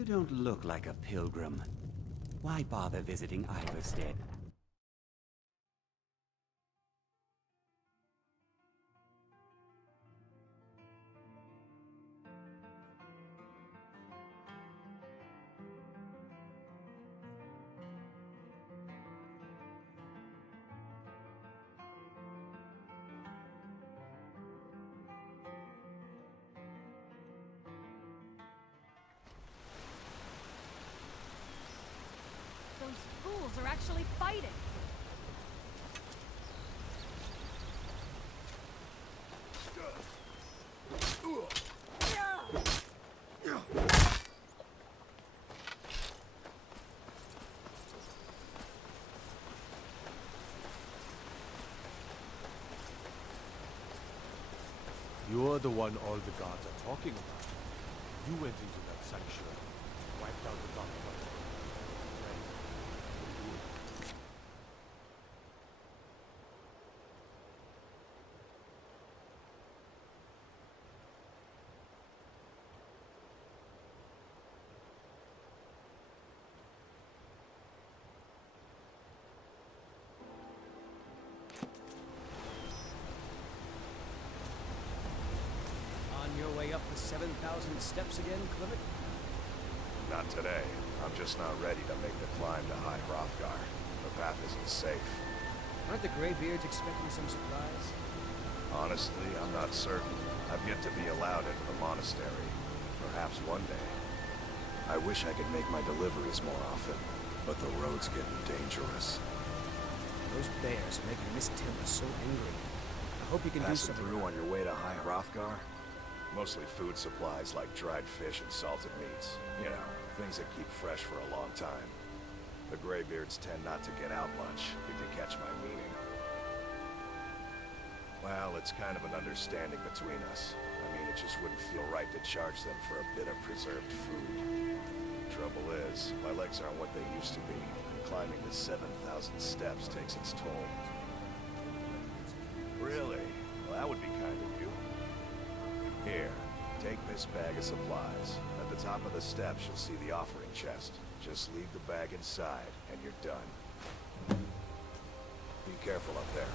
You don't look like a pilgrim. Why bother visiting Iverstead? Those fools are actually fighting! You're the one all the gods are talking about. You went into that sanctuary, wiped out the doctor. Your way up the 7,000 steps again, Clement? Not today. I'm just not ready to make the climb to High Hrothgar. The path isn't safe. Aren't the Greybeards expecting some surprise? Honestly, I'm not certain. I've yet to be allowed into the monastery. Perhaps one day. I wish I could make my deliveries more often, but the road's getting dangerous. Those bears are making Miss Tempest so angry. I hope you can do Passing something. through on your way to High Hrothgar? Mostly food supplies like dried fish and salted meats. You know, things that keep fresh for a long time. The Greybeards tend not to get out much, if you catch my meaning. Well, it's kind of an understanding between us. I mean, it just wouldn't feel right to charge them for a bit of preserved food. Trouble is, my legs aren't what they used to be, and climbing the 7,000 steps takes its toll. Really? Well, that would be kind of you. Here, take this bag of supplies. At the top of the steps, you'll see the offering chest. Just leave the bag inside, and you're done. Be careful up there.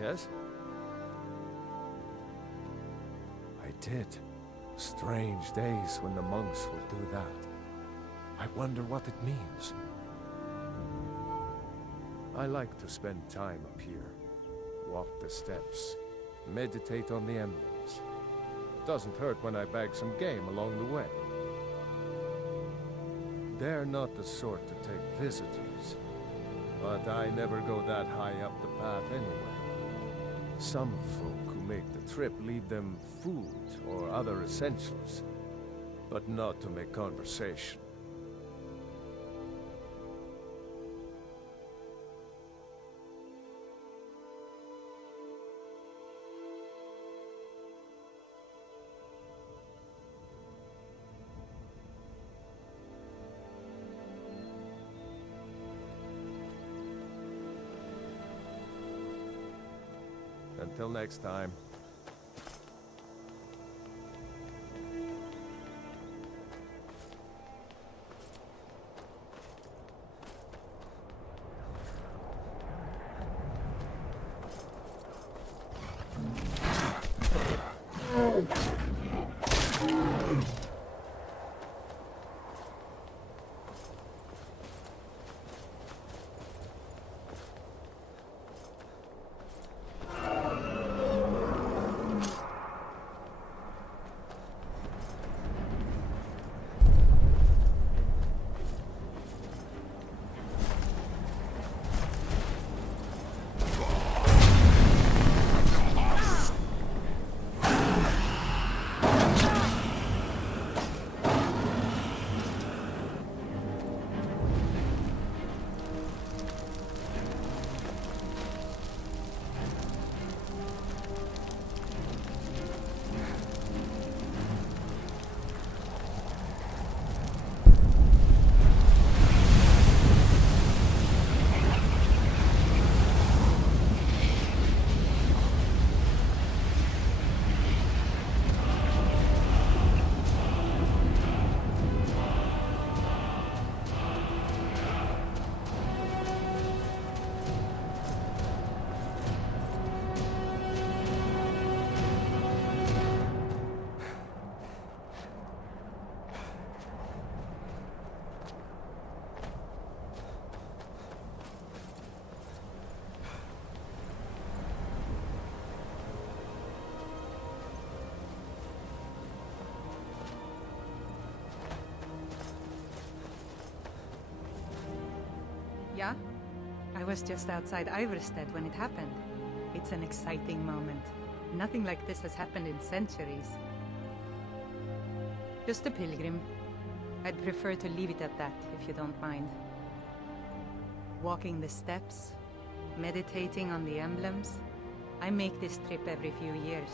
Yes? I did. Strange days when the monks will do that. I wonder what it means. I like to spend time up here. Walk the steps. Meditate on the emblems. Doesn't hurt when I bag some game along the way. They're not the sort to take visitors. But I never go that high up the path anyway. Some folk who make the trip leave them food or other essentials, but not to make conversation. Until next time. I was just outside Iverstead when it happened. It's an exciting moment. Nothing like this has happened in centuries. Just a pilgrim. I'd prefer to leave it at that, if you don't mind. Walking the steps, meditating on the emblems. I make this trip every few years.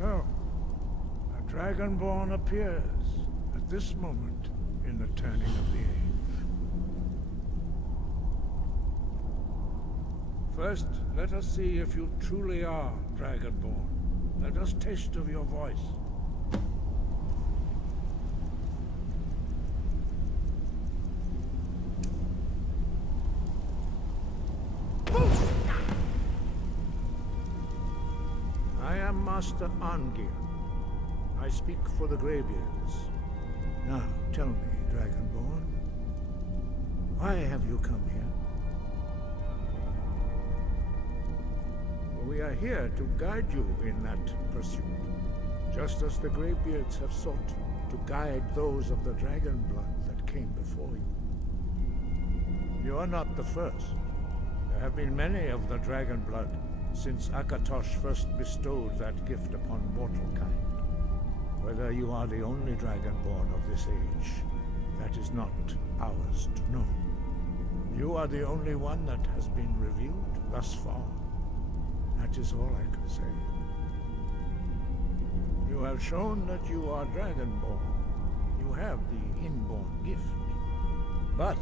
So, a dragonborn appears at this moment in the turning of the age. First, let us see if you truly are dragonborn. Let us taste of your voice. I am Master Angir. I speak for the Greybeards. Now, tell me, Dragonborn, why have you come here? We are here to guide you in that pursuit, just as the Greybeards have sought to guide those of the dragon blood that came before you. You are not the first. There have been many of the dragon blood since Akatosh first bestowed that gift upon mortal kind. Whether you are the only dragonborn of this age, that is not ours to know. You are the only one that has been revealed thus far. That is all I can say. You have shown that you are dragonborn. You have the inborn gift. But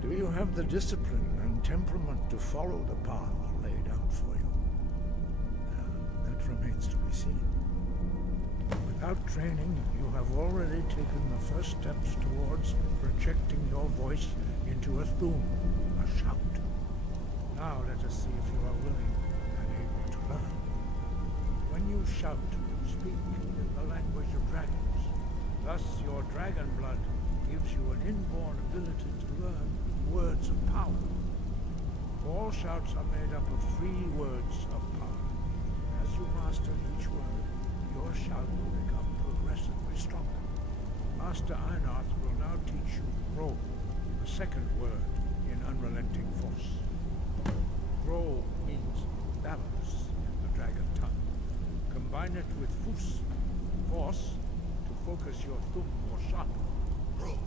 do you have the discipline and temperament to follow the path laid out for you? That remains to be seen. Without training, you have already taken the first steps towards projecting your voice into a thum, a shout. Now let us see if you are willing and able to learn. When you shout, you speak in the language of dragons. Thus, your dragon blood gives you an inborn ability to learn words of power. All shouts are made up of 3 words of power. As you master each word, your shout will become progressively stronger. Master Einarth will now teach you Grow, the second word in Unrelenting Force. Grow means balance in the dragon tongue. Combine it with Fus, Force, to focus your thumb more sharply. Grow.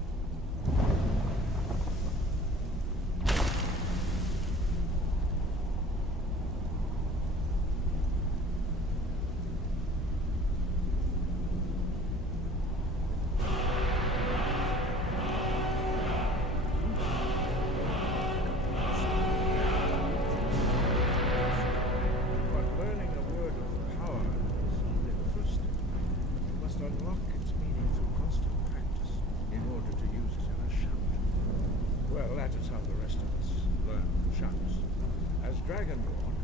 Unlock its meaning through constant practice in order to use it in a shout. Well, that is how the rest of us learn shouts. As dragonborn,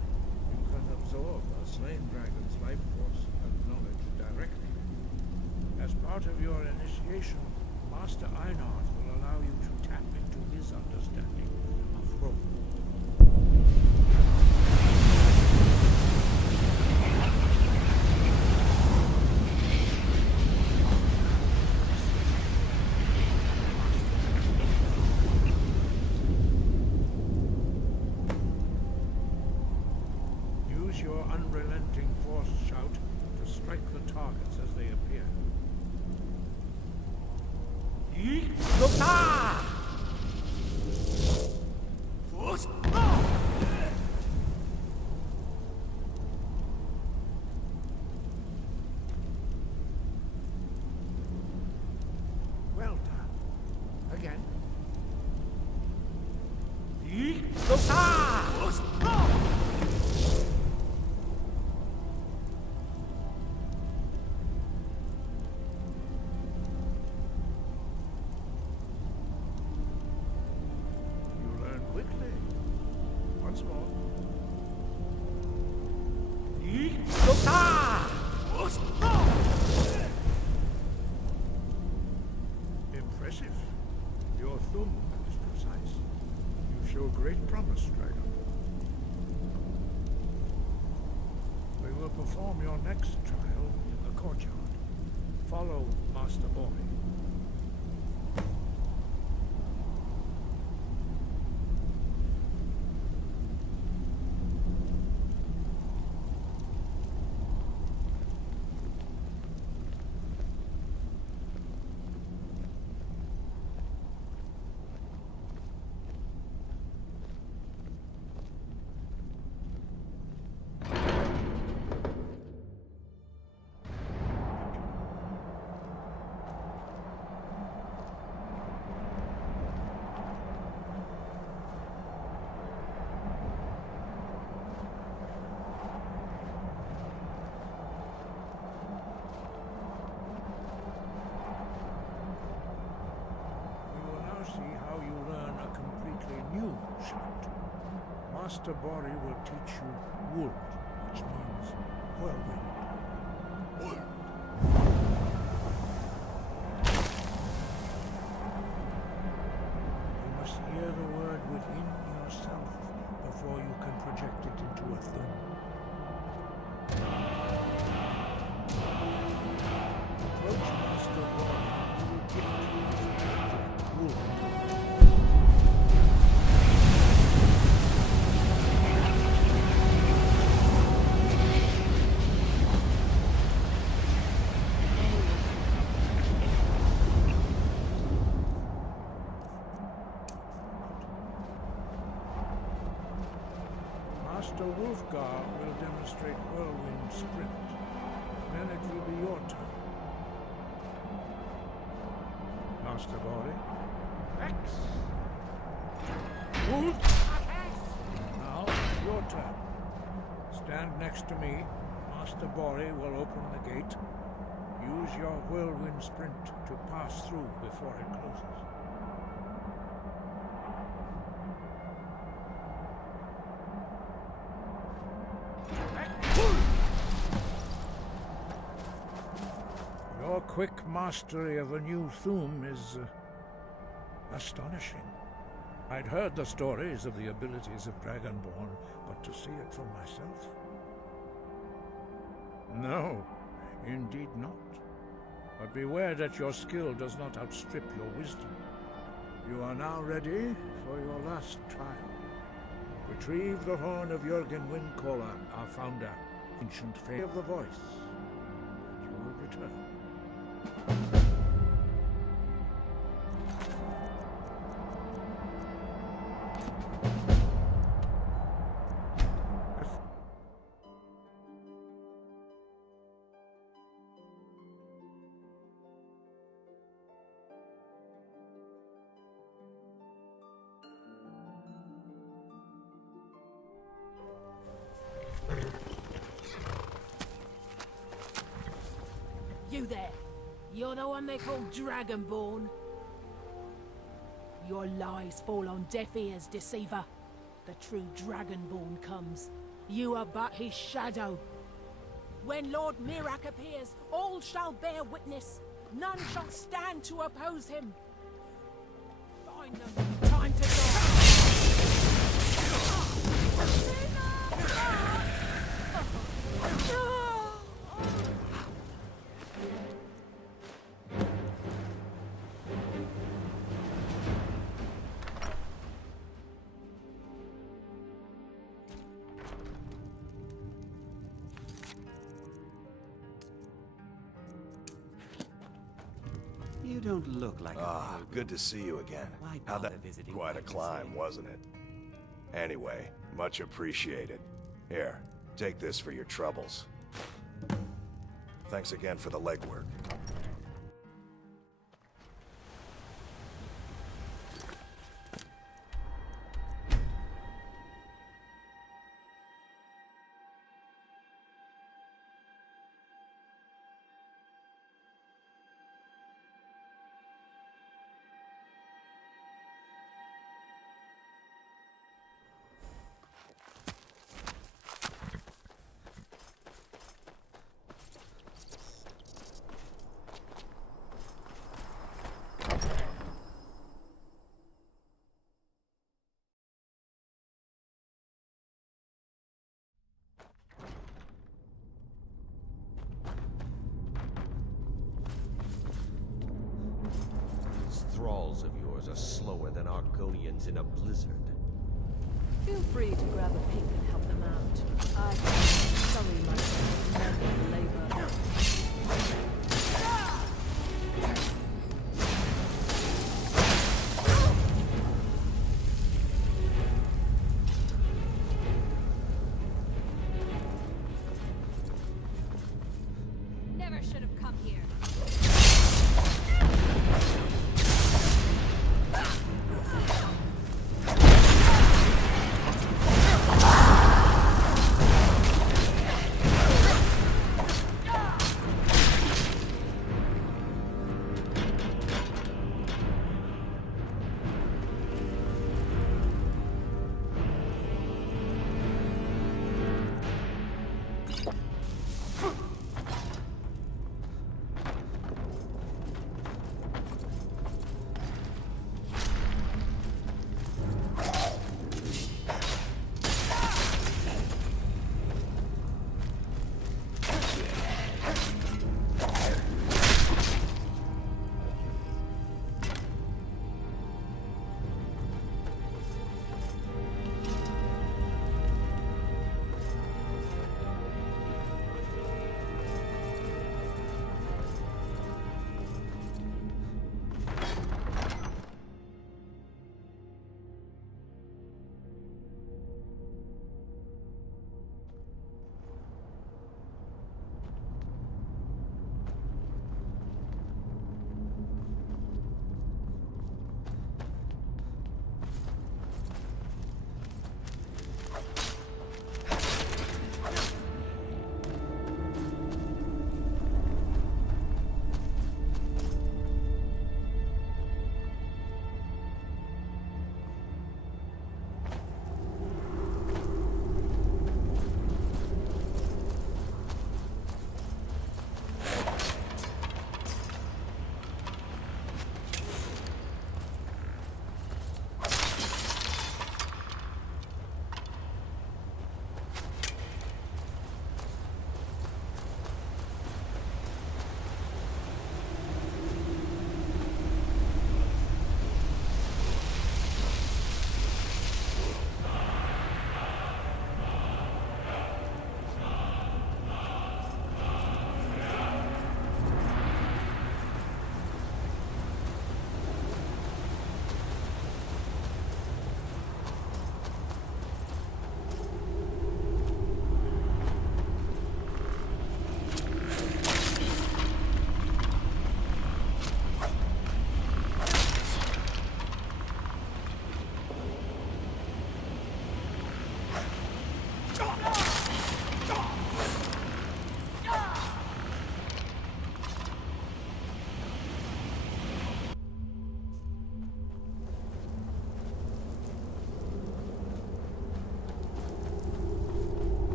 you can absorb a slain dragon's life force and knowledge directly. As part of your initiation, Master Einarth will allow you to tap into his understanding of rope. Your unrelenting force shout to strike the targets as they appear. Well done. Again. Quickly. Once more. Impressive. Your thumb is precise. You show great promise, dragon. We will perform your next trial in the courtyard. Follow Master Boy. New shout. Master Bori will teach you Wold, which means whirlwind. Wold. You must hear the word within yourself before you can project it into a thumb. Approach Master Bori, who will give you his magic Wold. Master Wolfgar will demonstrate Whirlwind Sprint. Then it will be your turn. Master Bori, Now, your turn. Stand next to me. Master Bori will open the gate. Use your whirlwind sprint to pass through before it closes. Your quick mastery of a new Thuum is astonishing. I'd heard the stories of the abilities of Dragonborn, but to see it for myself? No, indeed not. But beware that your skill does not outstrip your wisdom. You are now ready for your last trial. Retrieve the horn of Jürgen Windcaller, our founder, ancient faith of the voice, and you will return. You there. You're the one they call Dragonborn. Your lies fall on deaf ears, deceiver. The true Dragonborn comes. You are but his shadow. When Lord Mirak appears, all shall bear witness. None shall stand to oppose him. Find them. Time to go. You don't look like Ah, a good to see you again. Why How'd bother that... visiting Quite a Ivy's climb, City? wasn't it? Anyway, much appreciated. Here, take this for your troubles. Thanks again for the legwork. These thralls of yours are slower than Argonians in a blizzard. Feel free to grab a pick and help them out. I sully myself in the labor. Never should have come here.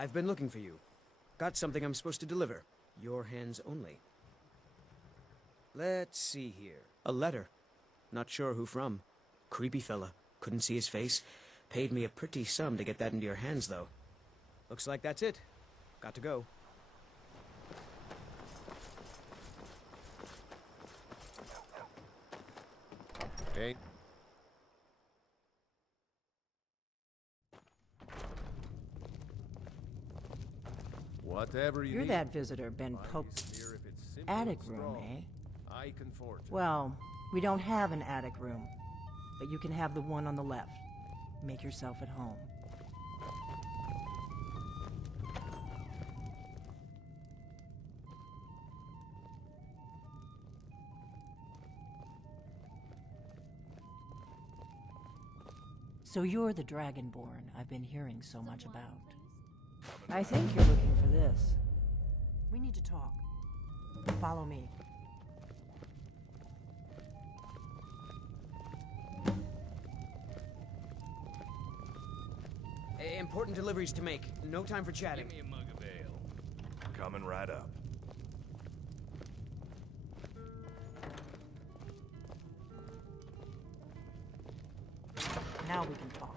I've been looking for you. Got something I'm supposed to deliver. Your hands only. Let's see here. A letter. Not sure who from. Creepy fella. Couldn't see his face. Paid me a pretty sum to get that into your hands, though. Looks like that's it. Got to go. Hey. Whatever you You're need. that visitor Ben Mine Pope's is here if it's simple attic and room, strong. eh? I can forge it. Well, we don't have an attic room, but you can have the one on the left. Make yourself at home. So you're the dragonborn I've been hearing so much about. I think you're looking for this. We need to talk. Follow me. Important deliveries to make. No time for chatting. Give me a mug of ale. Coming right up. Now we can talk.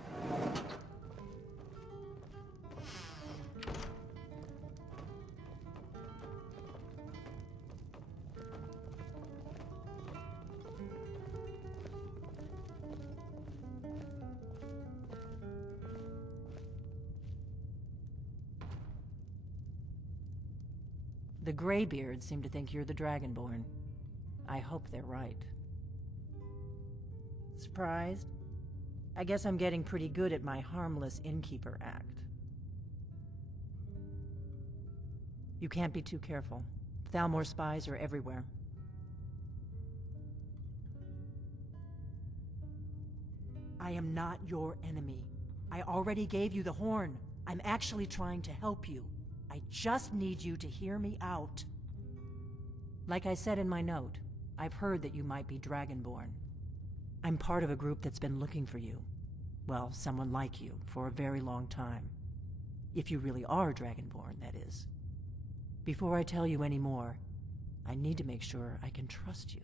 The Greybeards seem to think you're the Dragonborn. I hope they're right. Surprised? I guess I'm getting pretty good at my harmless innkeeper act. You can't be too careful. Thalmor spies are everywhere. I am not your enemy. I already gave you the horn. I'm actually trying to help you. I just need you to hear me out. Like I said in my note, I've heard that you might be Dragonborn. I'm part of a group that's been looking for you. Well, someone like you, for a very long time. If you really are Dragonborn, that is. Before I tell you any more, I need to make sure I can trust you.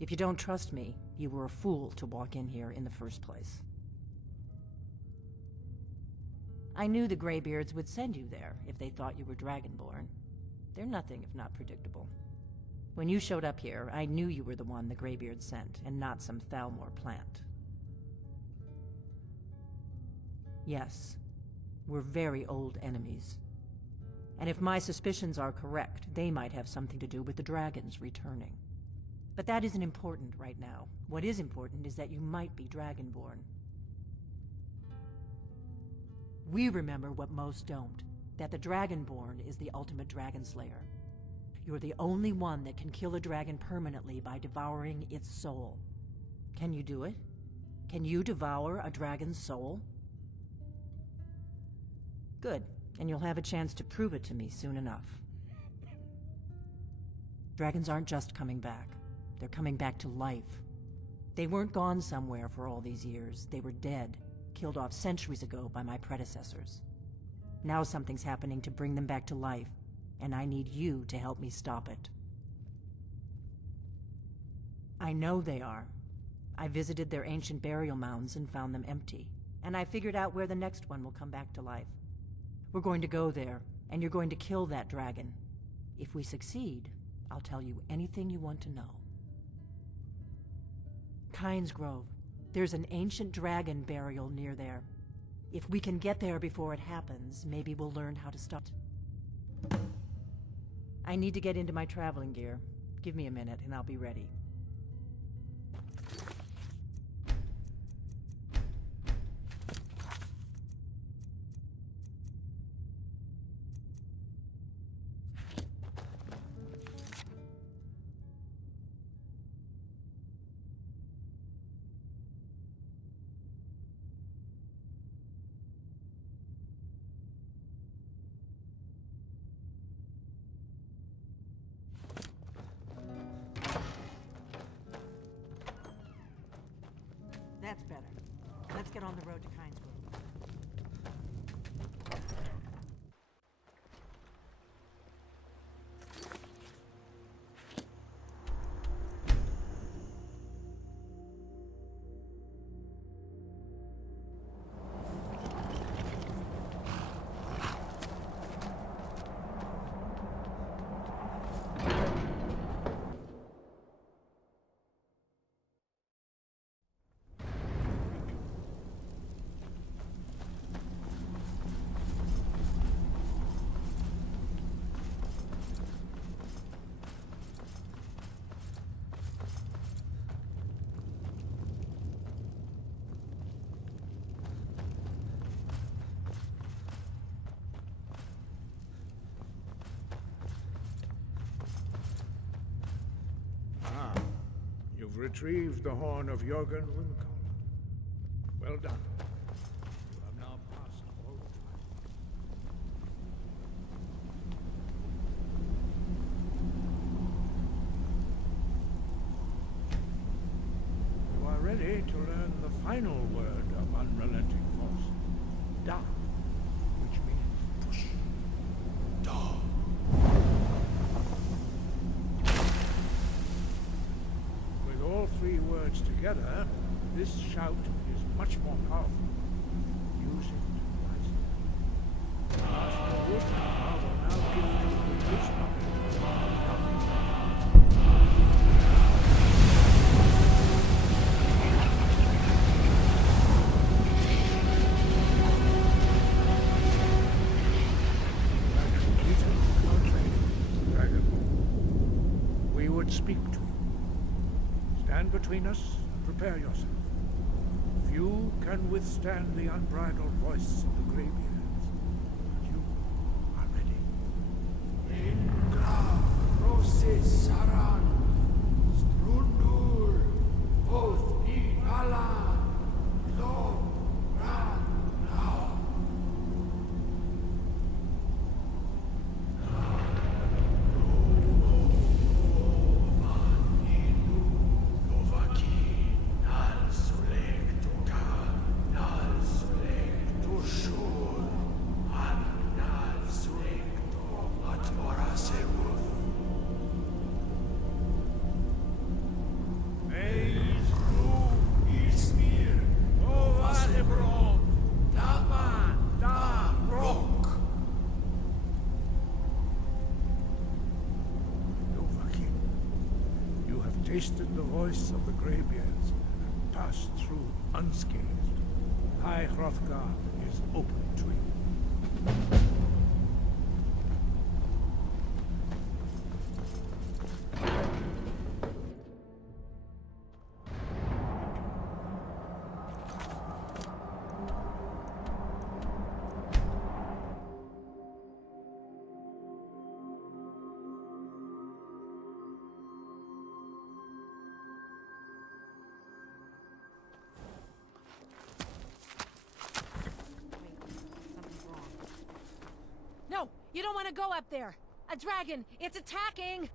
If you don't trust me, you were a fool to walk in here in the first place. I knew the Greybeards would send you there if they thought you were Dragonborn. They're nothing if not predictable. When you showed up here, I knew you were the one the Greybeards sent, and not some Thalmor plant. Yes, we're very old enemies. And if my suspicions are correct, they might have something to do with the dragons returning. But that isn't important right now. What is important is that you might be Dragonborn. We remember what most don't, that the Dragonborn is the ultimate dragon slayer. You're the only one that can kill a dragon permanently by devouring its soul. Can you do it? Can you devour a dragon's soul? Good, and you'll have a chance to prove it to me soon enough. Dragons aren't just coming back. They're coming back to life. They weren't gone somewhere for all these years. They were dead, killed off centuries ago by my predecessors. Now something's happening to bring them back to life, and I need you to help me stop it. I know they are. I visited their ancient burial mounds and found them empty, and I figured out where the next one will come back to life. We're going to go there, and you're going to kill that dragon. If we succeed, I'll tell you anything you want to know. Kynes Grove. There's an ancient dragon burial near there. If we can get there before it happens, maybe we'll learn how to stop it. I need to get into my traveling gear. Give me a minute and I'll be ready. You've retrieved the horn of Jörgen Windcomb. Well done. You have now passed all the trials. You are ready to learn the final word of unrelenting force. Da, which means push. Da. With all three words together, this shout is much more powerful. Use it wisely. Master Woodhammer will now give you the wisdom. We would speak to you. Stand between us and prepare yourself. Few can withstand the unbridled voice of the Greybeards. You are ready. Ingra, Roses, Saran, Strundur, both in Alan, Lo, Ran, Now. Tasted the voice of the Greybeards and passed through unscathed. High Hrothgar is open to you. No, you don't want to go up there. A dragon, it's attacking.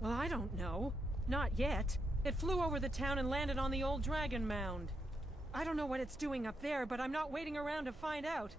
Well, I don't know. Not yet. It flew over the town and landed on the old dragon mound. I don't know what it's doing up there, but I'm not waiting around to find out.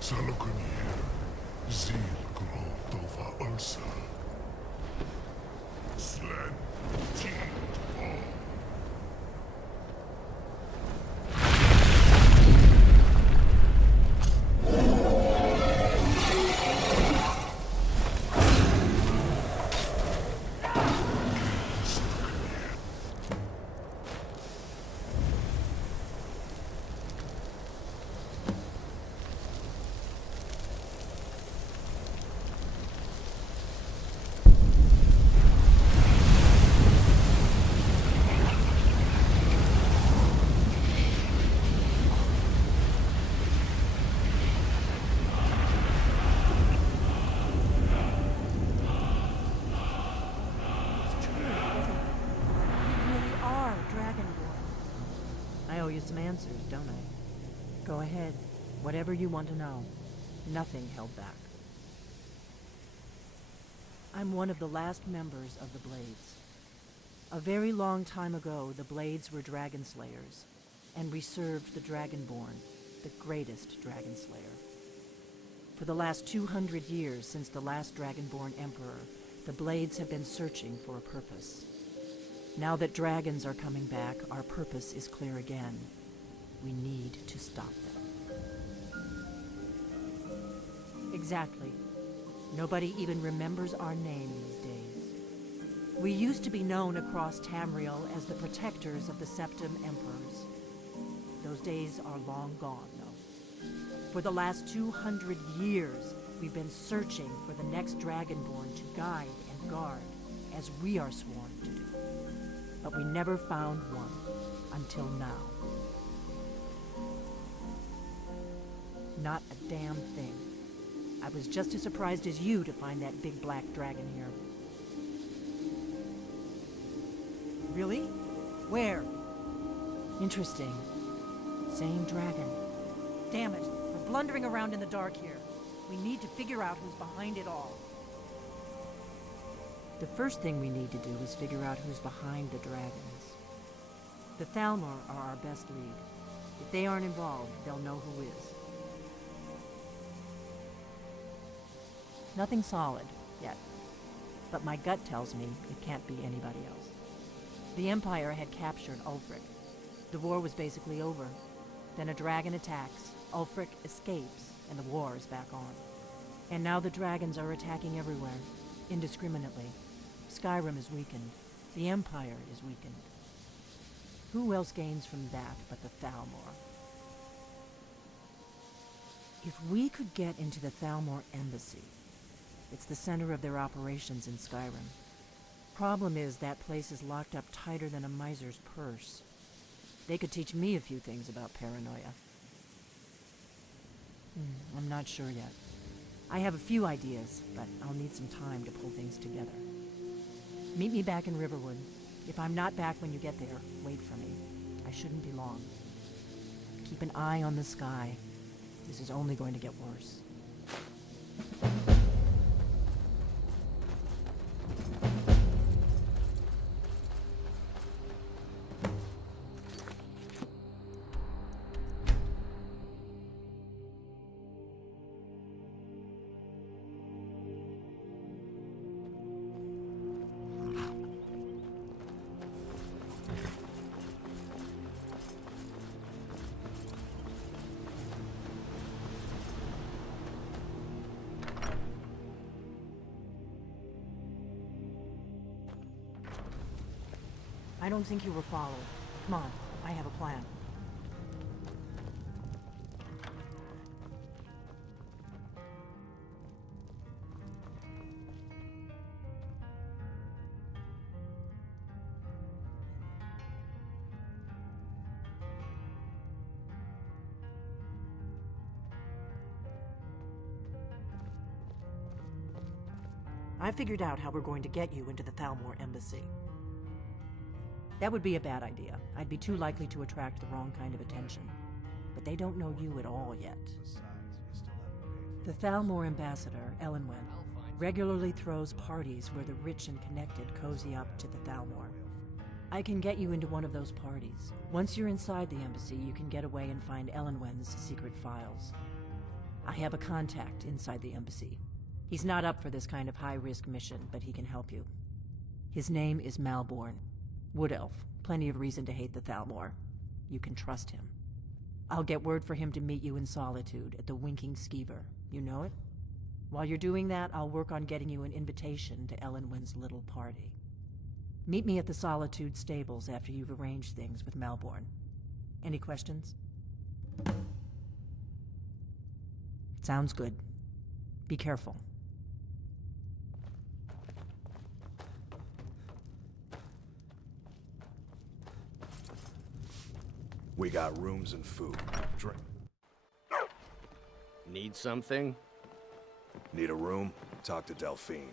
Salokunir, Zil Grotova Ursa. Slen, Tid, Paul. Some answers, don't I? Go ahead. Whatever you want to know. Nothing held back. I'm one of the last members of the Blades. A very long time ago, the Blades were dragon slayers, and we served the dragonborn, the greatest dragon slayer. For the last 200 years since the last dragonborn emperor, The Blades have been searching for a purpose. Now that dragons are coming back, our purpose is clear again. We need to stop them. Exactly. Nobody even remembers our name these days. We used to be known across Tamriel as the protectors of the Septim Emperors. Those days are long gone, though. For the last 200 years, we've been searching for the next dragonborn to guide and guard, as we are sworn to do. But we never found one, until now. Not a damn thing. I was just as surprised as you to find that big black dragon here. Really? Where? Interesting. Same dragon. Damn it, we're blundering around in the dark here. We need to figure out who's behind it all. The first thing we need to do is figure out who's behind the dragons. The Thalmor are our best lead. If they aren't involved, they'll know who is. Nothing solid, yet. But my gut tells me it can't be anybody else. The Empire had captured Ulfric. The war was basically over. Then a dragon attacks, Ulfric escapes, and the war is back on. And now the dragons are attacking everywhere, indiscriminately. Skyrim is weakened. The Empire is weakened. Who else gains from that but the Thalmor? If we could get into the Thalmor embassy, it's the center of their operations in Skyrim. Problem is, that place is locked up tighter than a miser's purse. They could teach me a few things about paranoia. I'm not sure yet. I have a few ideas, but I'll need some time to pull things together. Meet me back in Riverwood. If I'm not back when you get there, wait for me. I shouldn't be long. Keep an eye on the sky. This is only going to get worse. I don't think you were followed. Come on, I have a plan. I figured out how we're going to get you into the Thalmor embassy. That would be a bad idea. I'd be too likely to attract the wrong kind of attention. But they don't know you at all yet. The Thalmor ambassador, Elenwen, regularly throws parties where the rich and connected cozy up to the Thalmor. I can get you into one of those parties. Once you're inside the embassy, you can get away and find Elenwen's secret files. I have a contact inside the embassy. He's not up for this kind of high-risk mission, but he can help you. His name is Malborn. Wood Elf. Plenty of reason to hate the Thalmor. You can trust him. I'll get word for him to meet you in Solitude at the Winking Skeever. You know it? While you're doing that, I'll work on getting you an invitation to Elenwen's little party. Meet me at the Solitude stables after you've arranged things with Malborn. Any questions? Sounds good. Be careful. We got rooms and food. Drink. Need something? Need a room? Talk to Delphine.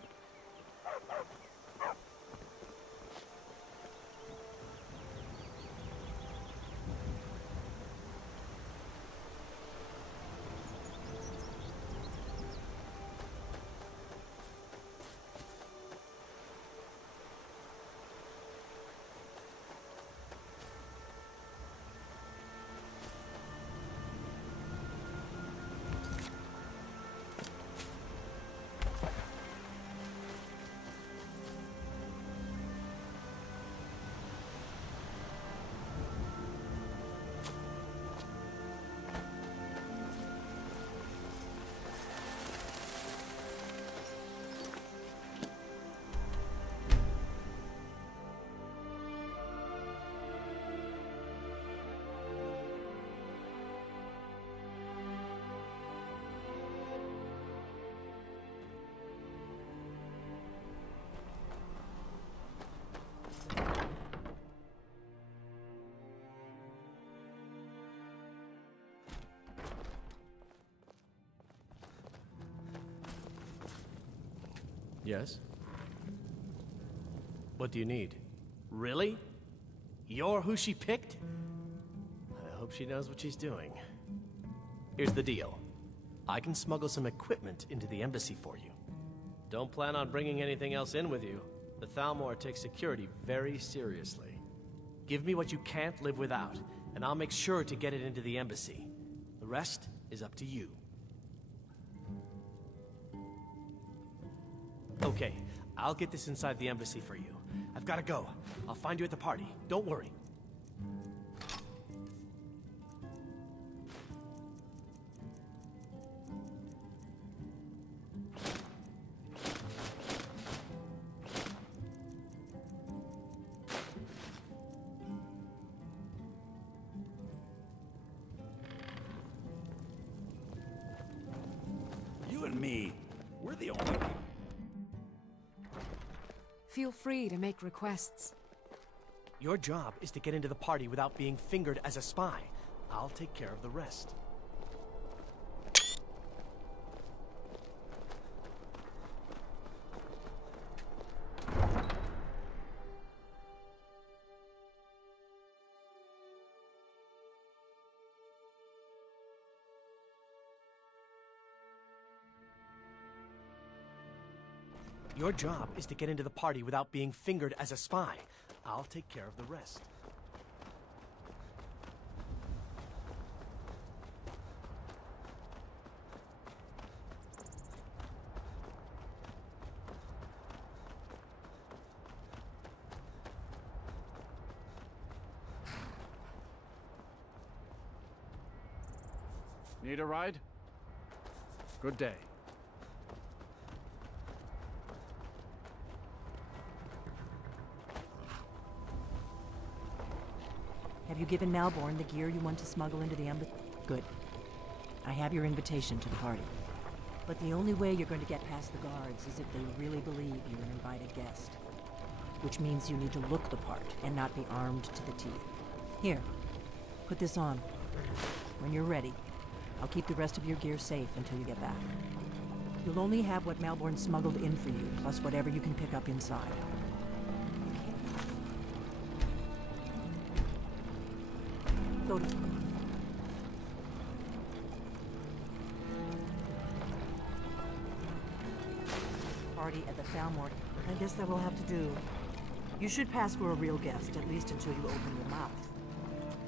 Yes? What do you need? Really? You're who she picked? I hope she knows what she's doing. Here's the deal. I can smuggle some equipment into the embassy for you. Don't plan on bringing anything else in with you. The Thalmor takes security very seriously. Give me what you can't live without, and I'll make sure to get it into the embassy. The rest is up to you. Okay, I'll get this inside the embassy for you. I've gotta go. I'll find you at the party. Don't worry. You and me, we're the only... Feel free to make requests. Your job is to get into the party without being fingered as a spy. I'll take care of the rest. Your job is to get into the party without being fingered as a spy. I'll take care of the rest. Need a ride? Good day. Have you given Malborn the gear you want to smuggle into the embassy? Good. I have your invitation to the party. But the only way you're going to get past the guards is if they really believe you're an invited guest. Which means you need to look the part and not be armed to the teeth. Here, put this on. When you're ready, I'll keep the rest of your gear safe until you get back. You'll only have what Malborn smuggled in for you, plus whatever you can pick up inside. Go to... Party at the Thalmor. I guess that will have to do. You should pass for a real guest, at least until you open your mouth.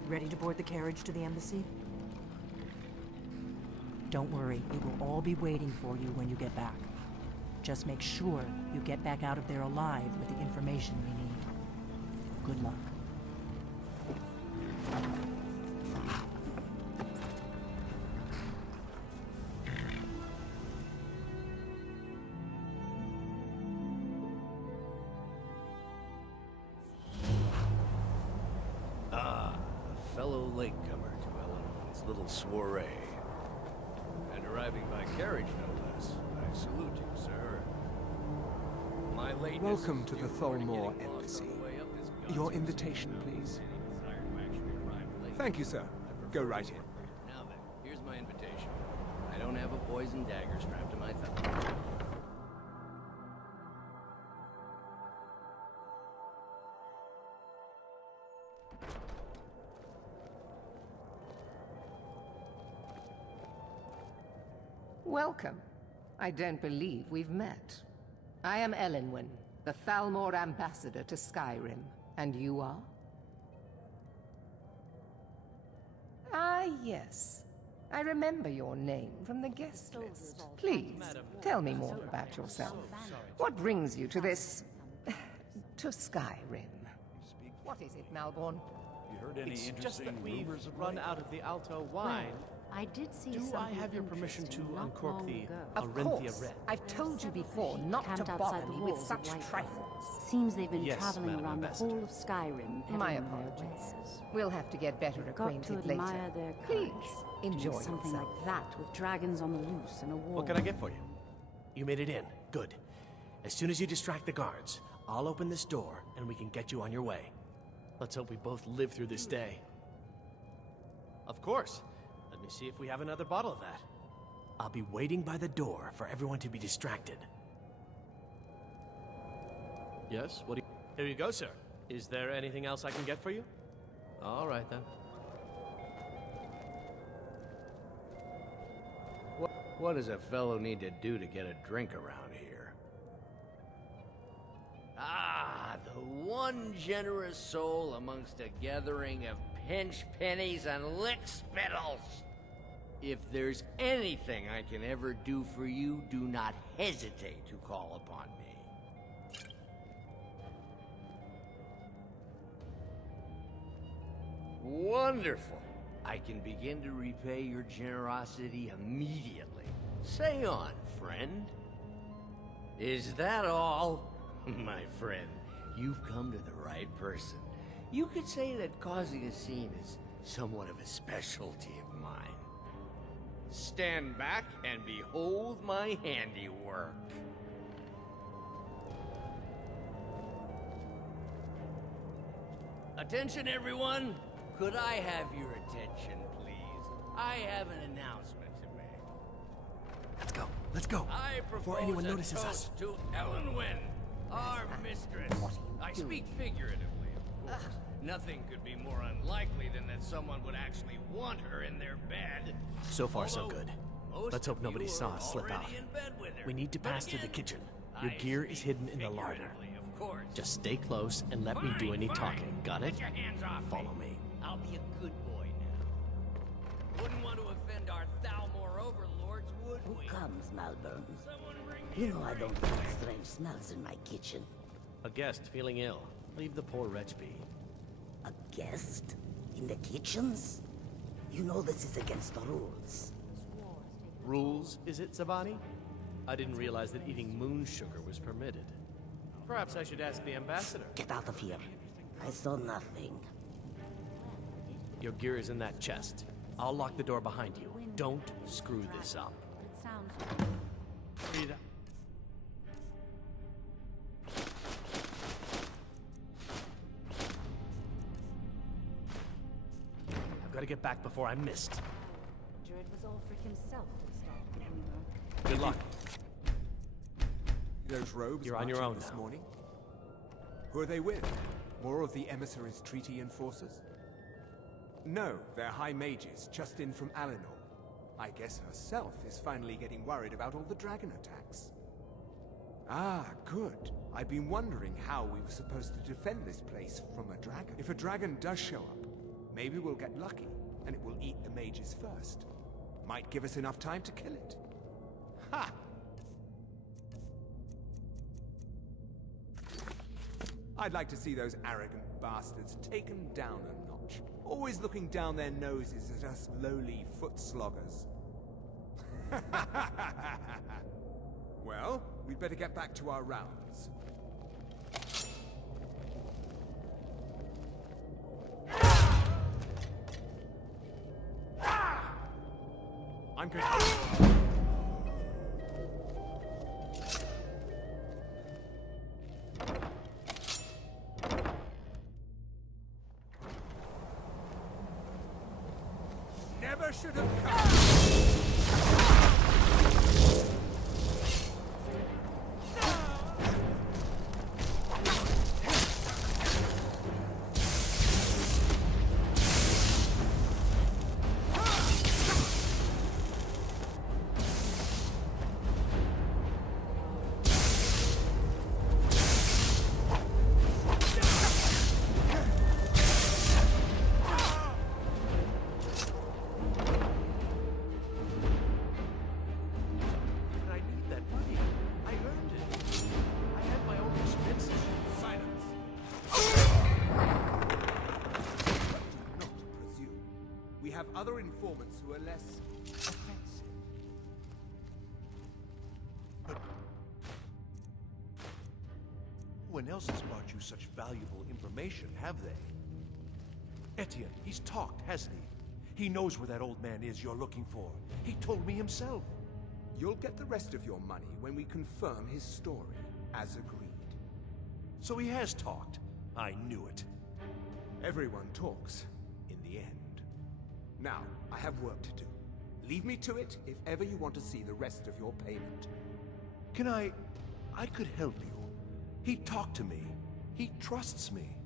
Ready to board the carriage to the embassy? Don't worry, it will all be waiting for you when you get back. Just make sure you get back out of there alive with the information we need. Good luck. Fellow latecomer to Eleanor's little soiree. And arriving by carriage, no less. I salute you, sir. My lateness... Welcome to the Thalmor Embassy. Your invitation, please. Thank you, sir. Go right in. Now then, here's my invitation. I don't have a poison dagger strapped to my thumb. Welcome. I don't believe we've met. I am Elenwen, the Thalmor ambassador to Skyrim. And you are? Ah, yes. I remember your name from the guest list. Please, tell me more about yourself. What brings you to this... to Skyrim? What is it, Malborn? You heard any It's just that interesting we've rumors of run late? out of the Alto wine. I did see Do I something have your permission to interesting not uncork long the ago. Of Arinthia course. Red? I've told you before not to Camped bother outside the me with walls of such Whitehall. trifles. Seems they've been Yes, traveling Madam around Ambassador. the whole of Skyrim. My peddling their apologies. wares. We'll have to get better You've got to acquainted later. admire their Please, courage. enjoy Doing something yourself. like that with dragons on the loose and a war. What can I get for you? You made it in. Good. As soon as you distract the guards, I'll open this door and we can get you on your way. Let's hope we both live through this day. Of course. Let me see if we have another bottle of that. I'll be waiting by the door for everyone to be distracted. Yes, what do you... Here you go, sir. Is there anything else I can get for you? All right, then. What does a fellow need to do to get a drink around here? Ah, the one generous soul amongst a gathering of pinch pennies and lick spittles. If there's anything I can ever do for you, do not hesitate to call upon me. Wonderful. I can begin to repay your generosity immediately. Say on, friend. Is that all? My friend, you've come to the right person. You could say that causing a scene is somewhat of a specialty of mine. Stand back and behold my handiwork. Attention, everyone! Could I have your attention, please? I have an announcement to make. Let's go. I Before anyone propose a notices us. toast to Ellenwyn, our mistress. I speak figuratively, of course. Nothing could be more unlikely than that someone would actually want her in their bed. So far, so good. Most Let's hope of nobody you saw are us slip out. already in bed with her. We need to But pass through the again, kitchen. Your I gear is speak hidden in the larder. figuratively, of course. Just stay close and let me do any talking. Got it? Get your hands off Follow me. I'll be a good boy now. Wouldn't want to offend our Thalmor overlords, would we? Who comes, Malvern? Someone bring me You a know I drink. don't like strange smells in my kitchen. A guest feeling ill. Leave the poor wretch be. A guest? In the kitchens? You know this is against the rules. Rules, is it, Zavani? I didn't realize that eating moon sugar was permitted. Perhaps I should ask the ambassador. Get out of here. I saw nothing. Your gear is in that chest. I'll lock the door behind you. Don't screw this up. It sounds... Read. I've got to get back before I'm missed. Druid was all for himself who started the rumor. Good luck. Those robes You're on your marching own this now. morning? Who are they with? More of the emissaries' treaty enforcers? No, they're high mages, just in from Alinor. I guess herself is finally getting worried about all the dragon attacks. Ah, good. I've been wondering how we were supposed to defend this place from a dragon. If a dragon does show up, maybe we'll get lucky, and it will eat the mages first. Might give us enough time to kill it. Ha! I'd like to see those arrogant bastards taken down a notch. Always looking down their noses at us lowly foot sloggers. Well, we'd better get back to our rounds. I'm good. Never should have come. I need that money. I earned it. I had my own expenses. Silence. Not presume. We have other informants who are less offensive. No one else has brought you such valuable information, have they? Etienne, he's talked, hasn't he? He knows where that old man is you're looking for. He told me himself. You'll get the rest of your money when we confirm his story, as agreed. So he has talked. I knew it. Everyone talks, in the end. Now, I have work to do. Leave me to it if ever you want to see the rest of your payment. Can I could help you. He talked to me. He trusts me.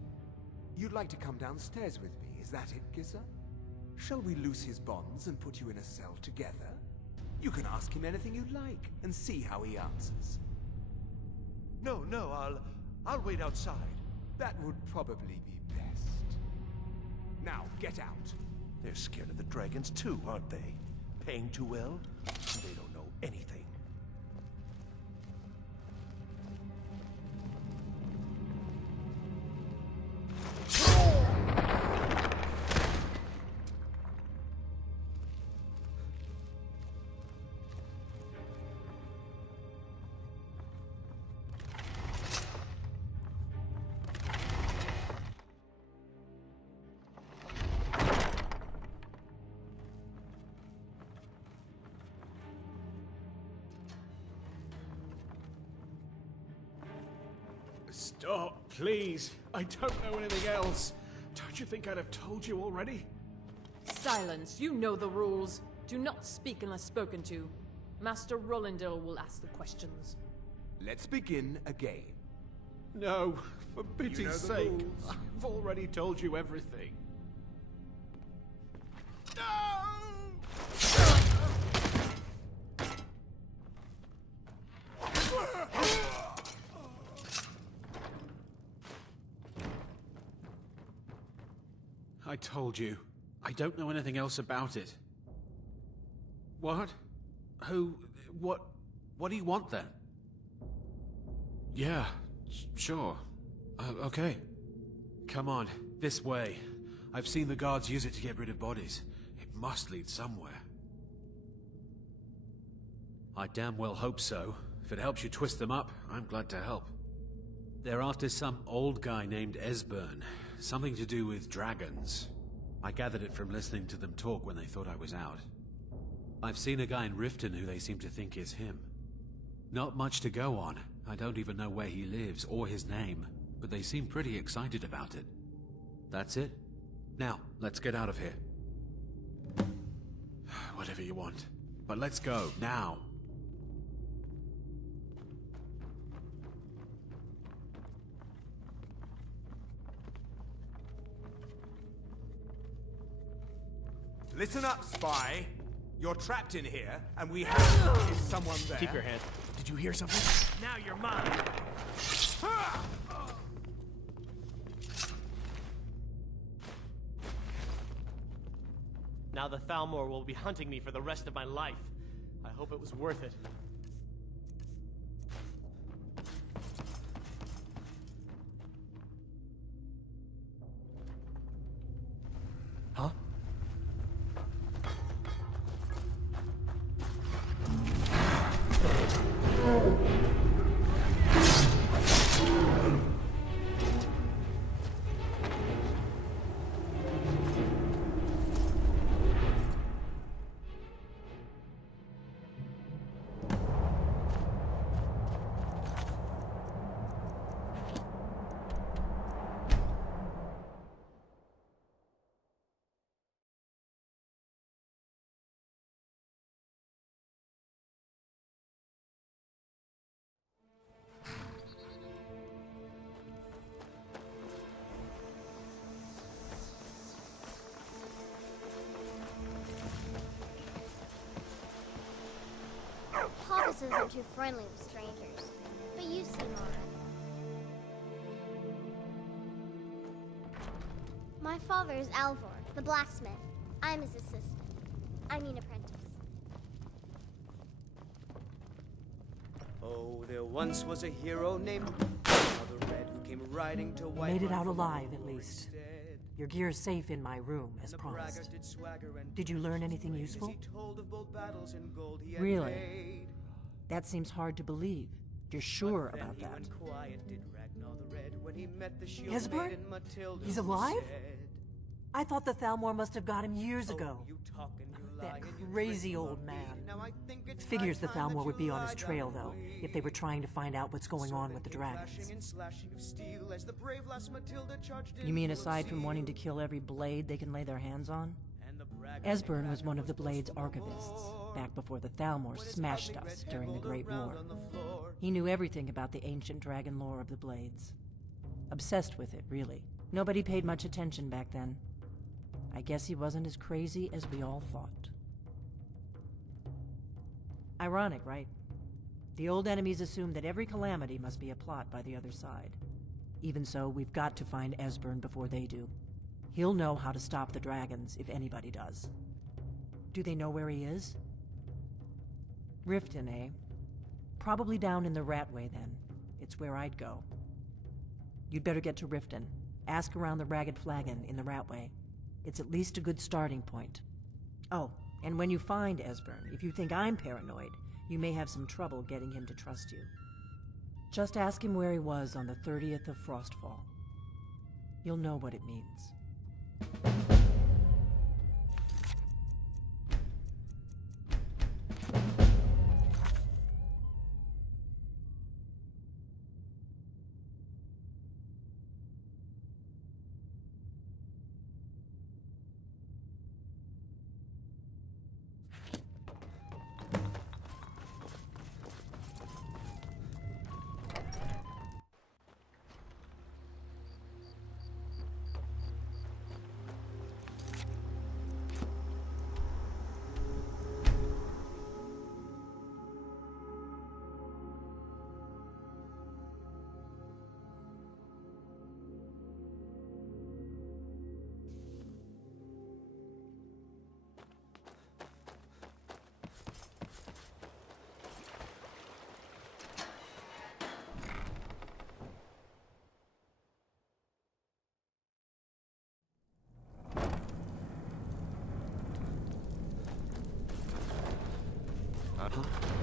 You'd like to come downstairs with me, is that it, Giza? Shall we loose his bonds and put you in a cell together? You can ask him anything you like, and see how he answers. No, I'll wait outside. That would probably be best. Now, get out. They're scared of the dragons too, aren't they? Paying too well? They don't know anything. Stop, please. I don't know anything else. Don't you think I'd have told you already? Silence. You know the rules. Do not speak unless spoken to. Master Rollindale will ask the questions. Let's begin again. No, for pity's You know the sake. rules. I've already told you everything. I told you. I don't know anything else about it. What? Who? What do you want then? Yeah, sure. Okay. Come on, this way. I've seen the guards use it to get rid of bodies. It must lead somewhere. I damn well hope so. If it helps you twist them up, I'm glad to help. They're after some old guy named Esbern. Something to do with dragons. I gathered it from listening to them talk when they thought I was out. I've seen a guy in Riften who they seem to think is him. Not much to go on. I don't even know where he lives or his name, but they seem pretty excited about it. That's it. Now, let's get out of here. Whatever you want. But let's go, now. Listen up, spy. You're trapped in here, and we have... Is someone there? Keep your hand. Did you hear something? Now you're mine. Now the Thalmor will be hunting me for the rest of my life. I hope it was worth it. Huh? Porpoises are too friendly with strangers, but you seem alright. My father is Alvor, the blacksmith. I'm his assistant. I mean apprentice. Oh, there once was a hero named Mother Red who came riding to White. Made it out alive, at least. Your gear's safe in my room, as promised. Did you learn anything useful? Really? That seems hard to believe. You're sure about that? Esbern? He's alive? I thought the Thalmor must have got him years ago. That crazy old man. Figures the Thalmor would be on his trail, though, if they were trying to find out what's going on with the dragons. You mean aside from wanting to kill every blade they can lay their hands on? Esbern was one of the Blade's archivists. back before the Thalmor smashed us during the Great War. He knew everything about the ancient dragon lore of the Blades. Obsessed with it, really. Nobody paid much attention back then. I guess he wasn't as crazy as we all thought. Ironic, right? The old enemies assumed that every calamity must be a plot by the other side. Even so, we've got to find Esbern before they do. He'll know how to stop the dragons, if anybody does. Do they know where he is? Riften, eh? Probably down in the Ratway, then. It's where I'd go. You'd better get to Riften. Ask around the Ragged Flagon in the Ratway. It's at least a good starting point. Oh, and when you find Esbern, if you think I'm paranoid, you may have some trouble getting him to trust you. Just ask him where he was on the 30th of Frostfall. You'll know what it means.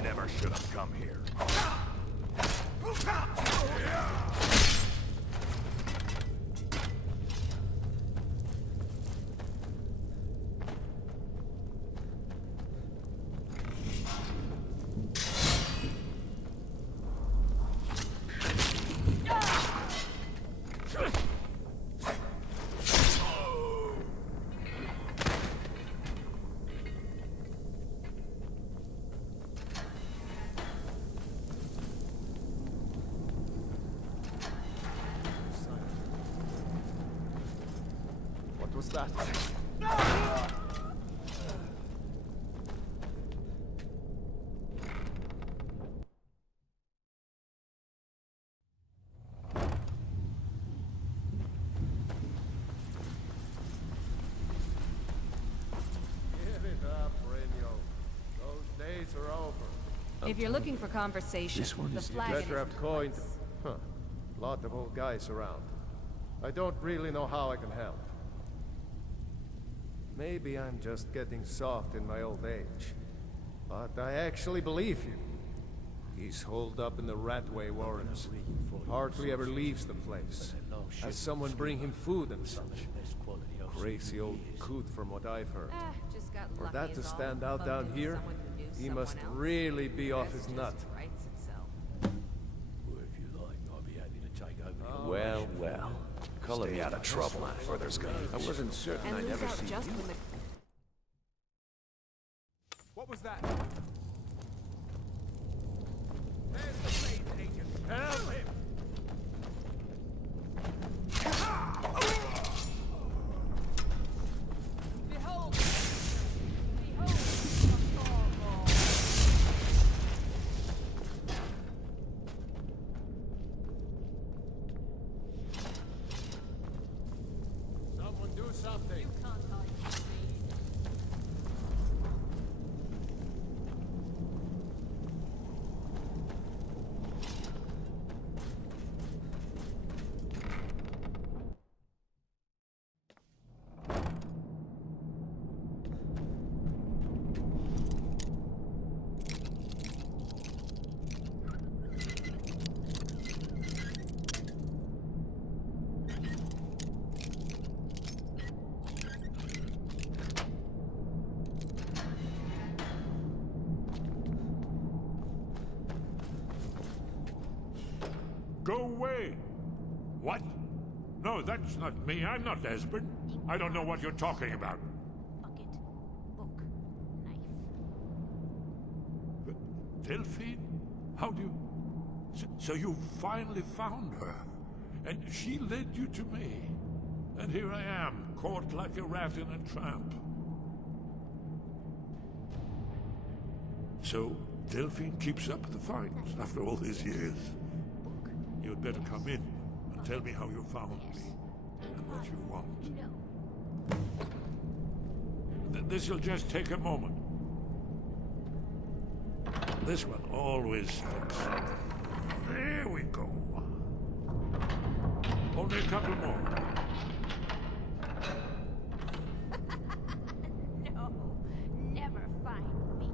Never should have come here. What was that? Give it up, Brynjo. Those days are over. If you're looking for conversation, the flagon Better is have coined. Huh. Lot of old guys around. I don't really know how I can help. Maybe I'm just getting soft in my old age. But I actually believe you. He's holed up in the Ratway Warrens. Hardly ever leaves the place. Has someone bring him food and such. Crazy old coot from what I've heard. For that to stand out down here, he must really be off his nut. Well, well. Color me out of trouble, or there's gonna be... I wasn't certain I'd ever see you. What was that? There's the Blade agent. Help him! Behold! Someone do something. You can't hide from me. Go away! What? No, that's not me. I'm not Esbern. I don't know what you're talking about. Bucket, book, knife. Delphine? How do you... So you finally found her, and she led you to me. And here I am, caught like a rat in a trap. So, Delphine keeps up the fight after all these years. You'd better come in and tell me how you found me, and what you want. This'll just take a moment. This one always sticks. There we go. Only a couple more. No, never find me.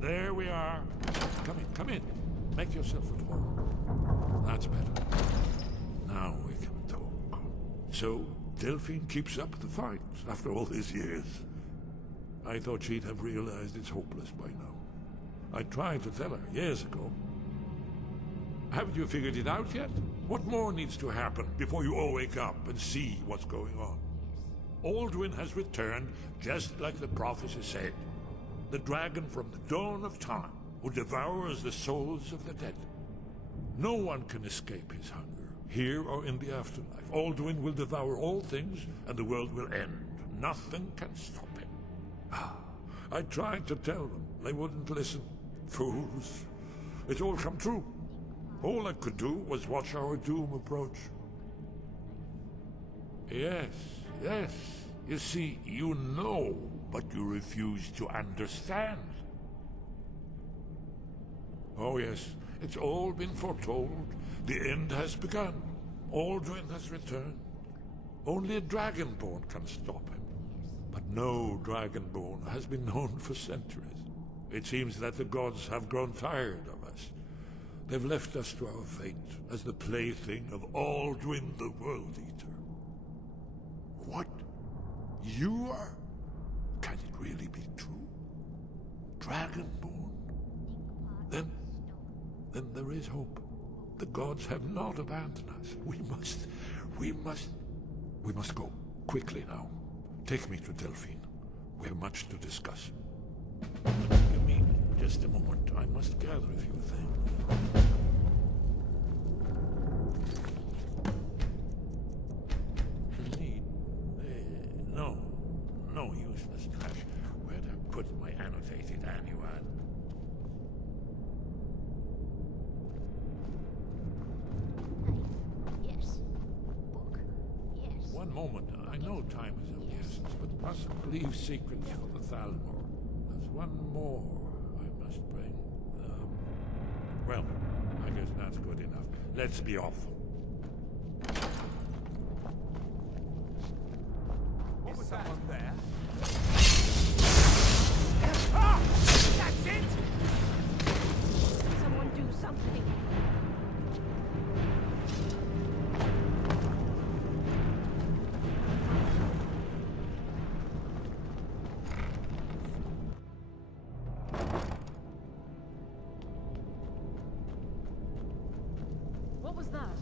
There we are. Come in. Make yourself at home. That's better. Now we can talk. So, Delphine keeps up the fight after all these years. I thought she'd have realized it's hopeless by now. I tried to tell her years ago. Haven't you figured it out yet? What more needs to happen before you all wake up and see what's going on? Alduin has returned just like the prophecy said. The dragon from the dawn of time who devours the souls of the dead. No one can escape his hunger, here or in the afterlife. Alduin will devour all things, and the world will end. Nothing can stop him. I tried to tell them. They wouldn't listen. Fools. It's all come true. All I could do was watch our doom approach. Yes. You see, you know, but you refuse to understand. Oh yes, it's all been foretold. The end has begun. Alduin has returned. Only a dragonborn can stop him. But no dragonborn has been known for centuries. It seems that the gods have grown tired of us. They've left us to our fate as the plaything of Alduin the World Eater. What? You are? Can it really be true? Dragonborn? Then there is hope. The gods have not abandoned us. We must go. Quickly now. Take me to Delphine. We have much to discuss. Give me just a moment. I must gather a few things. No useless trash. Where'd I put my annotated annual? Yes. Book. Yes. One moment. I know time is of the essence, but mustn't leave secrets for the Thalmor. There's one more I must bring. Well, I guess that's good enough. Let's be off. Is someone there? Ah! That's it! Someone do something. What was that?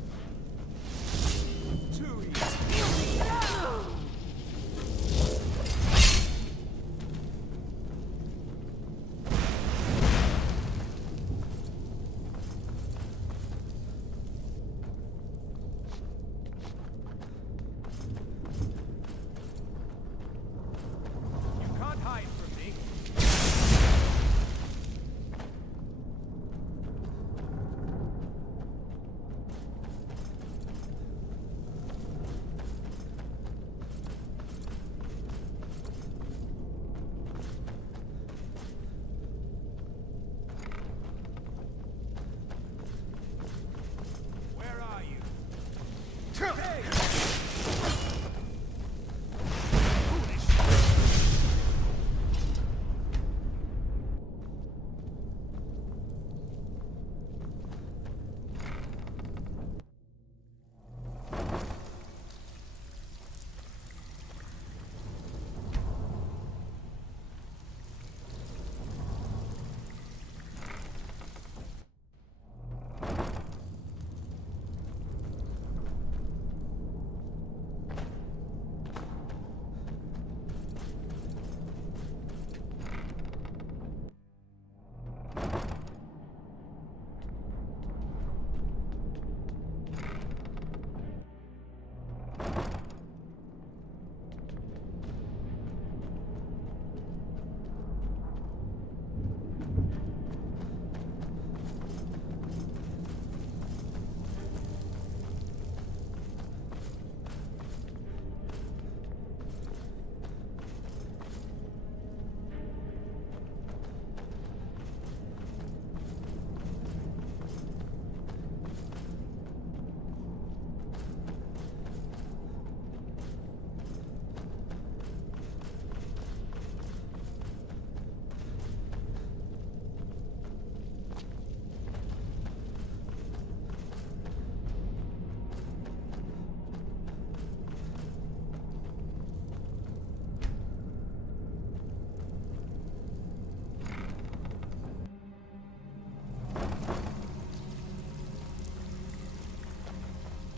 Too easy. You can't hide from me.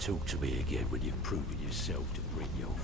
talk to me again when you've proven yourself to Brynjolf.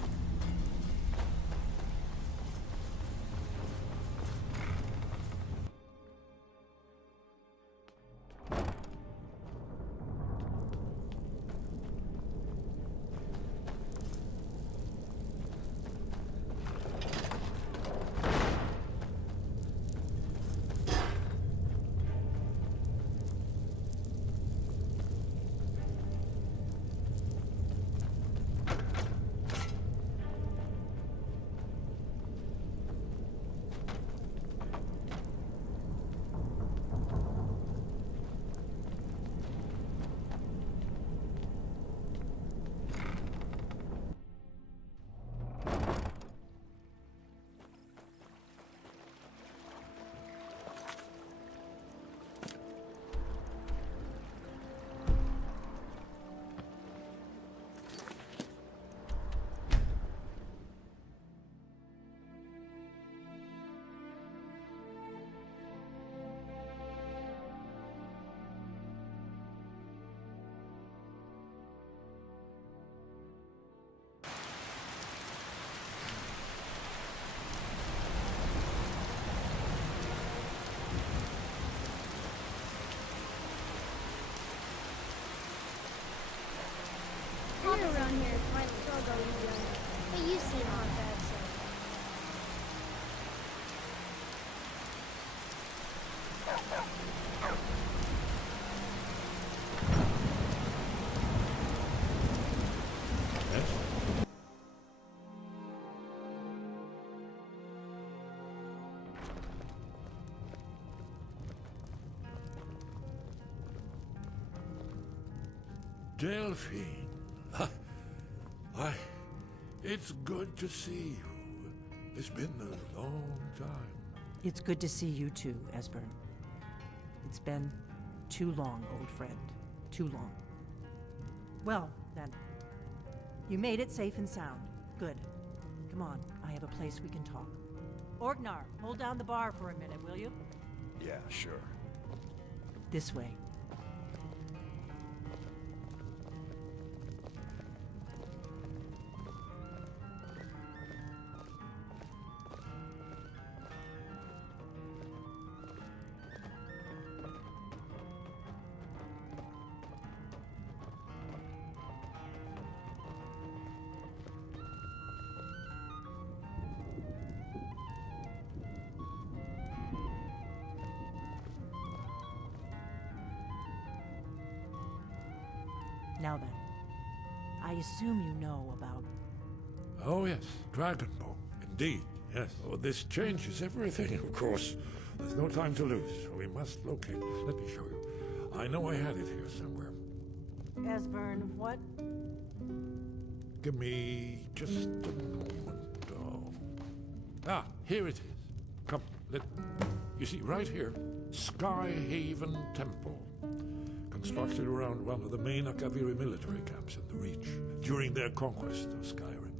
Around here might struggle even. Hey, you seem on bad side. Delphine. Why, it's good to see you. It's been a long time. It's good to see you too, Esbern. It's been too long, old friend. Too long. Well, then. You made it safe and sound. Good. Come on, I have a place we can talk. Orgnar, hold down the bar for a minute, will you? Yeah, sure. This way. Now then, I assume you know about... Oh yes, dragonborn. Indeed, yes. Oh, this changes everything, of course. There's no time to lose. We must locate. Let me show you. I know I had it here somewhere. Esbern, what? Give me just a moment. Oh. Ah, here it is. Come, you see, right here, Skyhaven Temple. Constructed around one of the main Akaviri military camps in the Reach during their conquest of Skyrim.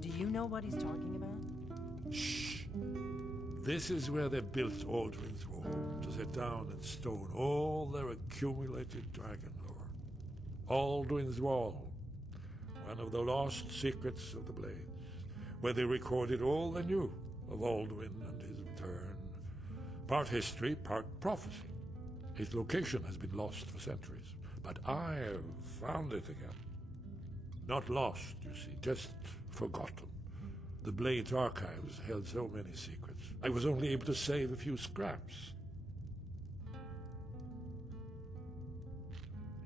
Do you know what he's talking about? Shh! This is where they built Aldrin's Wall, to set down in stone all their accumulated dragon lore. Aldrin's Wall, one of the lost secrets of the Blades, where they recorded all they knew of Aldwin and his return. Part history, part prophecy. Its location has been lost for centuries, but I have found it again. Not lost, you see, just forgotten. The Blade's archives held so many secrets. I was only able to save a few scraps.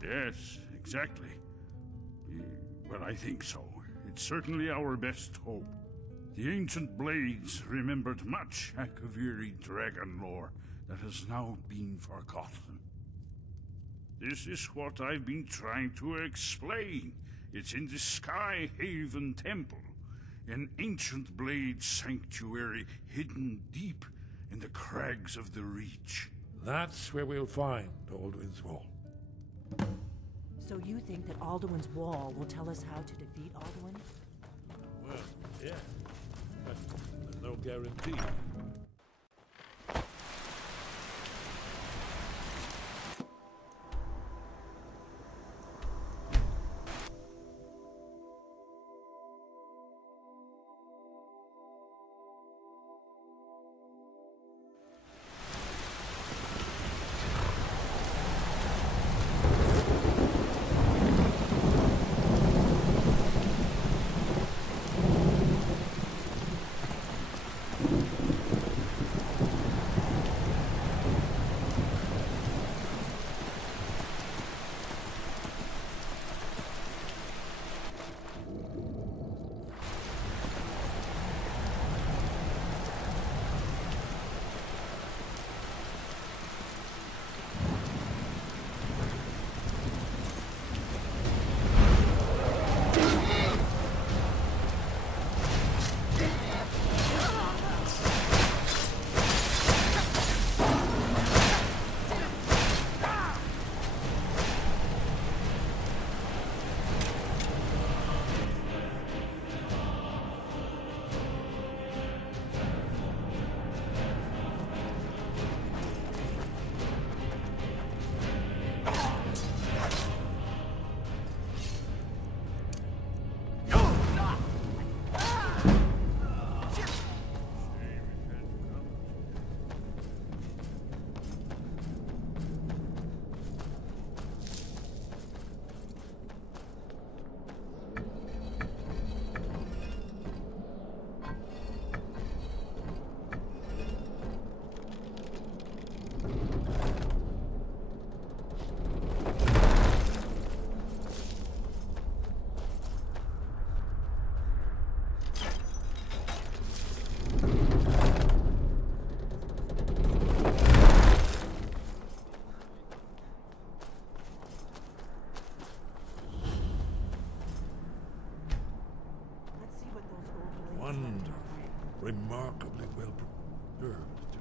Yes, exactly. Well, I think so. It's certainly our best hope. The ancient Blades remembered much Akaviri dragon lore that has now been forgotten. This is what I've been trying to explain. It's in the Skyhaven Temple, an ancient blade sanctuary hidden deep in the crags of the Reach. That's where we'll find Aldwin's Wall. So you think that Alduin's Wall will tell us how to defeat Alduin? Well, yeah, but there's no guarantee. Remarkably well preserved, too.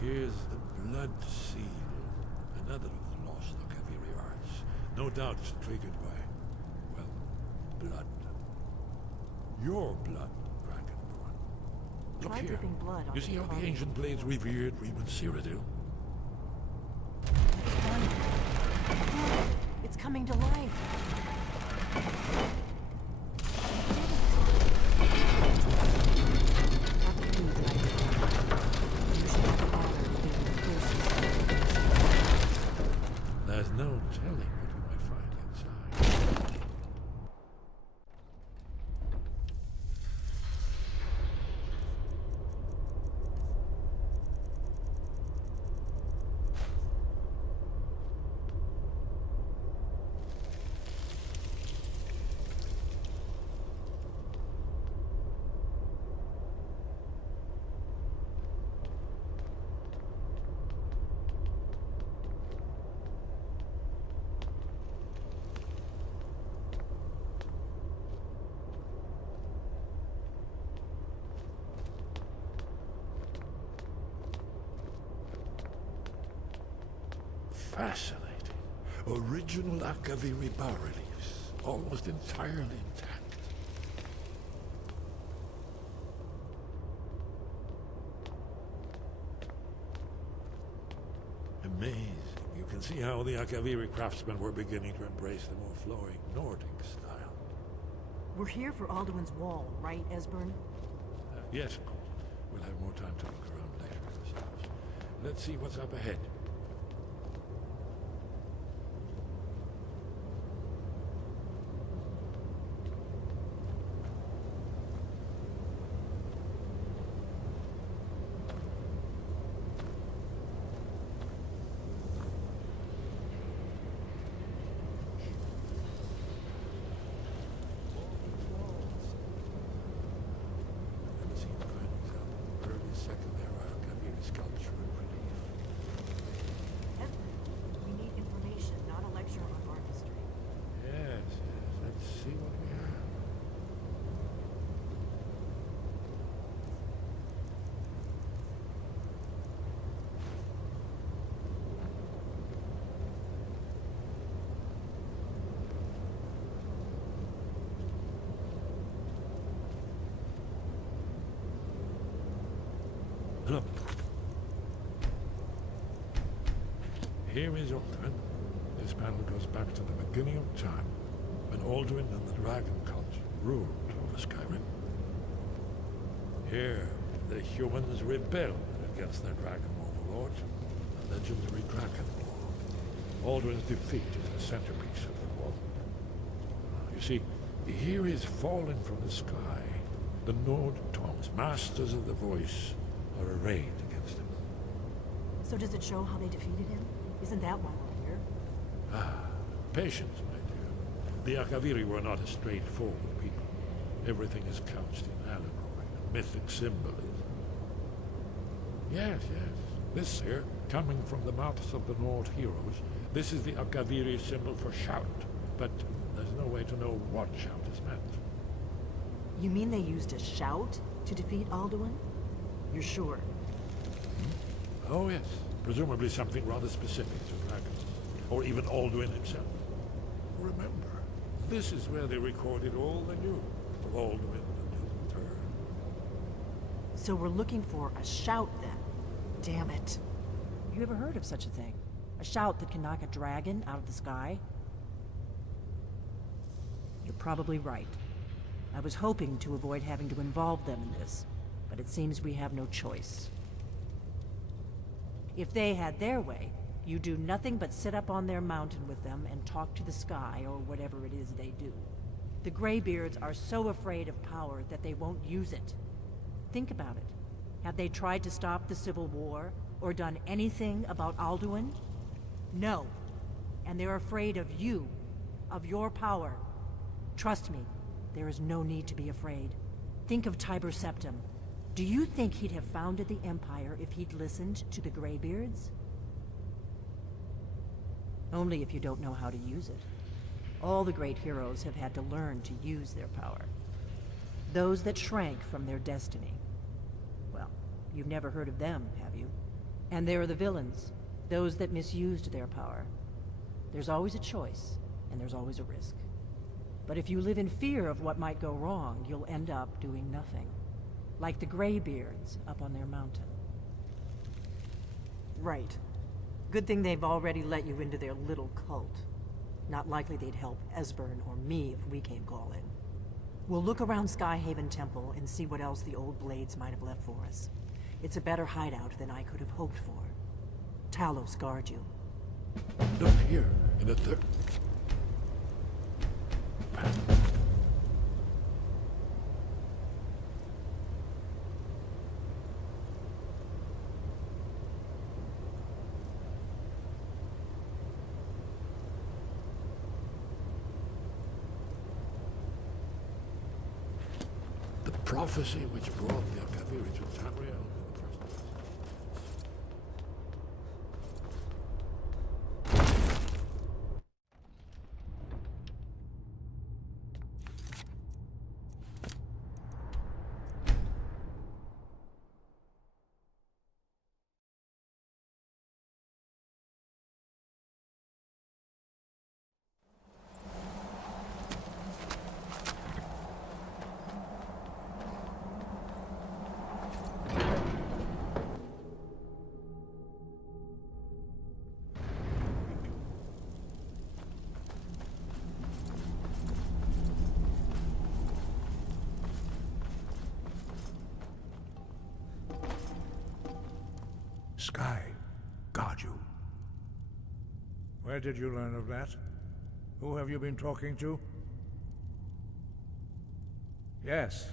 Here's the blood seal, another of the lost Akaviri arts. No doubt triggered by, well, blood. Your blood, dragonborn. Look Try here. dripping blood You onto see the how the carving. ancient blades revered Reman Cyrodiil? It's coming to life. There's no telling what we might find inside. Fascinating. Original Akaviri bas-reliefs, almost entirely intact. Amazing. You can see how the Akaviri craftsmen were beginning to embrace the more flowing Nordic style. We're here for Alduin's Wall, right, Esbern? Yes, of course. We'll have more time to look around later ourselves. Let's see what's up ahead. Look. Here is Alduin. This panel goes back to the beginning of time, when Alduin and the dragon cult ruled over Skyrim. Here, the humans rebelled against their dragon overlord, the legendary Dragon War. Alduin's defeat is the centerpiece of the war. You see, here is falling from the sky. The Nord Toms, masters of the voice, are arrayed against him. So does it show how they defeated him? Isn't that why we're here? Ah, patience, my dear. The Akaviri were not a straightforward people. Everything is couched in allegory and mythic symbolism. Yes, yes. This here, coming from the mouths of the Nord heroes, this is the Akaviri symbol for shout, but there's no way to know what shout is meant. You mean they used a shout to defeat Alduin? You're sure? Hmm? Oh, yes. Presumably something rather specific to dragons, or even Alduin himself. Remember, this is where they recorded all they knew of Alduin and his return. So we're looking for a shout, then? Damn it. You ever heard of such a thing? A shout that can knock a dragon out of the sky? You're probably right. I was hoping to avoid having to involve them in this, but it seems we have no choice. If they had their way, you do nothing but sit up on their mountain with them and talk to the sky, or whatever it is they do. The Greybeards are so afraid of power that they won't use it. Think about it. Have they tried to stop the Civil War, or done anything about Alduin? No. And they're afraid of you, of your power. Trust me, there is no need to be afraid. Think of Tiber Septim. Do you think he'd have founded the Empire if he'd listened to the Greybeards? Only if you don't know how to use it. All the great heroes have had to learn to use their power. Those that shrank from their destiny. Well, you've never heard of them, have you? And there are the villains, those that misused their power. There's always a choice, and there's always a risk. But if you live in fear of what might go wrong, you'll end up doing nothing. Like the Greybeards up on their mountain. Right. Good thing they've already let you into their little cult. Not likely they'd help Esbern or me if we came calling. We'll look around Skyhaven Temple and see what else the old blades might have left for us. It's a better hideout than I could have hoped for. Talos guard you. Look here, in the third... The prophecy which brought the Akaviri to Tamriel in the first place. Sky, guard you. Where did you learn of that? Who have you been talking to? Yes,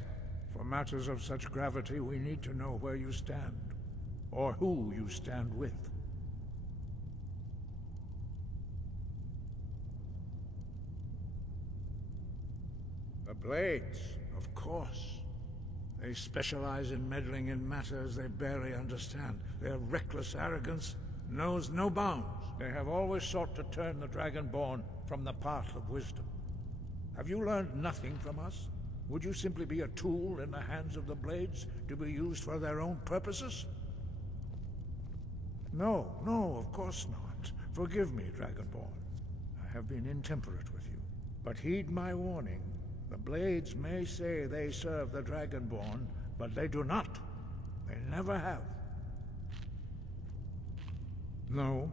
for matters of such gravity, we need to know where you stand, or who you stand with. The Blades, of course. They specialize in meddling in matters they barely understand. Their reckless arrogance knows no bounds. They have always sought to turn the dragonborn from the path of wisdom. Have you learned nothing from us? Would you simply be a tool in the hands of the Blades to be used for their own purposes? No, of course not. Forgive me, dragonborn. I have been intemperate with you. But heed my warning. The Blades may say they serve the dragonborn, but they do not. They never have. No,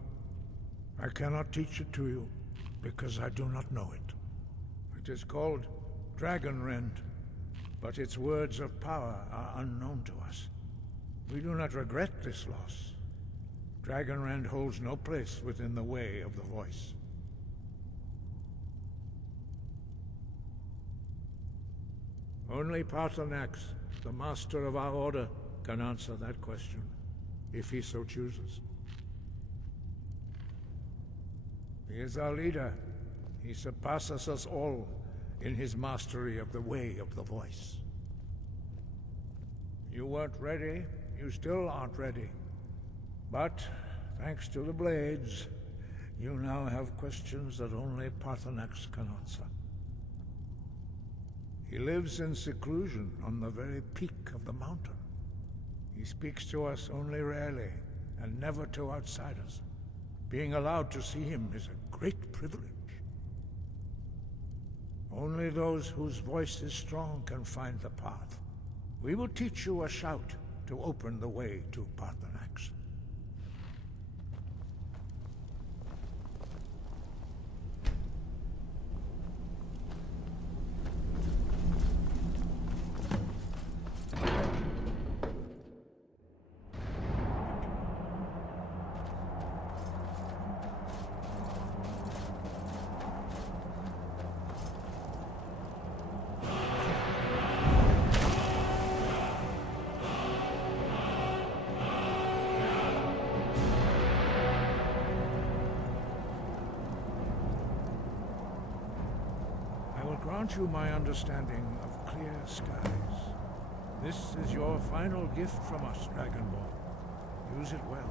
I cannot teach it to you, because I do not know it. It is called Dragonrend, but its words of power are unknown to us. We do not regret this loss. Dragonrend holds no place within the way of the voice. Only Paarthurnax, the master of our order, can answer that question, if he so chooses. He is our leader. He surpasses us all in his mastery of the way of the voice. You weren't ready. You still aren't ready. But, thanks to the Blades, you now have questions that only Paarthurnax can answer. He lives in seclusion on the very peak of the mountain. He speaks to us only rarely, and never to outsiders. Being allowed to see him is a great privilege. Only those whose voice is strong can find the path. We will teach you a shout to open the way to Paarthurnax. Grant you my understanding of clear skies. This is your final gift from us, Dragonborn. Use it well.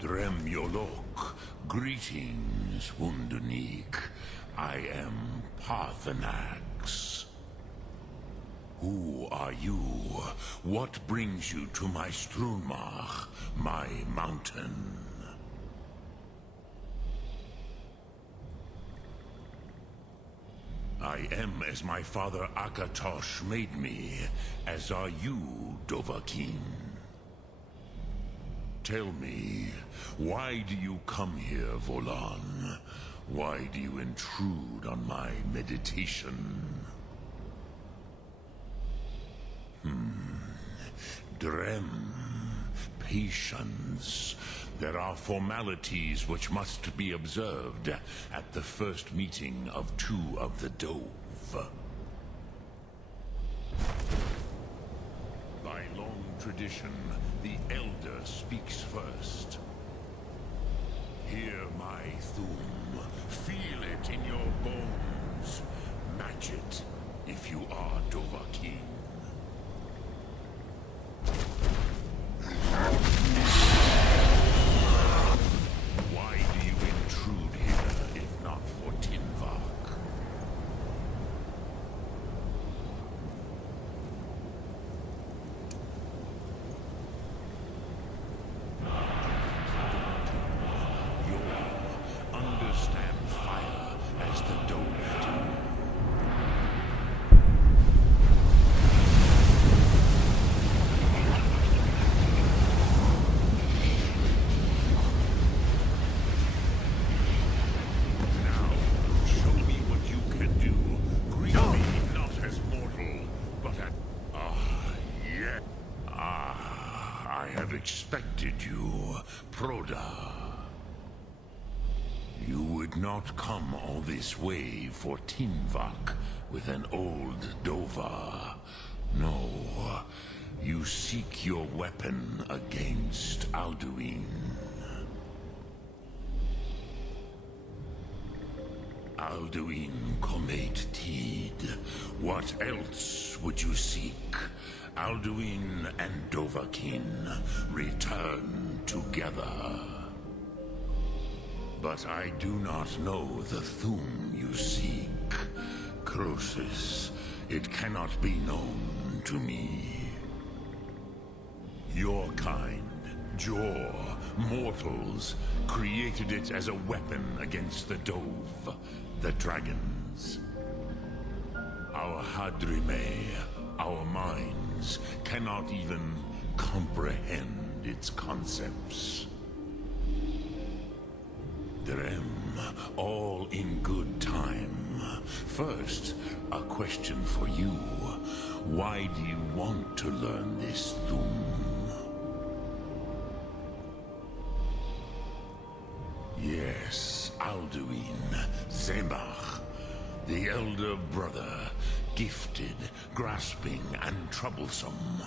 Dremyolok, greetings, Wundernik. I am Parthenax. Who are you? What brings you to my Strunmach, my mountain? I am as my father Akatosh made me, as are you, Dovahkiin. Tell me, why do you come here, Volan? Why do you intrude on my meditation? Drem, patience. There are formalities which must be observed at the first meeting of two of the Dove. By long tradition, the Elder speaks first. Hear my Thum. Feel it in your bones. Match it if you are Dovahkiin. Why do you intrude here, if not for Tinvak? You understand fire as the Dove do. Expected you, Proda. You would not come all this way for Tinvak with an old Dova. No, you seek your weapon against Alduin. Alduin Comet Tid. What else would you seek? Alduin and Dovahkiin return together. But I do not know the Thum you seek. Croesus, it cannot be known to me. Your kind, Jor, mortals, created it as a weapon against the Dove, the dragons. Our Hadrime, our minds, cannot even comprehend its concepts. Drem, all in good time. First, a question for you. Why do you want to learn this Thum? Yes, Alduin, Zemach, the elder brother, gifted, grasping, and troublesome,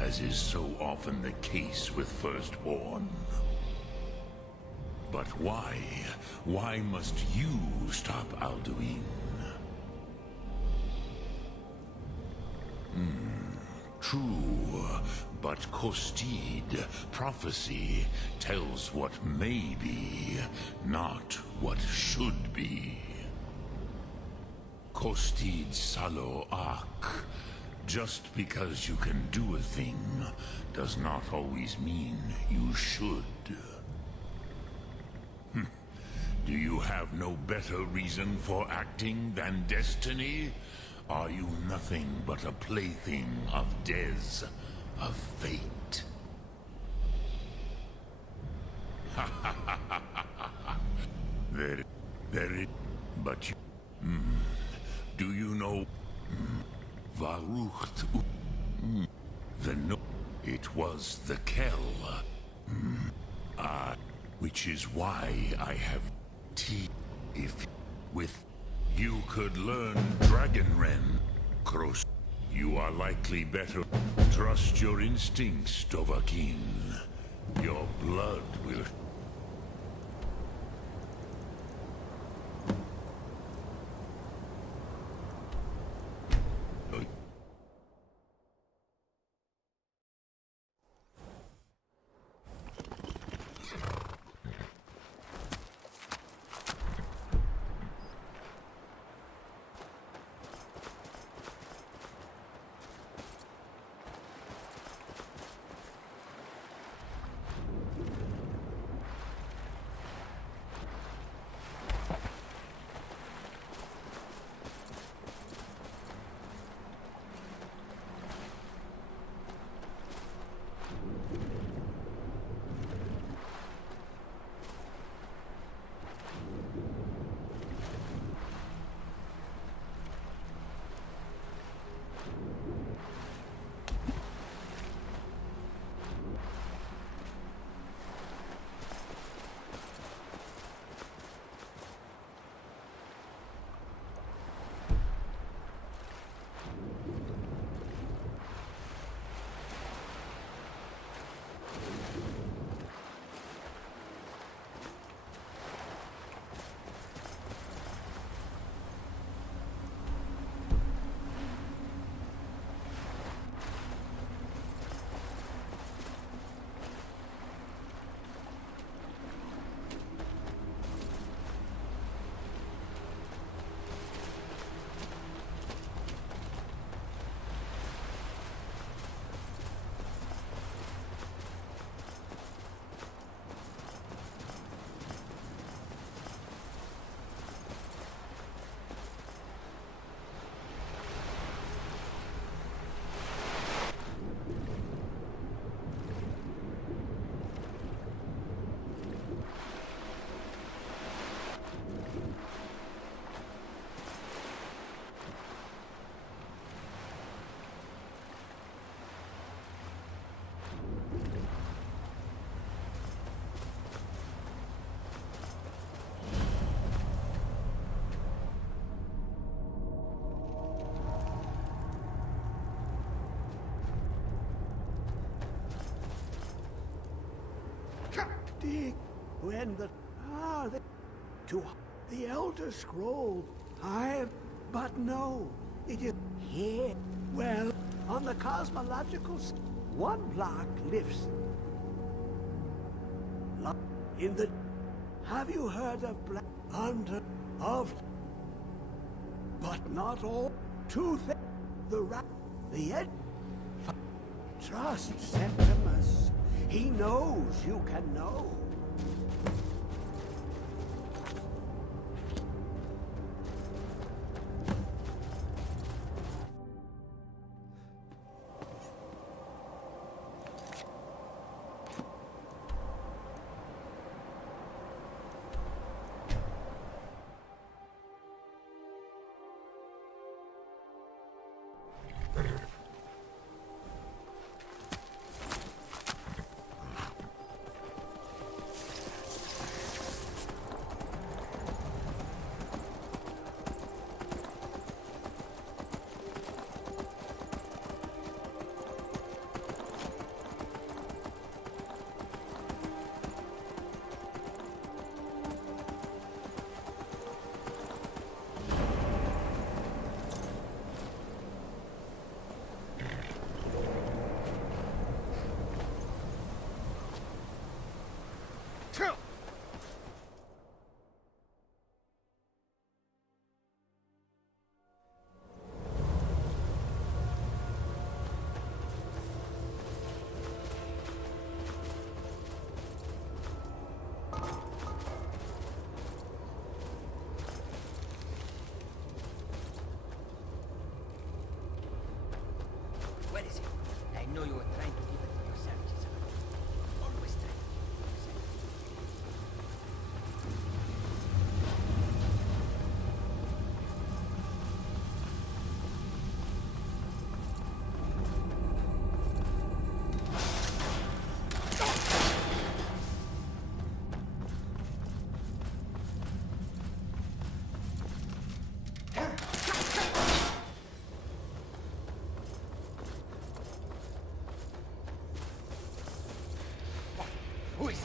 as is so often the case with Firstborn. But why? Why must you stop Alduin? True, but Kostid, prophecy, tells what may be, not what should be. Kostid Salo Ak. Just because you can do a thing does not always mean you should. Do you have no better reason for acting than destiny? Are you nothing but a plaything of Dez, of fate? Very, but you... Do you know... Varucht... The no... It was the Kell. Which is why I have... If... With... You could learn Dragonren, Kroos. You are likely better. Trust your instincts, Dovahkiin. Your blood will... dig when the to the Elder Scroll. But no, it is here. Well, on the cosmological one block lifts in the. Have you heard of black under of? But not all. Two things. The edge. Trust Septimus. He knows you can know. What is it? I know you were trying to keep it to yourself, Giselle. Always trying to keep it to yourself. Who is it?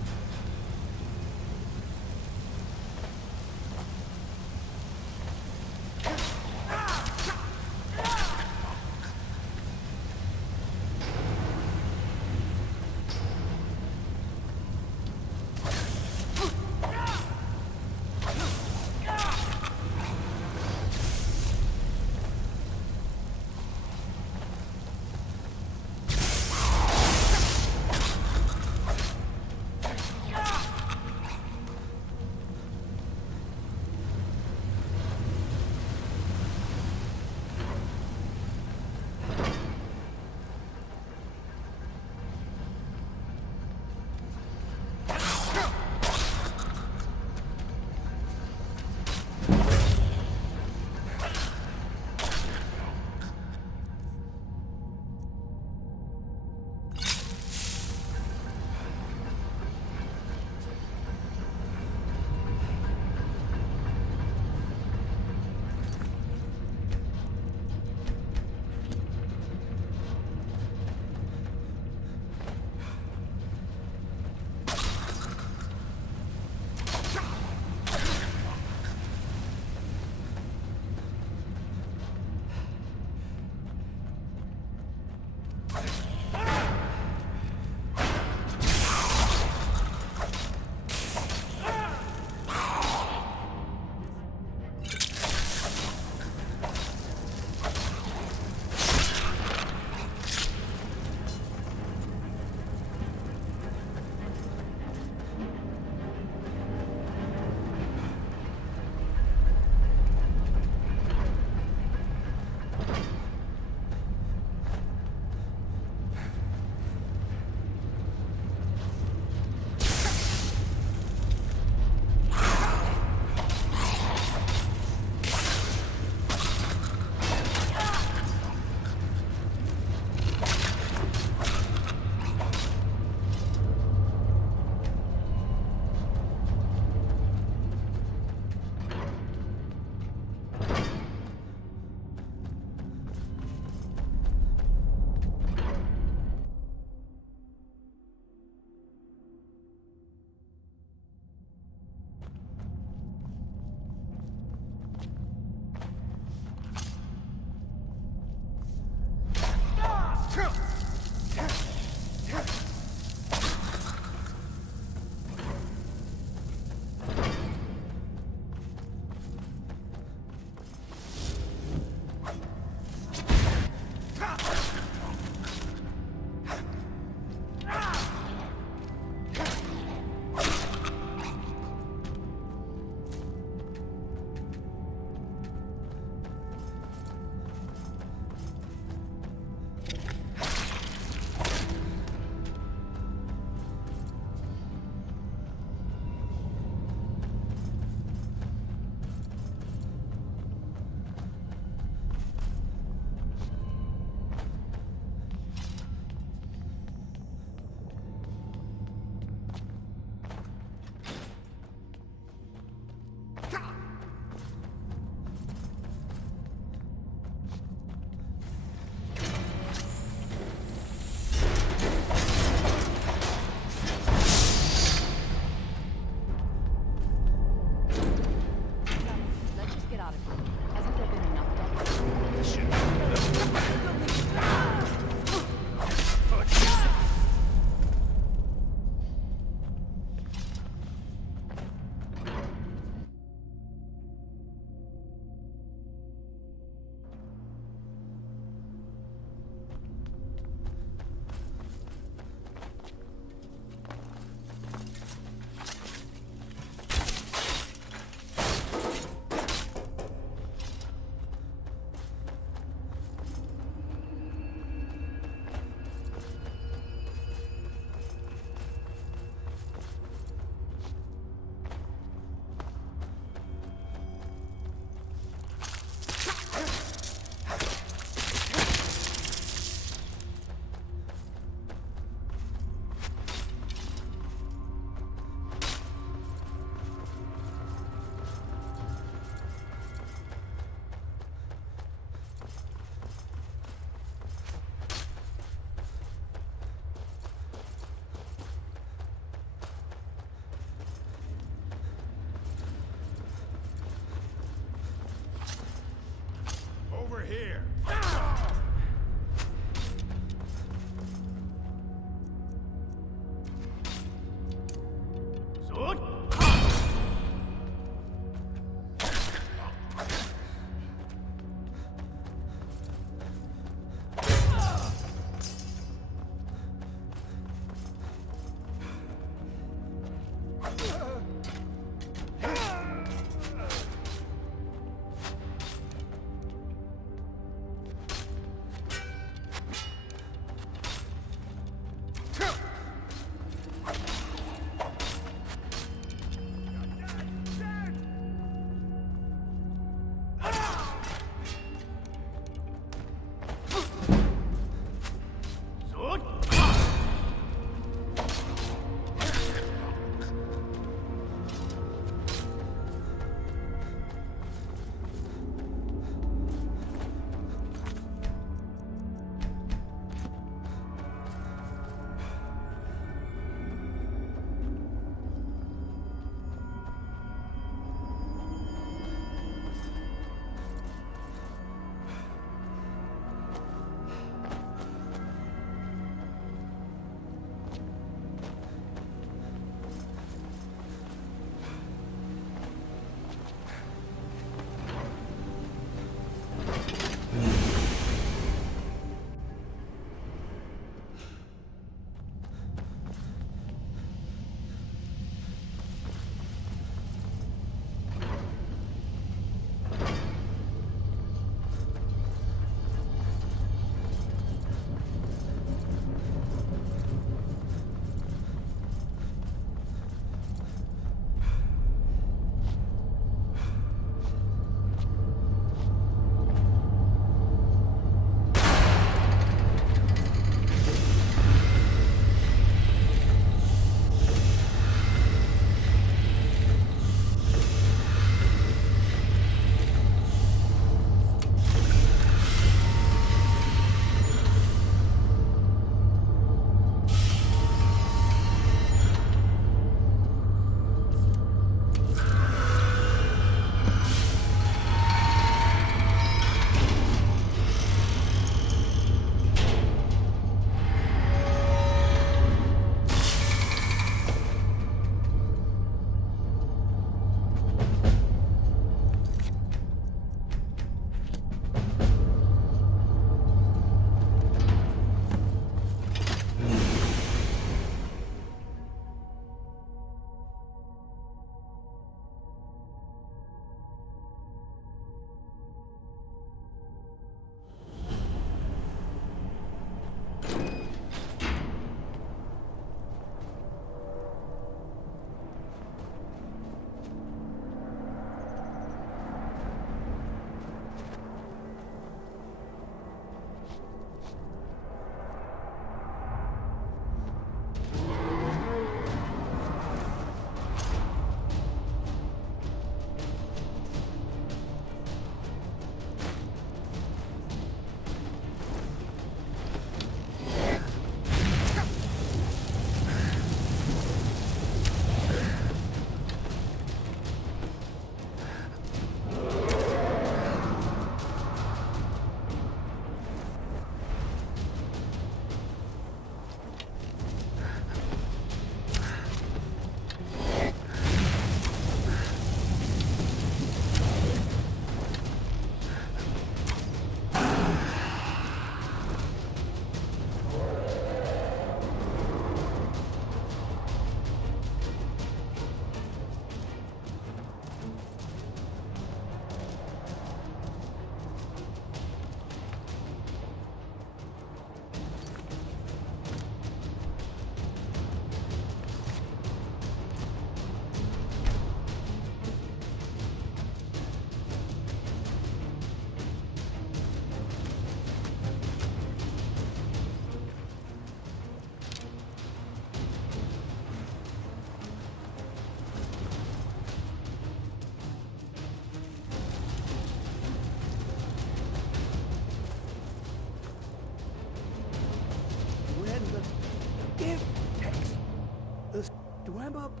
swim up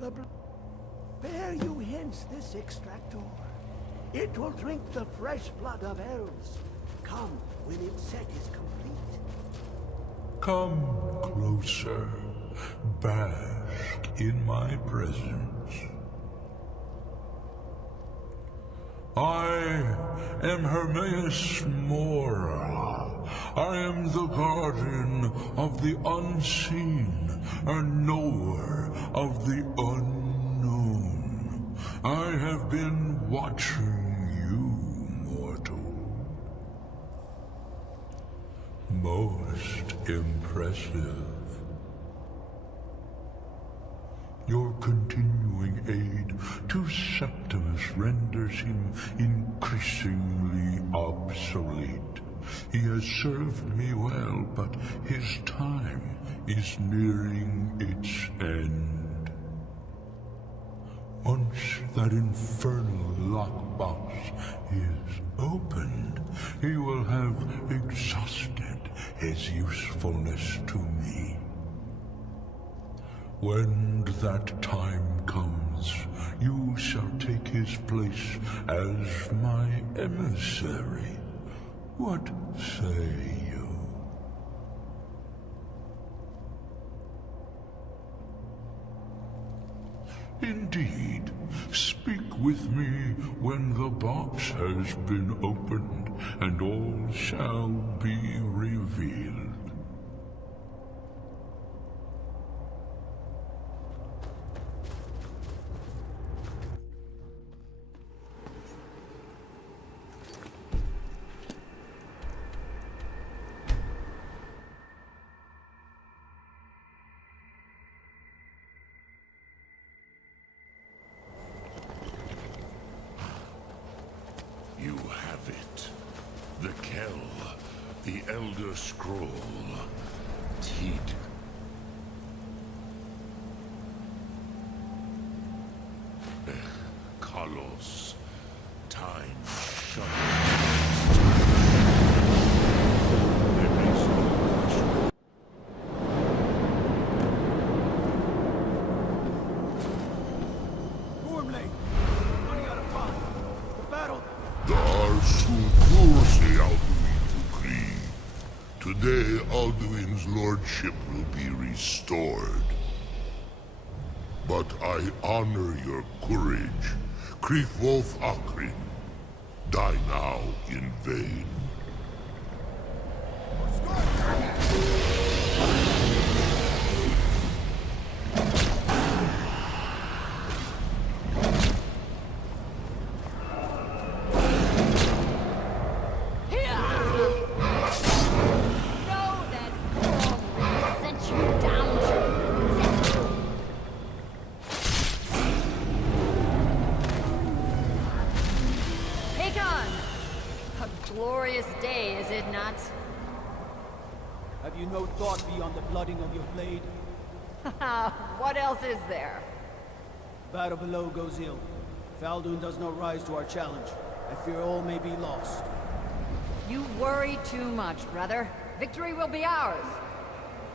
the bear you hence this extractor. It will drink the fresh blood of elves. Come when its set is complete. Come closer. Bask in my presence. I am Hermaeus Mora. I am the guardian of the unseen, a knower of the unknown. I have been watching you, mortal. Most impressive. Your continuing aid to Septimus renders him increasingly obsolete. He has served me well, but his time is nearing its end. Once that infernal lockbox is opened, he will have exhausted his usefulness to me. When that time comes, you shall take his place as my emissary. What say you? Indeed. Speak with me when the box has been opened, and all shall be revealed. You have it. The Kell, the Elder Scroll, Tid. Kalos, time shut. Today, Alduin's lordship will be restored. But I honor your courage. Kriegwolf Akrin. Die now in vain. Glorious day, is it not? Have you no thought beyond the blooding of your blade? What else is there? Battle below goes ill. If Alduin does not rise to our challenge, I fear all may be lost. You worry too much, brother. Victory will be ours.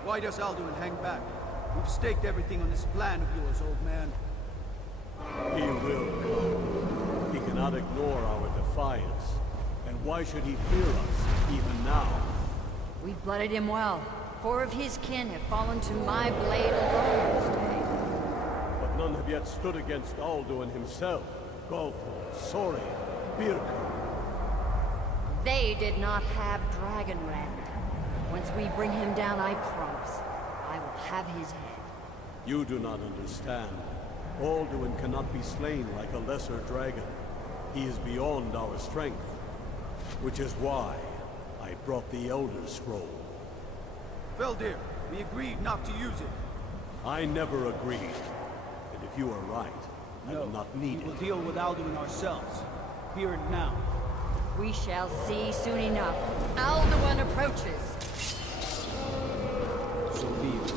Why does Alduin hang back? We've staked everything on this plan of yours, old man. He will come. He cannot ignore our defiance. And why should he fear us, even now? We blooded him well. 4 of his kin have fallen to my blade alone this day. But none have yet stood against Alduin himself. Golfo, Sori, Birka. They did not have Dragonrand. Once we bring him down, I promise, I will have his head. You do not understand. Alduin cannot be slain like a lesser dragon. He is beyond our strength. Which is why I brought the Elder Scroll. Veldir, we agreed not to use it. I never agreed. And if you are right, I will not need it. We will deal with Alduin ourselves. Here and now. We shall see soon enough. Alduin approaches. So be it.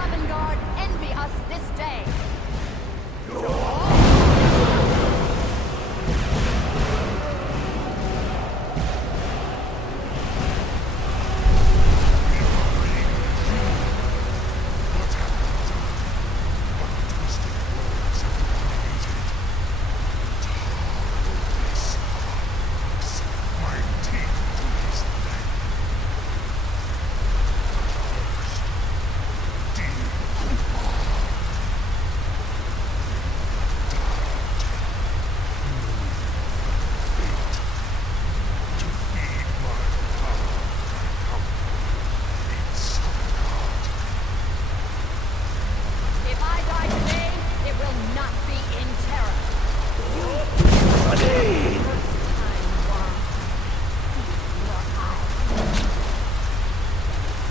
Sovngarde envy us this day.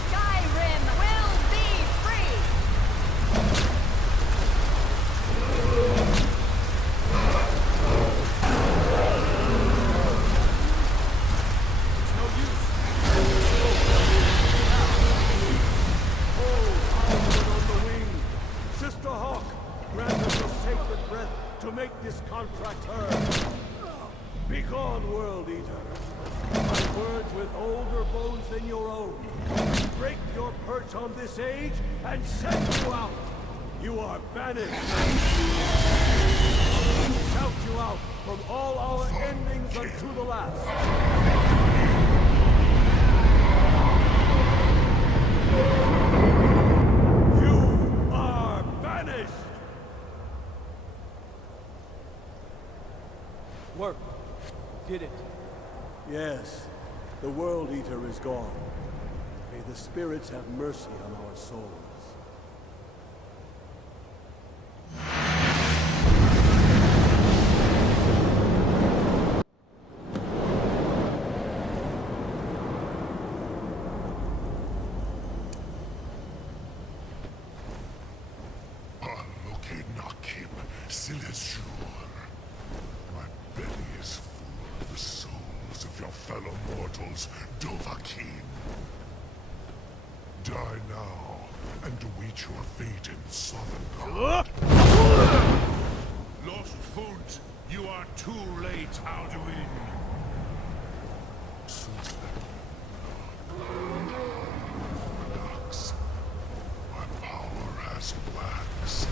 Skyrim will be free! It's no use. Oh, Alfred on the wing. Sister Hawk, grant us your sacred breath to make this contract heard. Begone, World Eater. My words with older bones than your own. Break your perch on this age and send you out. You are banished. Shout you out from all our endings unto the last. You are banished. Work. Did it. Yes, the World Eater is gone. May the spirits have mercy on our souls. My belly is full of the souls of your fellow mortals, Dovahkiin. Die now, and await your fate in Sovngarde. Lost Foot, you are too late, Alduin. Ducks, my power has waxed.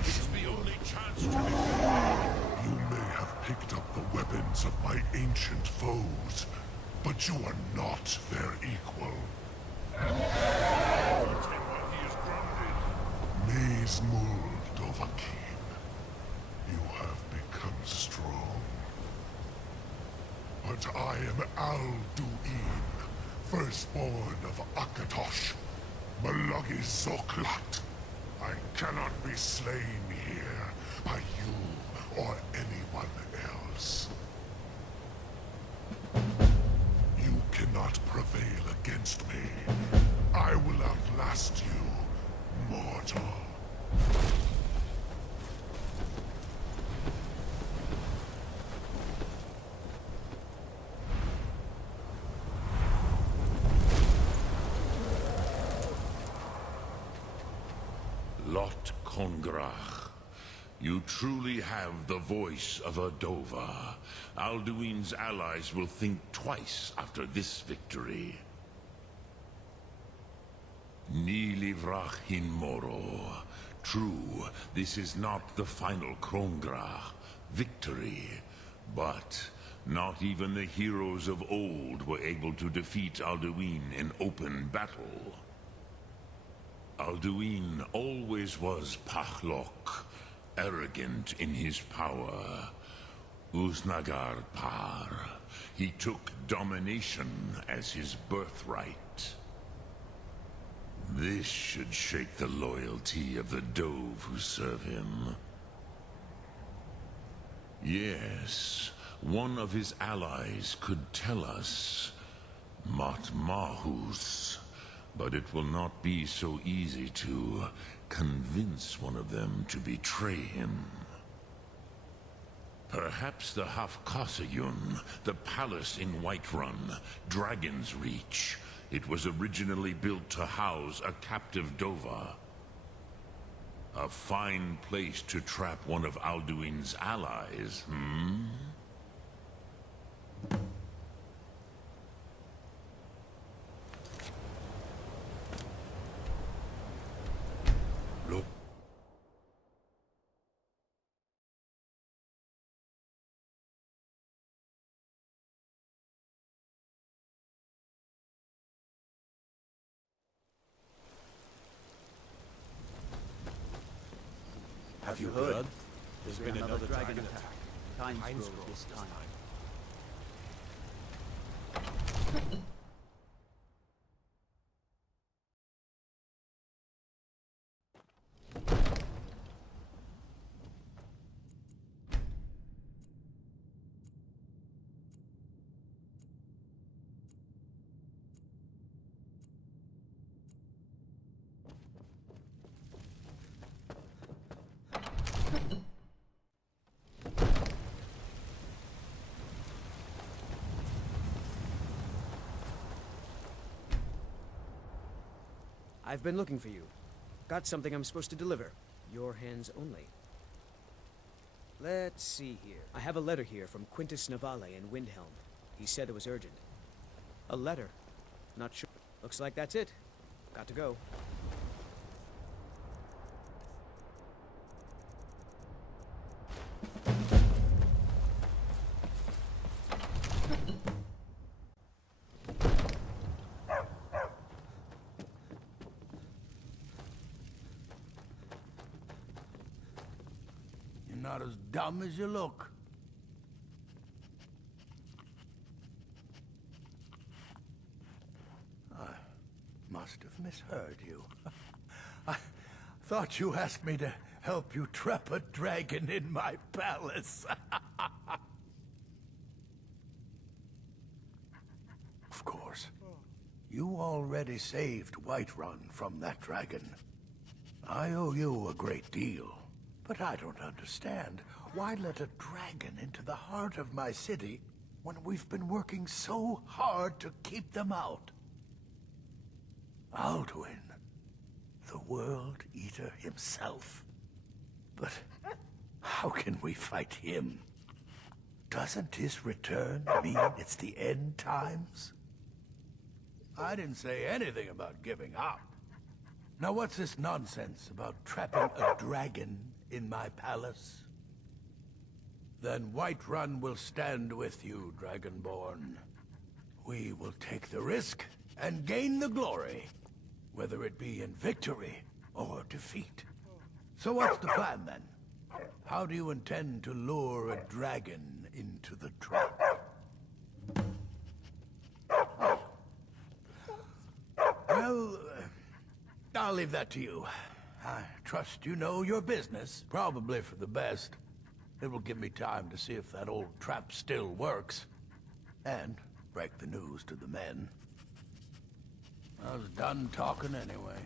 It's the only chance to You may have picked up the weapons of my ancient foes, but you are not their equal. Maze Mul Dovahkiin, you have become strong. But I am Alduin, firstborn of Akatosh, Malagi Zoklat. I cannot be slain here by you or anyone else. You cannot prevail against me. I will outlast you, mortal. Lot Kongrach, you truly have the voice of a Dova. Alduin's allies will think twice after this victory. Ni livrach hin moro. True, this is not the final Kongrach victory, but not even the heroes of old were able to defeat Alduin in open battle. Alduin always was Pachlok, arrogant in his power. Uznagar Par. He took domination as his birthright. This should shake the loyalty of the Dove who serve him. Yes, one of his allies could tell us. Matmahus. But it will not be so easy to convince one of them to betray him. Perhaps the Hafkasayun, the palace in Whiterun, Dragon's Reach. It was originally built to house a captive Dova. A fine place to trap one of Alduin's allies, hmm? Look. Have you heard? There's been another dragon attack. Time scroll this time. I've been looking for you. Got something I'm supposed to deliver. Your hands only. Let's see here. I have a letter here from Quintus Navale in Windhelm. He said it was urgent. A letter? Not sure. Looks like that's it. Got to go. Not as dumb as you look. I must have misheard you. I thought you asked me to help you trap a dragon in my palace. Of course. You already saved Whiterun from that dragon. I owe you a great deal. But I don't understand. Why let a dragon into the heart of my city when we've been working so hard to keep them out? Alduin, the World Eater himself. But how can we fight him? Doesn't his return mean it's the end times? I didn't say anything about giving up. Now what's this nonsense about trapping a dragon in my palace? Then Whiterun will stand with you, Dragonborn. We will take the risk and gain the glory, whether it be in victory or defeat. So what's the plan then? How do you intend to lure a dragon into the trap? Well, I'll leave that to you. I trust you know your business, probably for the best. It will give me time to see if that old trap still works, and break the news to the men. I was done talking anyway.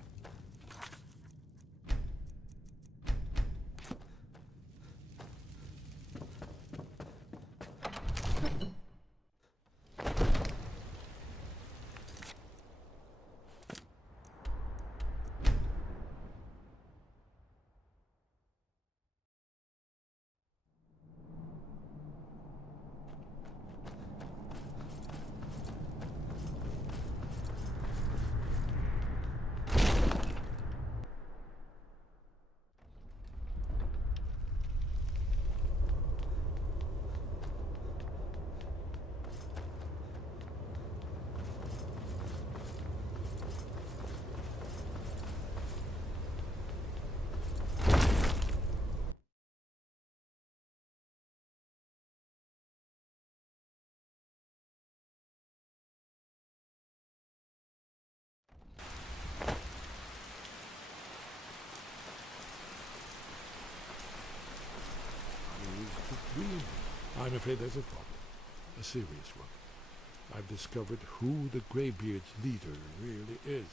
I'm afraid there's a problem. A serious one. I've discovered who the Greybeard's leader really is.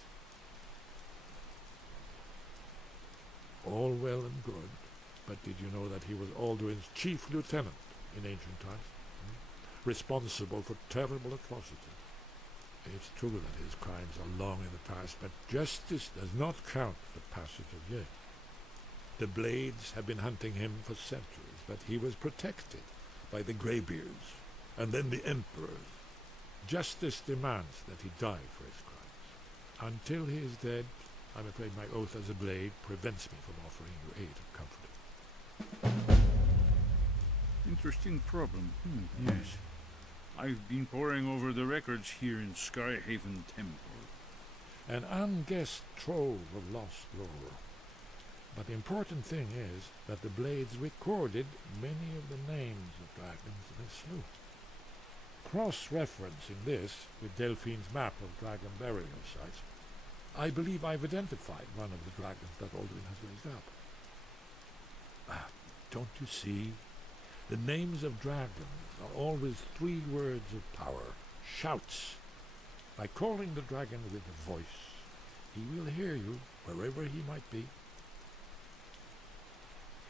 All well and good, but did you know that he was Alduin's chief lieutenant in ancient times? Responsible for terrible atrocities. It's true that his crimes are long in the past, but justice does not count the passage of years. The Blades have been hunting him for centuries, but he was protected by the Greybeards, and then the Emperors. Justice demands that he die for his crimes. Until he is dead, I'm afraid my oath as a Blade prevents me from offering you aid and comfort. Interesting problem. Yes. I've been poring over the records here in Skyhaven Temple. An unguessed trove of lost lore. But the important thing is that the Blades recorded many of the names of dragons they slew. Cross-referencing this with Delphine's map of dragon burial sites, I believe I've identified one of the dragons that Alduin has raised up. Don't you see? The names of dragons are always 3 words of power, shouts. By calling the dragon with a voice, he will hear you wherever he might be.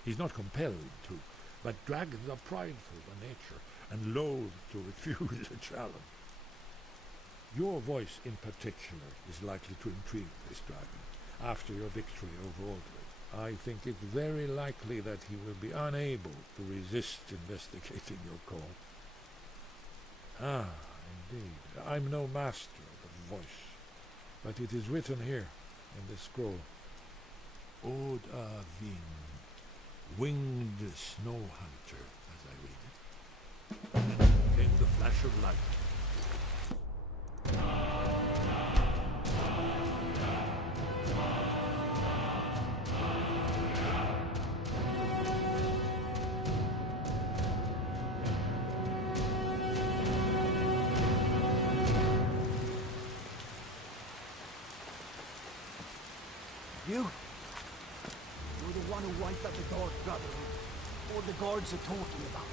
He's not compelled to, but dragons are prideful by nature and loath to refuse a challenge. Your voice in particular is likely to intrigue this dragon after your victory over Alduin. I think it's very likely that he will be unable to resist investigating your call. Ah, indeed. I'm no master of the voice, but it is written here in this scroll. Od Avin, winged snow hunter, as I read it. And then came the flash of light. You're the one who wiped out the Dark Brotherhood, or the guards are talking about.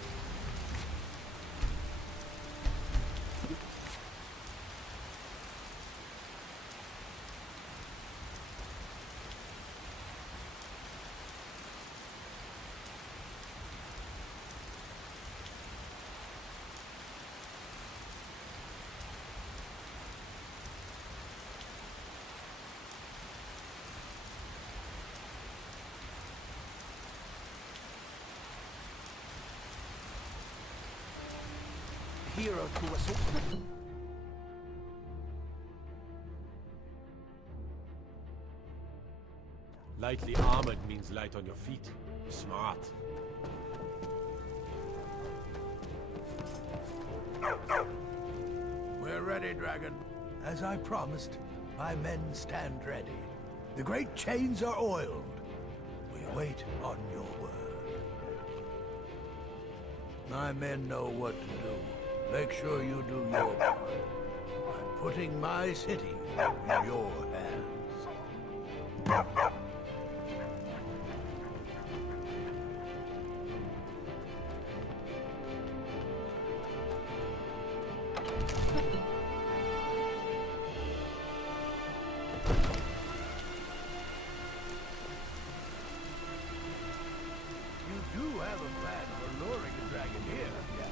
Hero to us all. Lightly armored means light on your feet. Smart. We're ready, Dragon. As I promised, my men stand ready. The great chains are oiled. We wait on your word. My men know what to do. Make sure you do your part. I'm putting my city in your hands. You do have a plan for luring the dragon here, yeah?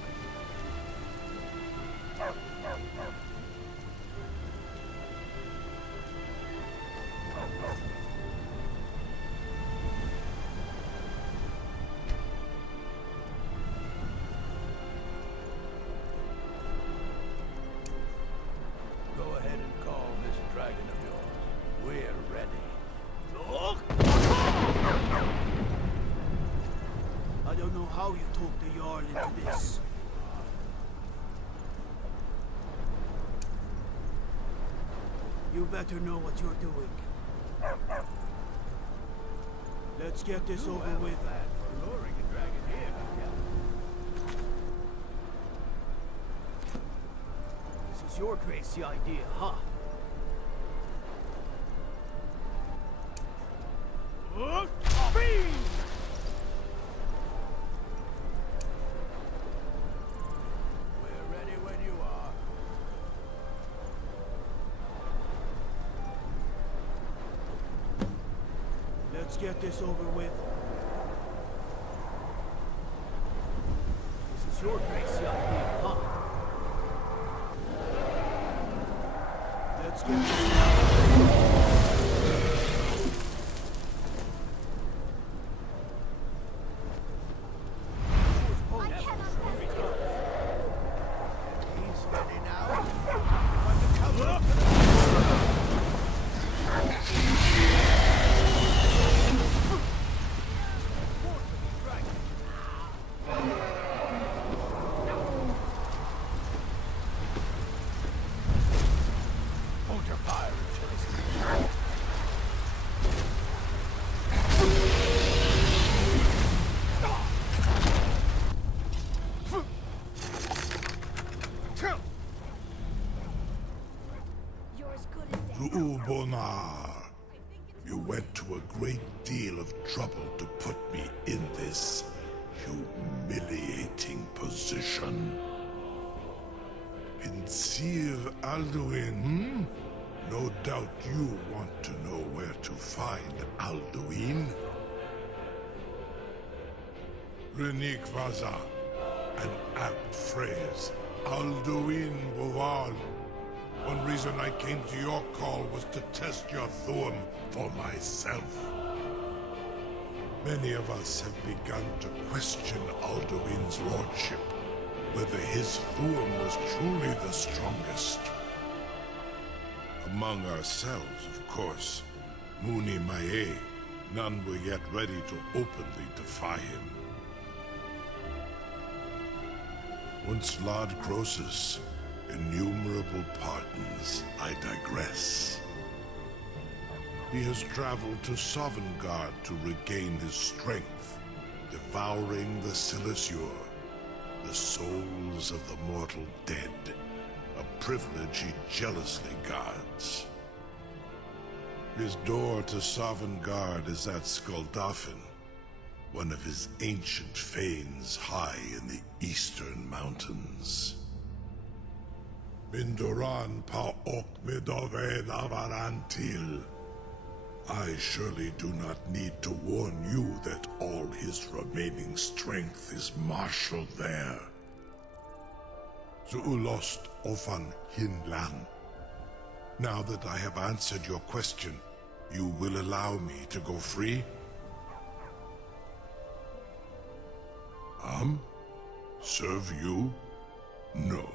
Go ahead and call this dragon of yours. We're ready. Look! I don't know how you talked the Jarl into this. You better know what you're doing. Let's get this over with. For luring a dragon here, yeah? This is your crazy idea, huh? We're ready when you are. Let's get this over with. This is your crazy idea, huh? Let's get this Ubonar, you went to a great deal of trouble to put me in this humiliating position. In Sir Alduin, no doubt you want to know where to find Alduin. Renik Vaza, an apt phrase. Alduin Boval. One reason I came to your call was to test your Thuum for myself. Many of us have begun to question Alduin's lordship, whether his Thuum was truly the strongest. Among ourselves, of course, Muni Mae, none were yet ready to openly defy him. Once Lord Croesus, innumerable pardons, I digress. He has traveled to Sovngarde to regain his strength, devouring the Silesure, the souls of the mortal dead, a privilege he jealously guards. His door to Sovngarde is at Skuldafn, one of his ancient fanes high in the eastern mountains. Mindoran pa ok midove navarantil. I surely do not need to warn you that all his remaining strength is marshaled there. Zuulost ofan hinlan. Now that I have answered your question, you will allow me to go free? Serve you? No.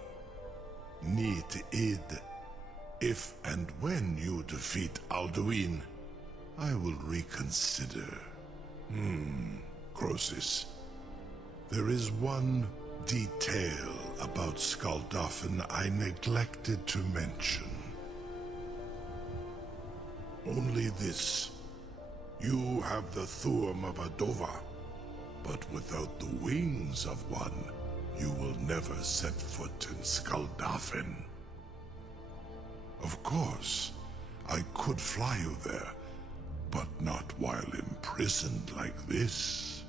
Need id. If and when you defeat Alduin, I will reconsider. Croesus. There is one detail about Skuldafn I neglected to mention. Only this. You have the Thuum of a Dova, but without the wings of one, you will never set foot in Skuldafn. Of course, I could fly you there, but not while imprisoned like this.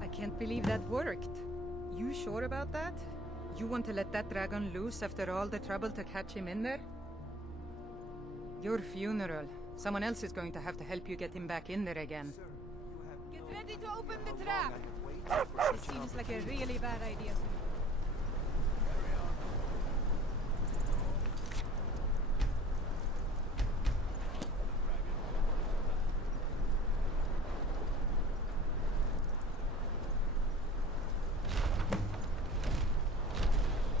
I can't believe that worked. You sure about that? You want to let that dragon loose after all the trouble to catch him in there? Your funeral. Someone else is going to have to help you get him back in there again. Get ready to open the trap! This seems like a really bad idea.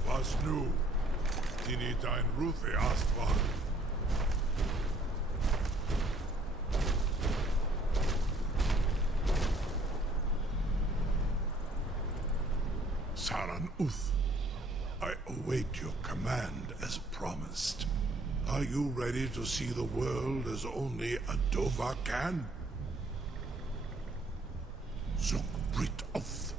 Was nu? Dini dein Rufe Astval. Saran Uth, I await your command as promised. Are you ready to see the world as only a Dova can? Zukbrit Uth,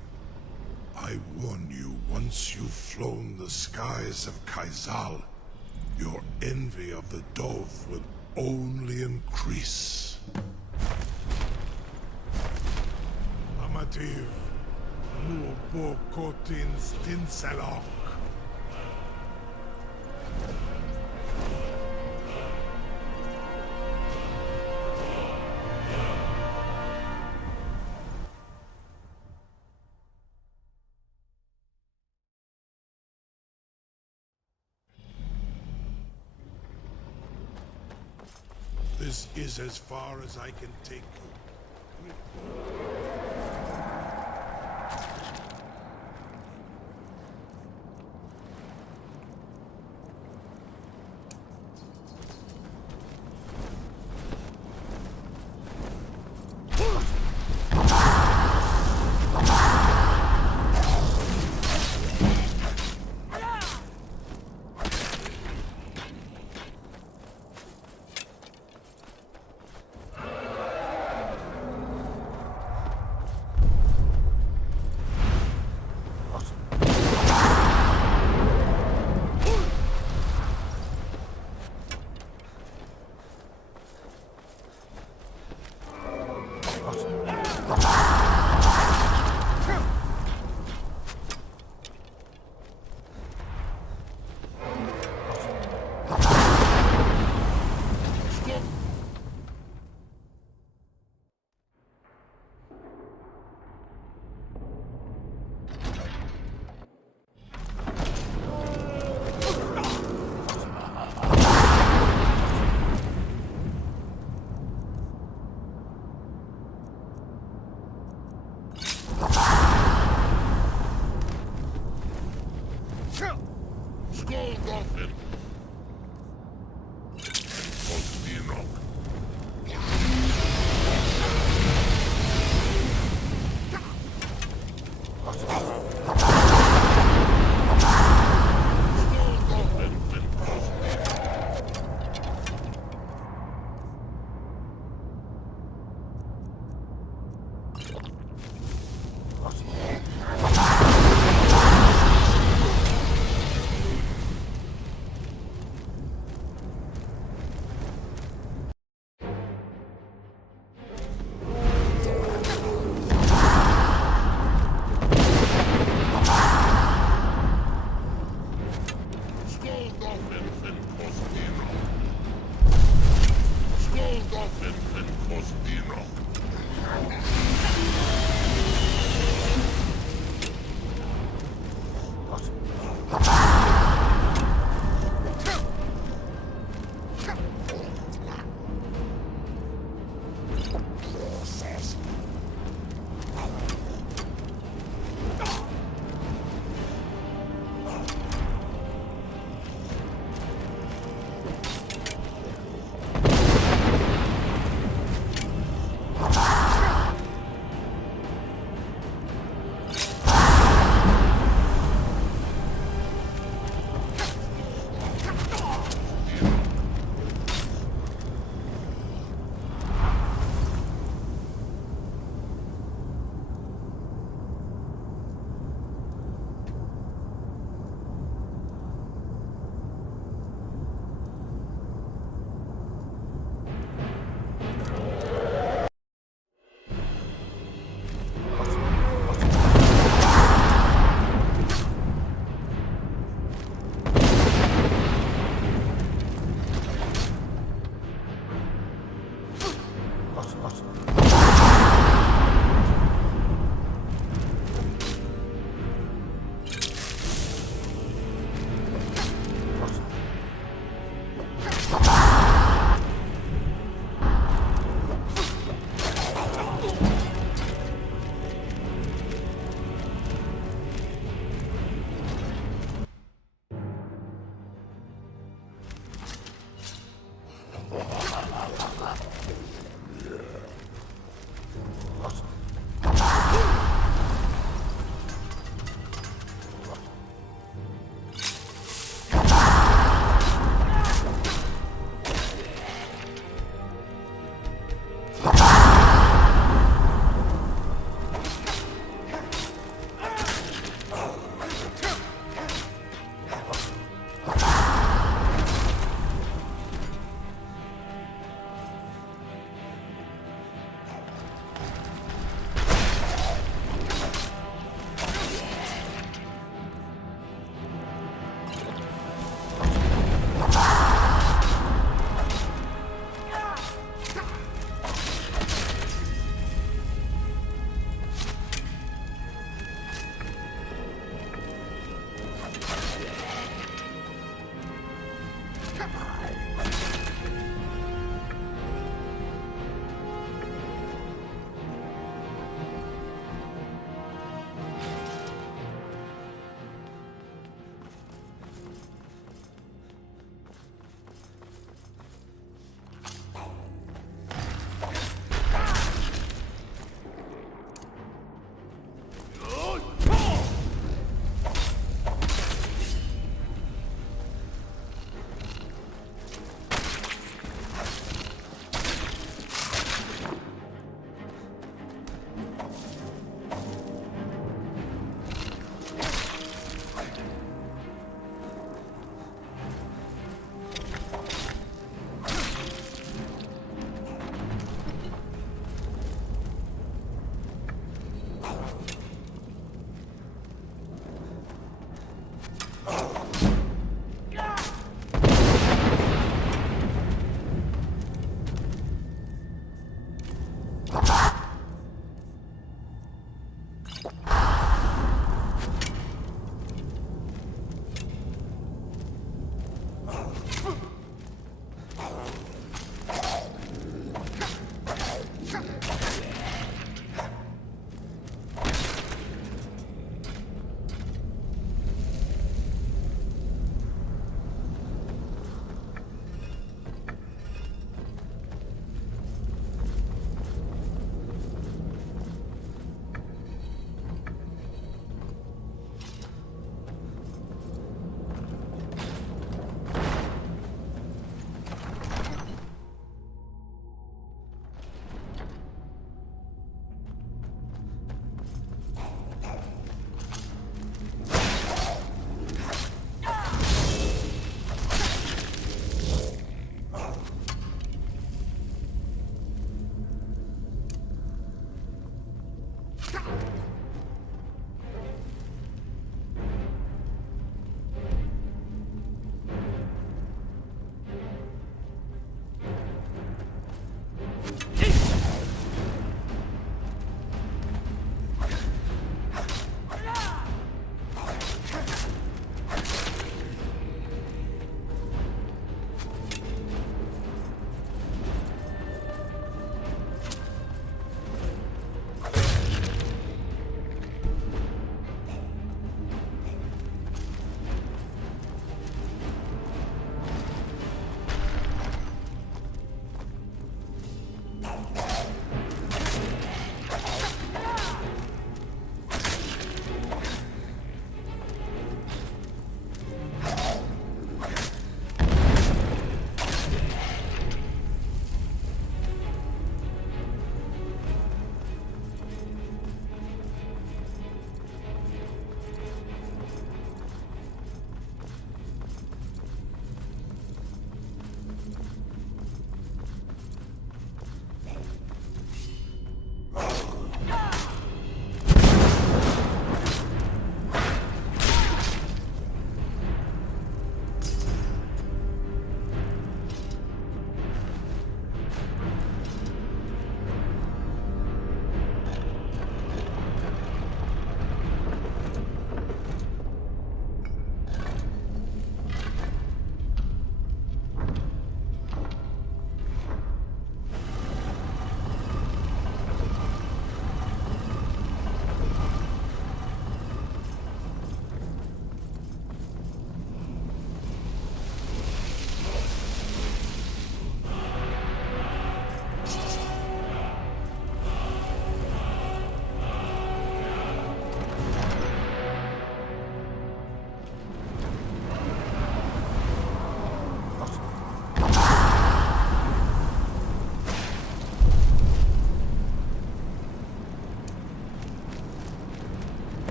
I warn you, once you've flown the skies of Kaizal, your envy of the Dove will only increase. Amativ. Mubokotin Stinselok. This is as far as I can take you.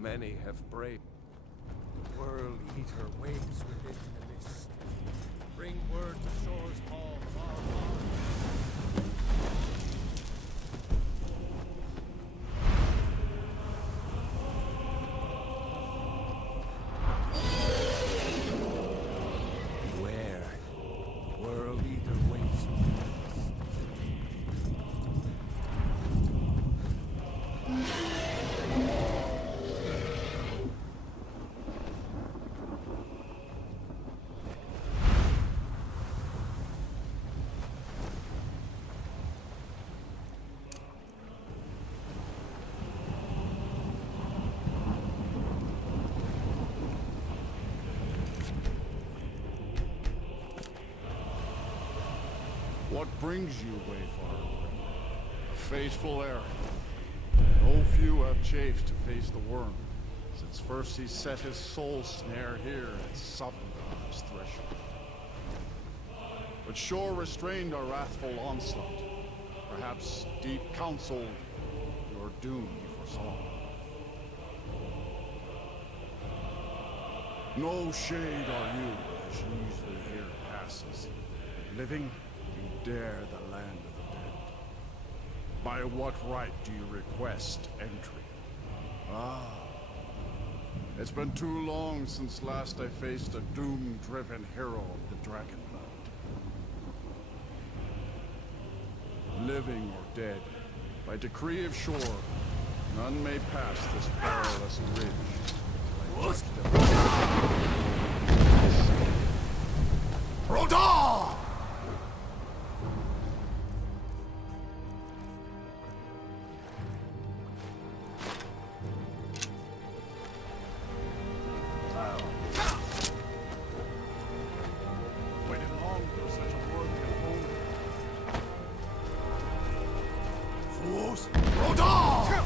Many have braved. The World Eater waits within the mist. Bring word to shores all far, far. Beware. World Eater waits within the mist. What brings you, Wayfarer? A fateful errand. No few have chafed to face the worm, since first he set his soul snare here at Sovngar's threshold. But Shor restrained our wrathful onslaught. Perhaps deep counsel your doom he foresaw. No shade are you, as usually here passes. Living, you dare the land of the dead. By what right do you request entry? Ah. It's been too long since last I faced a doom-driven hero of the Dragonblood. Living or dead, by decree of Shor, none may pass this perilous bridge. Rodar! Waited long for such a worthy opponent. Fools! Rodar!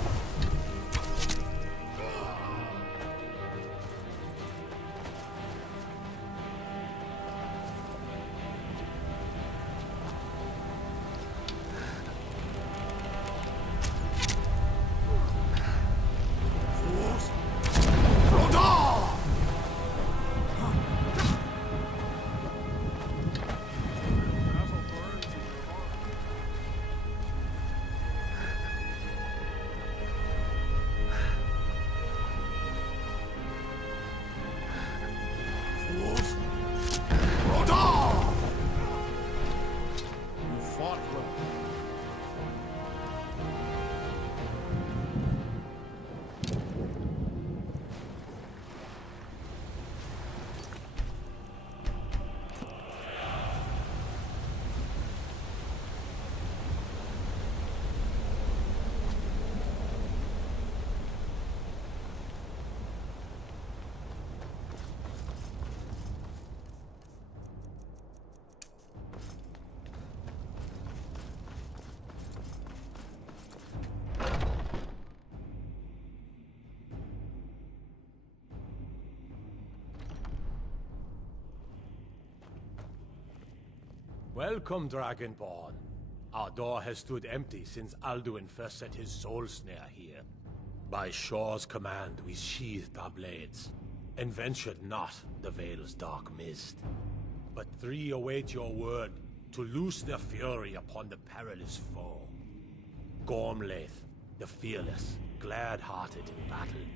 Welcome, Dragonborn. Our door has stood empty since Alduin first set his soul snare here. By Shor's command, we sheathed our blades, and ventured not the Vale's dark mist. But three await your word to loose their fury upon the perilous foe. Gormlaith, the fearless, glad-hearted in battle.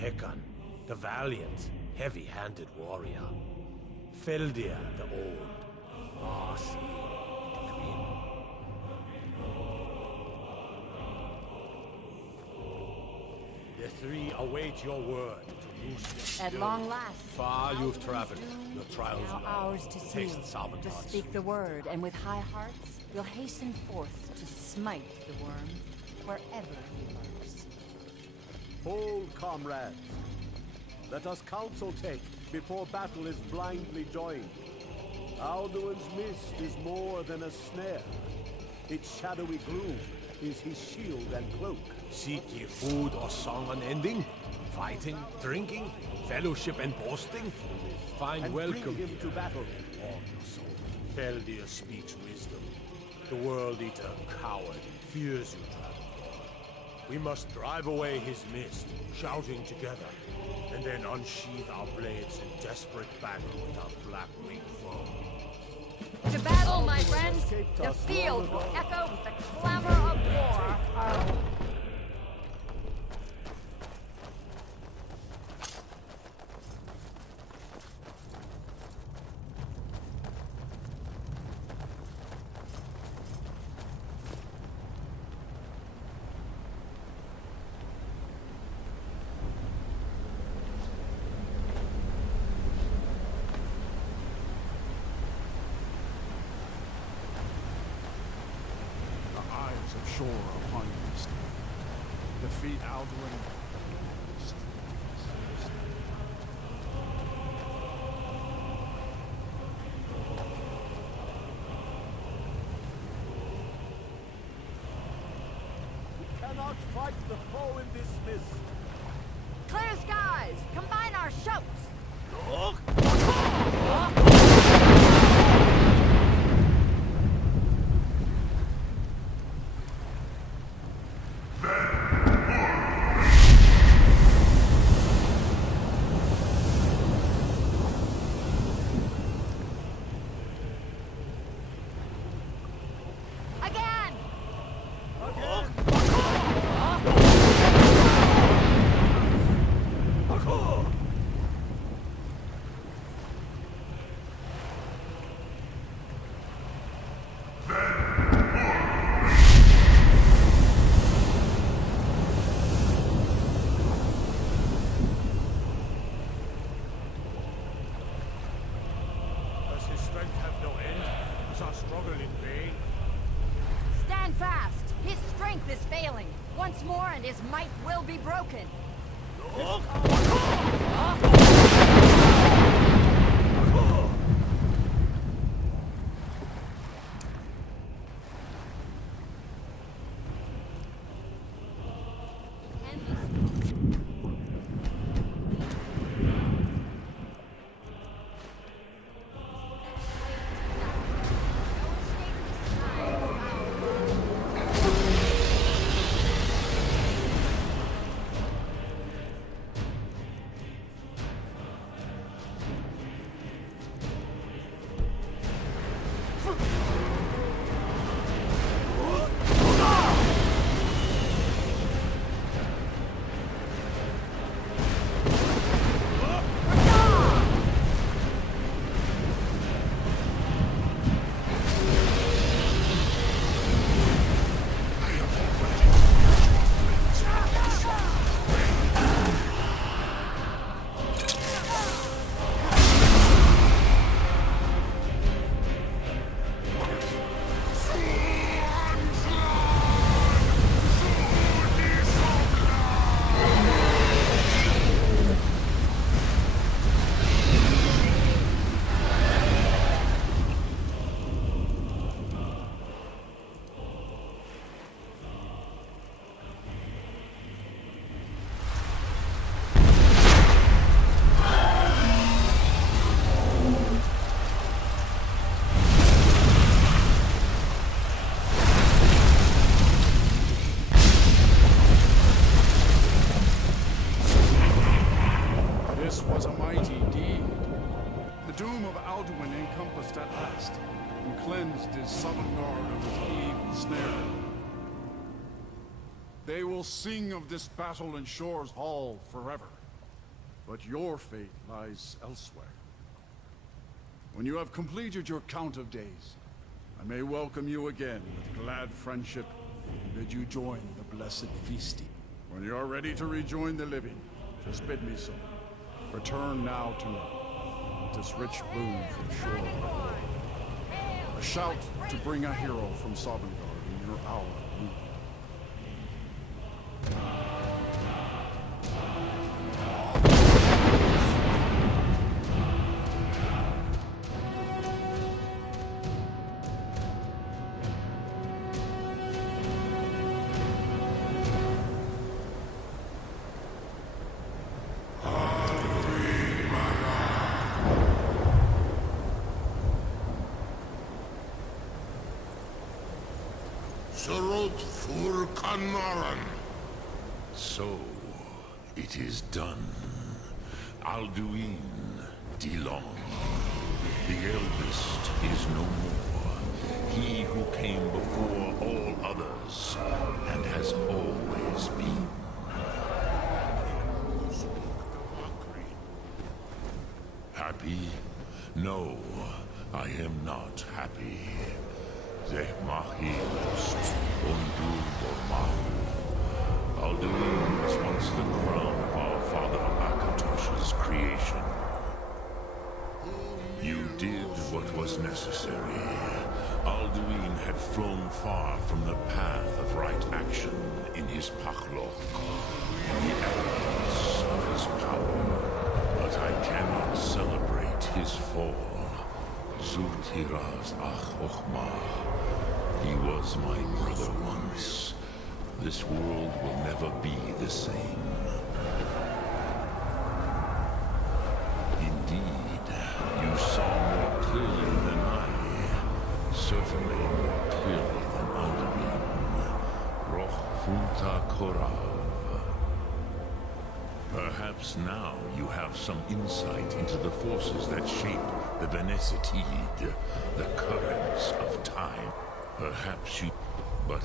Hekon, the valiant, heavy-handed warrior. Feldir, the old, far-seeing and grim. The three await your word to loose their At fury. long last. Far you've traveled, your trials Now long. ours to seal, Taste Sovngar's to speak the word, and with high hearts, we'll hasten forth to smite the worm, wherever he lurks. Hold, comrades. Let us counsel take before battle is blindly joined. Alduin's mist is more than a snare. Its shadowy gloom is his shield and cloak. Seek ye food or song unending? Fighting, drinking, fellowship and boasting? Find And welcome bring him here. to battle. Warm your soul. Feldir speaks wisdom. The World Eater, coward, fears you, Dragonborn. We must drive away his mist, shouting together, and then unsheath our blades in desperate battle with our black-winged foe. To battle, my friends! The field will echo with the clamor of war! The eyes of Shor upon you this day. Defeat Alduin. cannot fight the foe in this mist. Clear skies! Combine our shouts! Again! Does his strength have no end? Is our struggle in vain? Stand fast! His strength is failing. Once more and his might will be broken. This was a mighty deed. The doom of Alduin encompassed at last, and cleansed his southern guard of his evil snare. They will sing of this battle in Shore's Hall forever, but your fate lies elsewhere. When you have completed your count of days, I may welcome you again with glad friendship and bid you join the blessed feasting. When you are ready to rejoin the living, just bid me so. Return now to me, this rich boon from Shore. A shout to bring a hero from Sovngarde in your hour of need. So, it is done. Alduin Dilon. The eldest is no more. He who came before all others, and has always been. Happy? No, I am not happy. Zeh Mahist, Undur Bormahu. Alduin was once the crown of our father Akatosh's creation. You did what was necessary. Alduin had flown far from the path of right action in his Pachlok, in the arrogance of his power. But I cannot celebrate his fall. Zultiraz Ach Ochma. He was my brother once. this world will never be the same. Indeed, you saw more clearly than I. Certainly more clearly than Alduin. Roch Funta Korav. Perhaps now you have some insight into the forces that shape the Benesitid, the currents of time. Perhaps you... But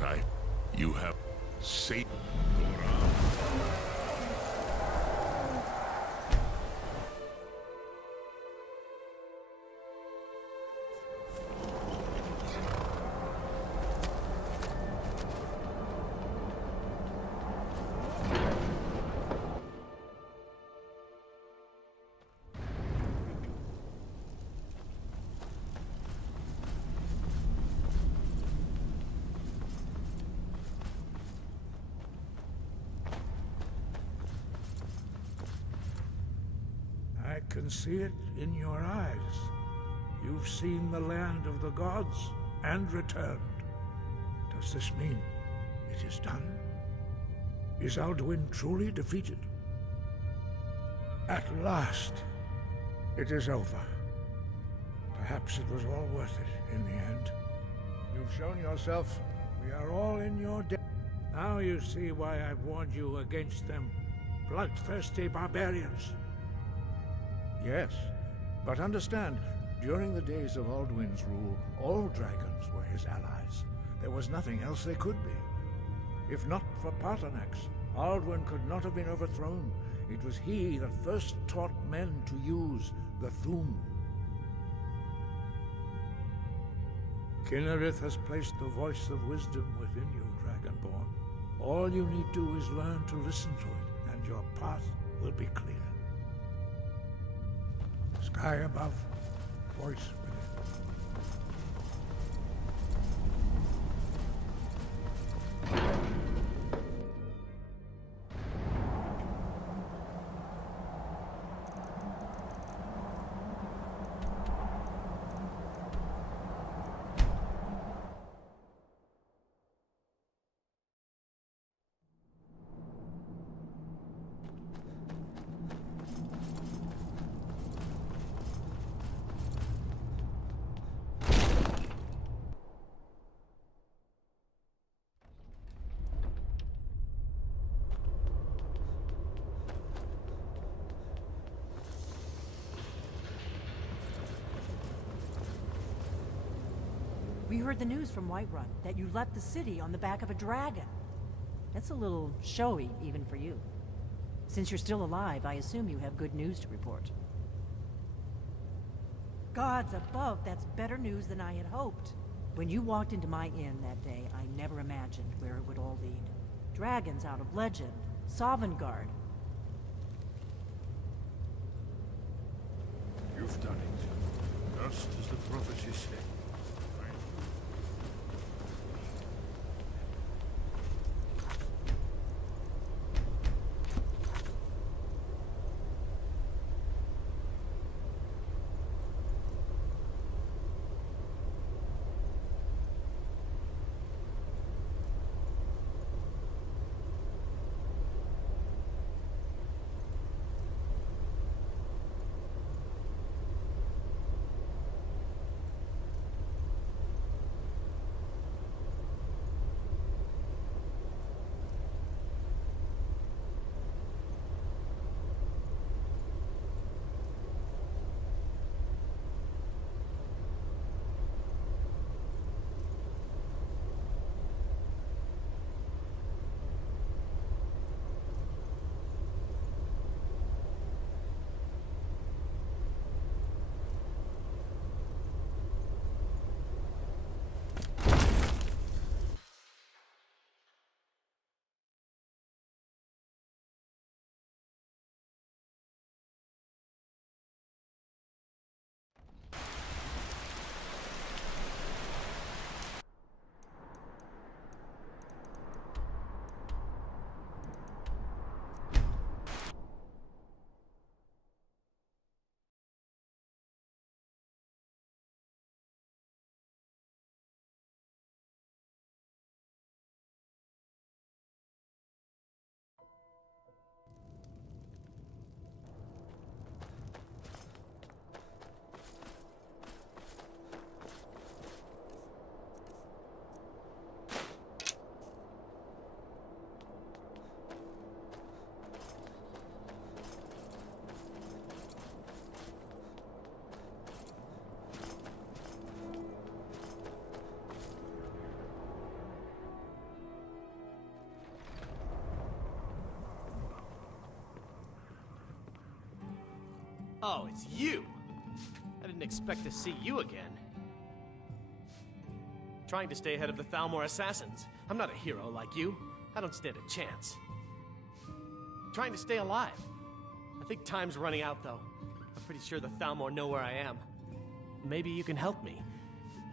you have... Saved I can see it in your eyes. You've seen the land of the gods and returned. Does this mean it is done? Is Alduin truly defeated? At last, it is over. Perhaps it was all worth it in the end. You've shown yourself. We are all in your debt. Now you see why I've warned you against them bloodthirsty barbarians. Yes, but understand, during the days of Alduin's rule, all dragons were his allies. There was nothing else they could be. If not for Paarthurnax, Alduin could not have been overthrown. It was he that first taught men to use the Thu'um. Kynareth has placed the voice of wisdom within you, Dragonborn. All you need do is learn to listen to it, and your path will be clear. Sky above, voice within. We heard the news from Whiterun that you left the city on the back of a dragon. That's a little showy, even for you. Since you're still alive, I assume you have good news to report. Gods above, that's better news than I had hoped. When you walked into my inn that day, I never imagined where it would all lead. Dragons out of legend, Sovngarde. You've done it. Just as the prophecies say. Oh, it's you! I didn't expect to see you again. Trying to stay ahead of the Thalmor assassins. I'm not a hero like you. I don't stand a chance. Trying to stay alive. I think time's running out, though. I'm pretty sure the Thalmor know where I am. Maybe you can help me.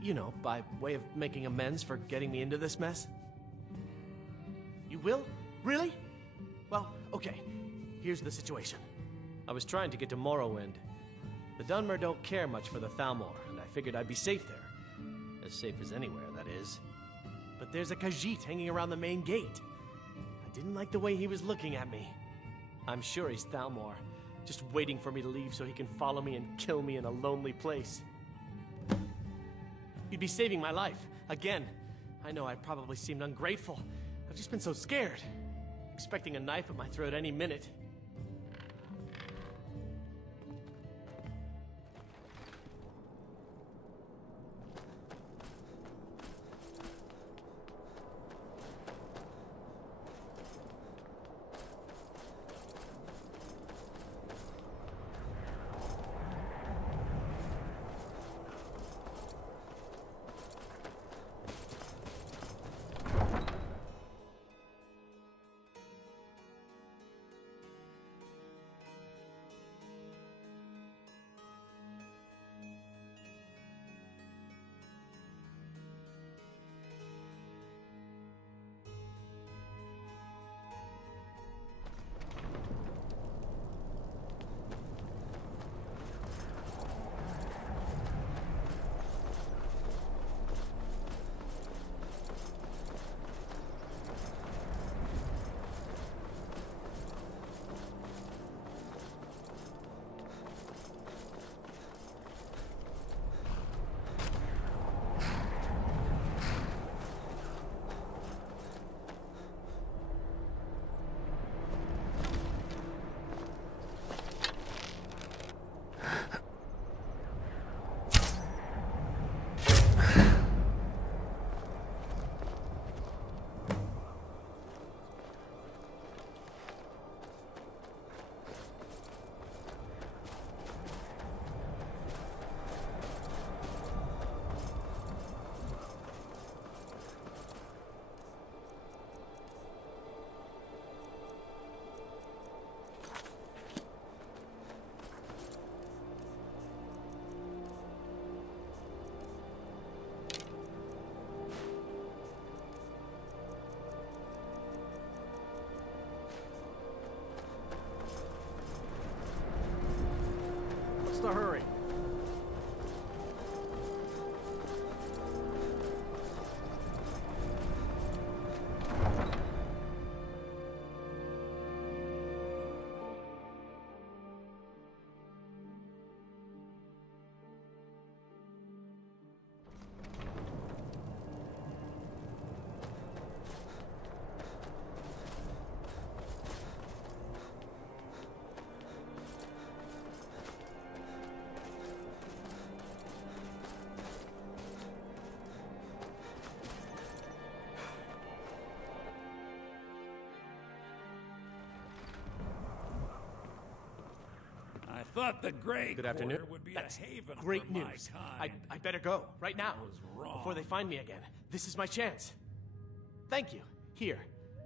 You know, by way of making amends for getting me into this mess. You will? Really? Well, okay. Here's the situation. I was trying to get to Morrowind. The Dunmer don't care much for the Thalmor, and I figured I'd be safe there. As safe as anywhere, that is. But there's a Khajiit hanging around the main gate. I didn't like the way he was looking at me. I'm sure he's Thalmor, just waiting for me to leave so he can follow me and kill me in a lonely place. You'd be saving my life, again. I know I probably seemed ungrateful. I've just been so scared, expecting a knife at my throat any minute. What's the hurry? I thought the Grey Good afternoon. Quarter would be That's a haven great for news. my kind. I better go, right now, I was wrong. before they find me again. This is my chance. Thank you. Here.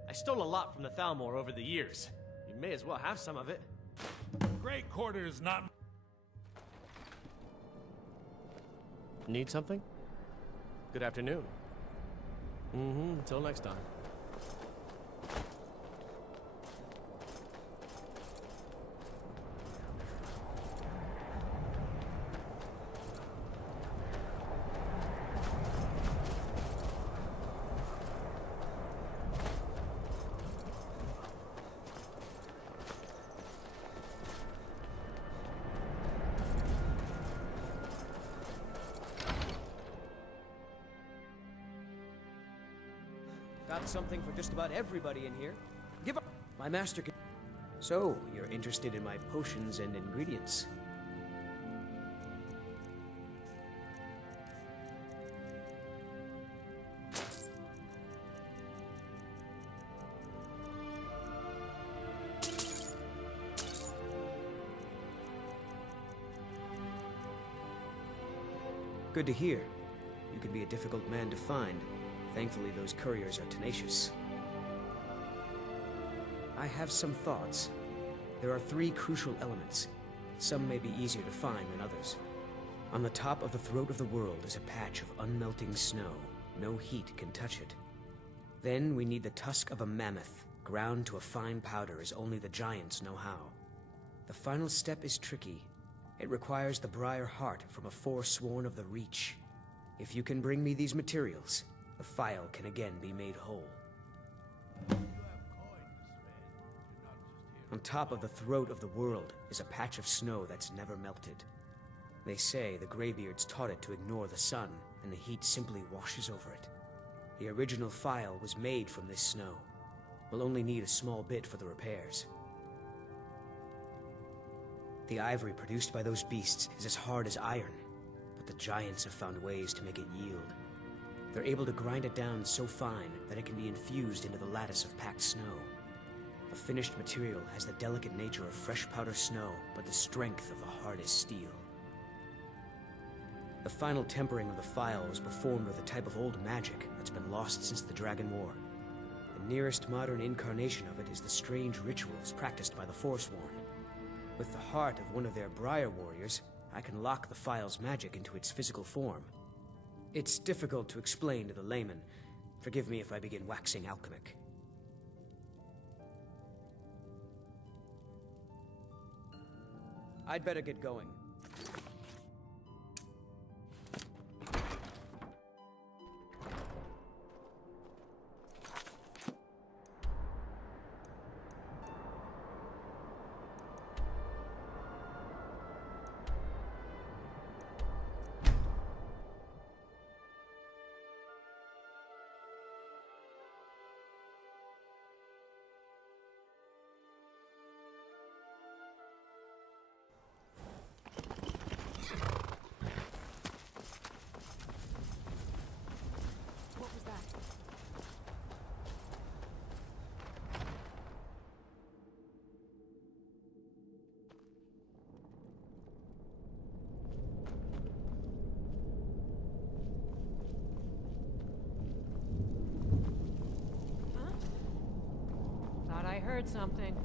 I stole a lot from the Thalmor over the years. You may as well have some of it. Grey Quarter is not... Need something? Good afternoon. Until next time. Got something for just about everybody in here. Give up. My master can... So, you're interested in my potions and ingredients? Good to hear. You can be a difficult man to find. Thankfully, those couriers are tenacious. I have some thoughts. There are 3 crucial elements. Some may be easier to find than others. On the top of the throat of the world is a patch of unmelting snow. No heat can touch it. Then we need the tusk of a mammoth, ground to a fine powder as only the giants know how. The final step is tricky. It requires the briar heart from a forsworn of the Reach. If you can bring me these materials, the file can again be made whole. On top of the throat of the world is a patch of snow that's never melted. They say the Greybeards taught it to ignore the sun, and the heat simply washes over it. The original file was made from this snow. We'll only need a small bit for the repairs. The ivory produced by those beasts is as hard as iron, but the giants have found ways to make it yield. They're able to grind it down so fine that it can be infused into the lattice of packed snow. The finished material has the delicate nature of fresh powder snow, but the strength of the hardest steel. The final tempering of the file was performed with a type of old magic that's been lost since the Dragon War. The nearest modern incarnation of it is the strange rituals practiced by the Forsworn. With the heart of one of their Briar warriors, I can lock the file's magic into its physical form. It's difficult to explain to the layman. Forgive me if I begin waxing alchemic. I'd better get going. I heard something.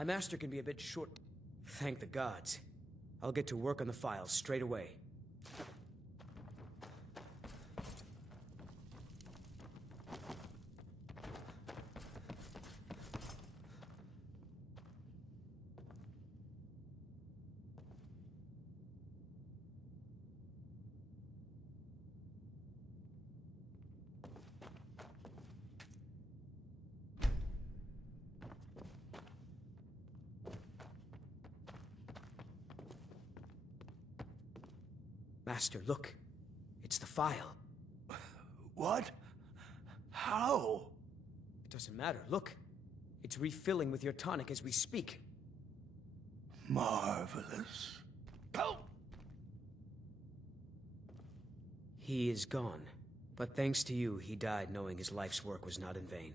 My master can be a bit short. Thank the gods. I'll get to work on the files straight away. Master, look. It's the file. What? How? It doesn't matter. Look. It's refilling with your tonic as we speak. Marvelous. Go! He is gone. But thanks to you, he died knowing his life's work was not in vain.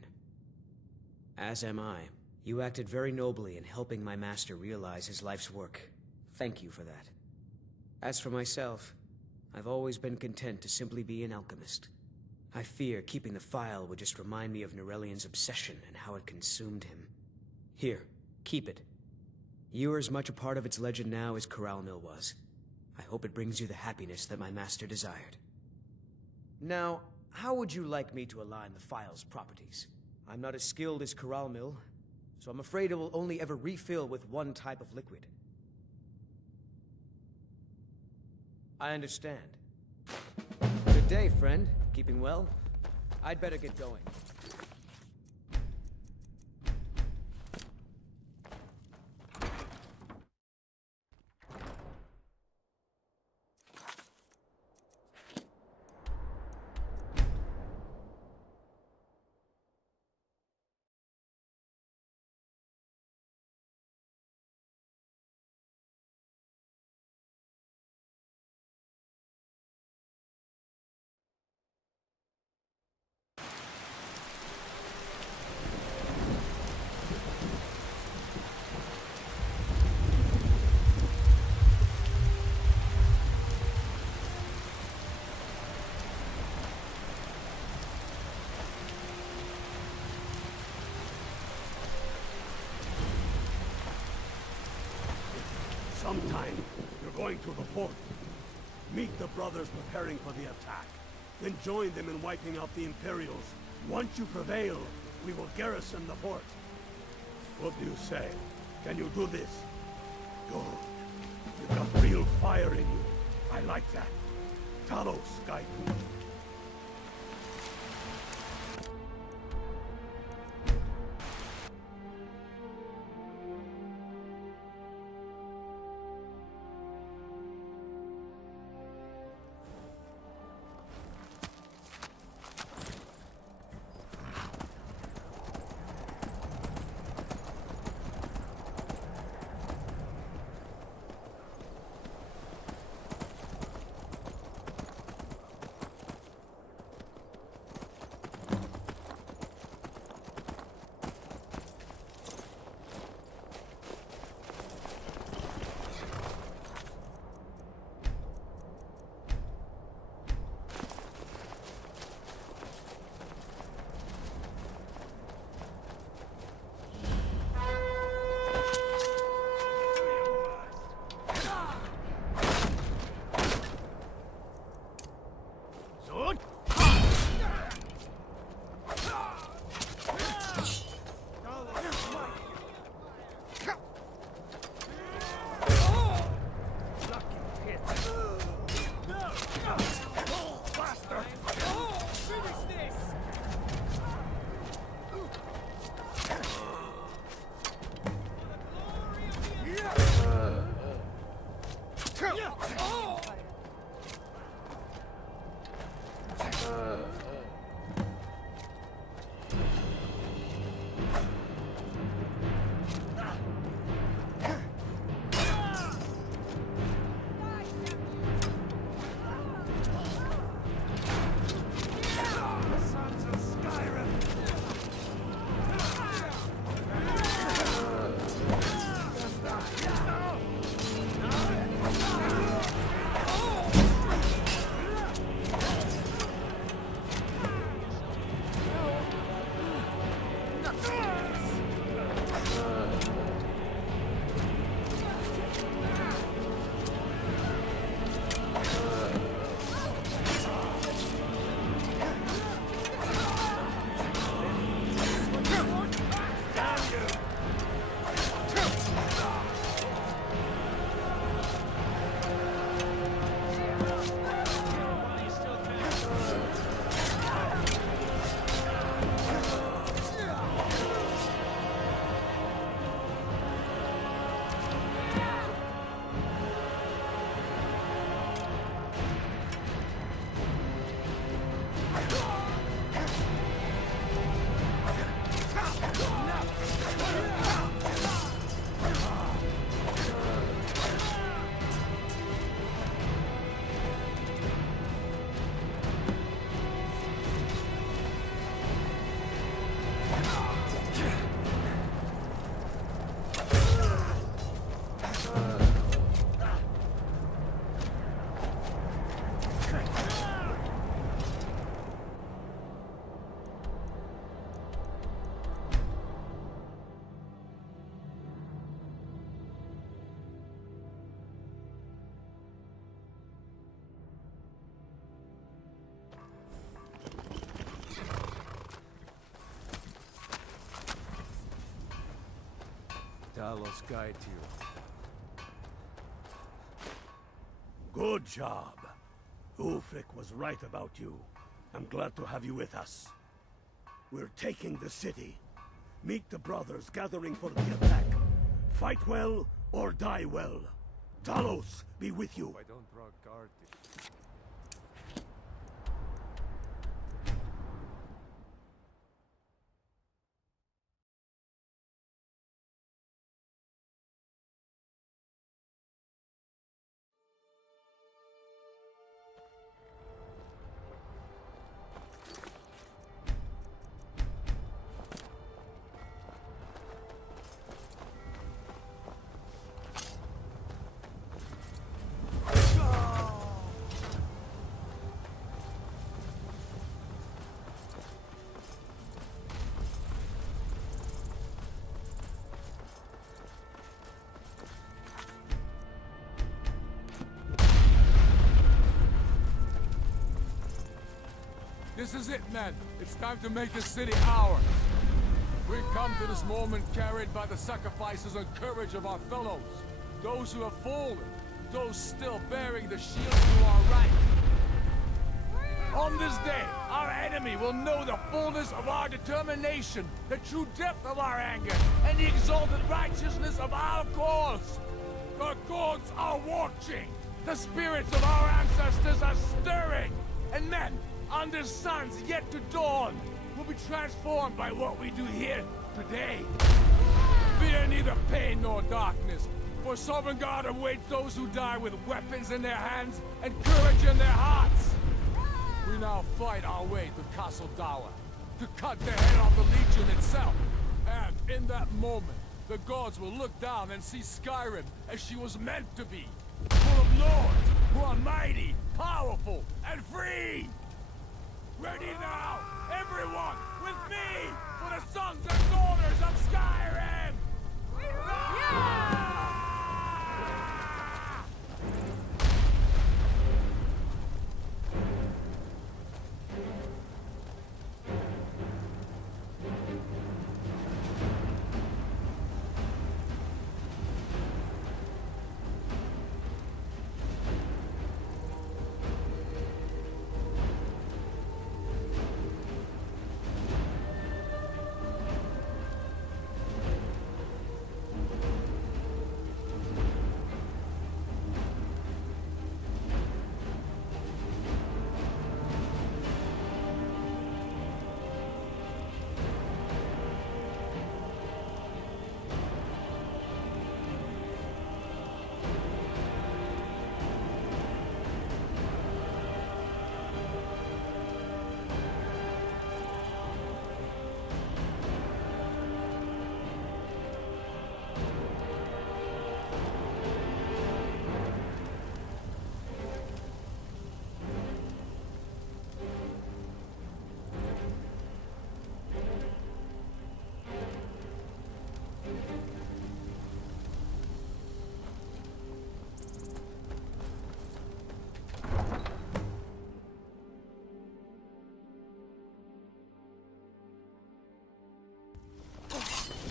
As am I. You acted very nobly in helping my master realize his life's work. Thank you for that. As for myself, I've always been content to simply be an alchemist. I fear keeping the file would just remind me of Nerelian's obsession and how it consumed him. Here, keep it. You are as much a part of its legend now as Corral Mill was. I hope it brings you the happiness that my master desired. Now, how would you like me to align the file's properties? I'm not as skilled as Corral Mill, so I'm afraid it will only ever refill with one type of liquid. I understand. Good day, friend. Keeping well? I'd better get going. Sometime, you're going to the fort. Meet the brothers preparing for the attack. Then join them in wiping out the Imperials. Once you prevail, we will garrison the fort. What do you say? Can you do this? Good. You've got real fire in you. I like that. Talos, guide me. Talos guide you. Good job. Ulfric was right about you. I'm glad to have you with us. We're taking the city. Meet the brothers gathering for the attack. Fight well or die well. Talos be with you. I don't draw guard. This is it, men. It's time to make the city ours. We come to this moment carried by the sacrifices and courage of our fellows. Those who have fallen, those still bearing the shield to our right. On this day, our enemy will know the fullness of our determination, the true depth of our anger, and the exalted righteousness of our cause. The gods are watching. The spirits of our ancestors are stirring. And men, under suns yet to dawn, will be transformed by what we do here today. Fear neither pain nor darkness, for Sovereign God awaits those who die with weapons in their hands and courage in their hearts. We now fight our way to Castle Dower, to cut the head off the Legion itself. And in that moment, the gods will look down and see Skyrim as she was meant to be, full of lords who are mighty, powerful, and free! Ready now, everyone, with me, for the sons and daughters of Skyrim! Yeah!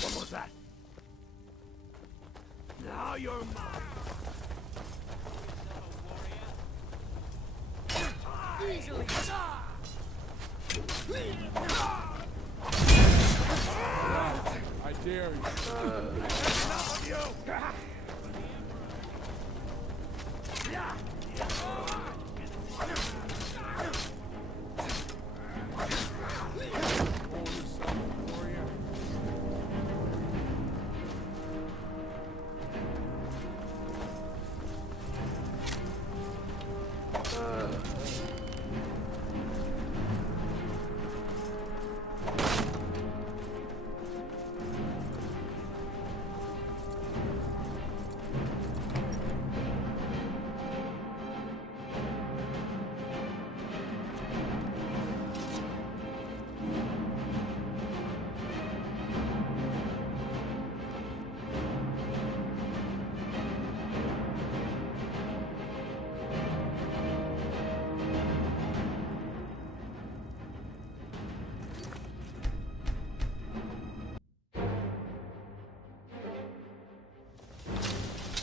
What was that? Now you're mine. Easily. I dare you. Enough of you!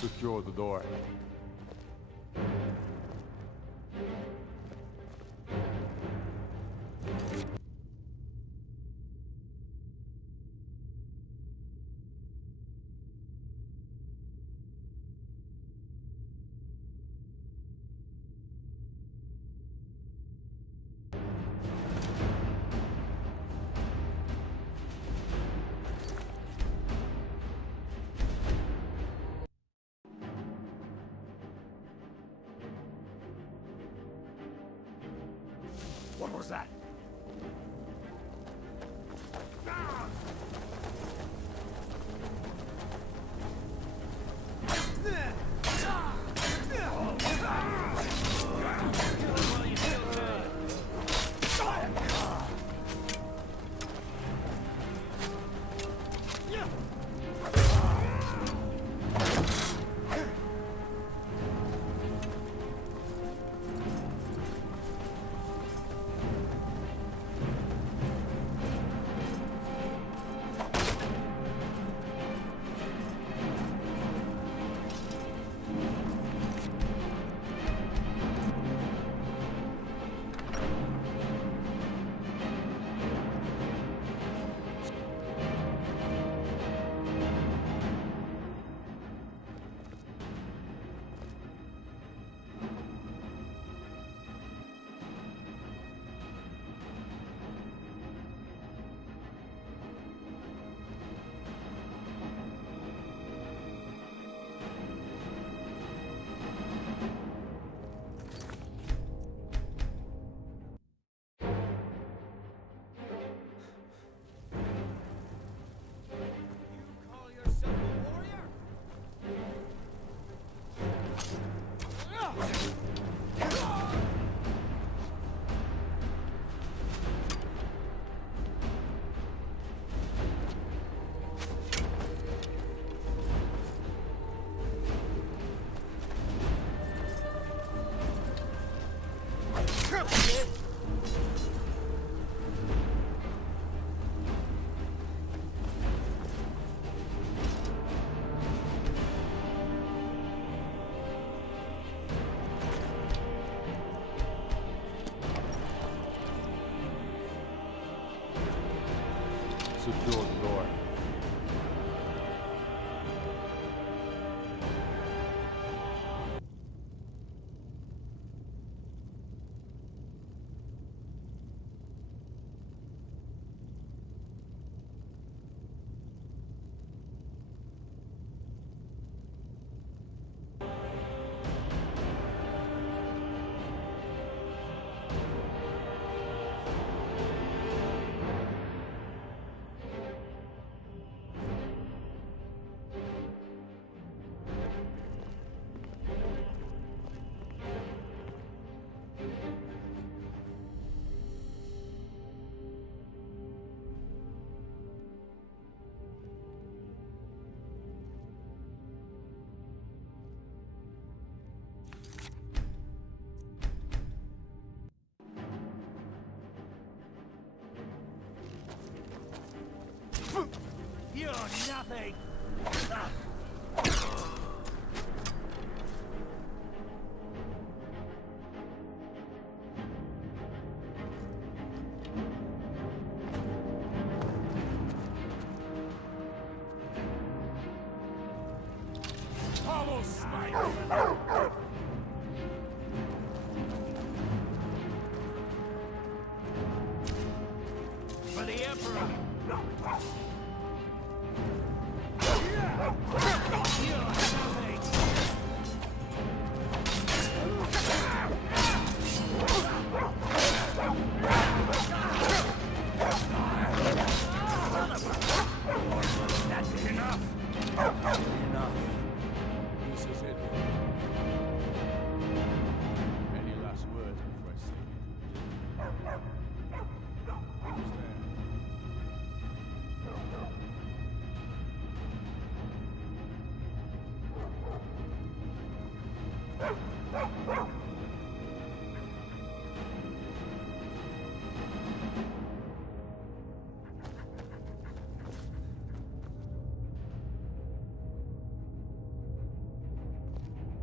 Secure the door. What was that? Secure the door. You're nothing! Almost smite! For the Emperor! That's enough! Enough. This is it. Any last words before I say Who's there?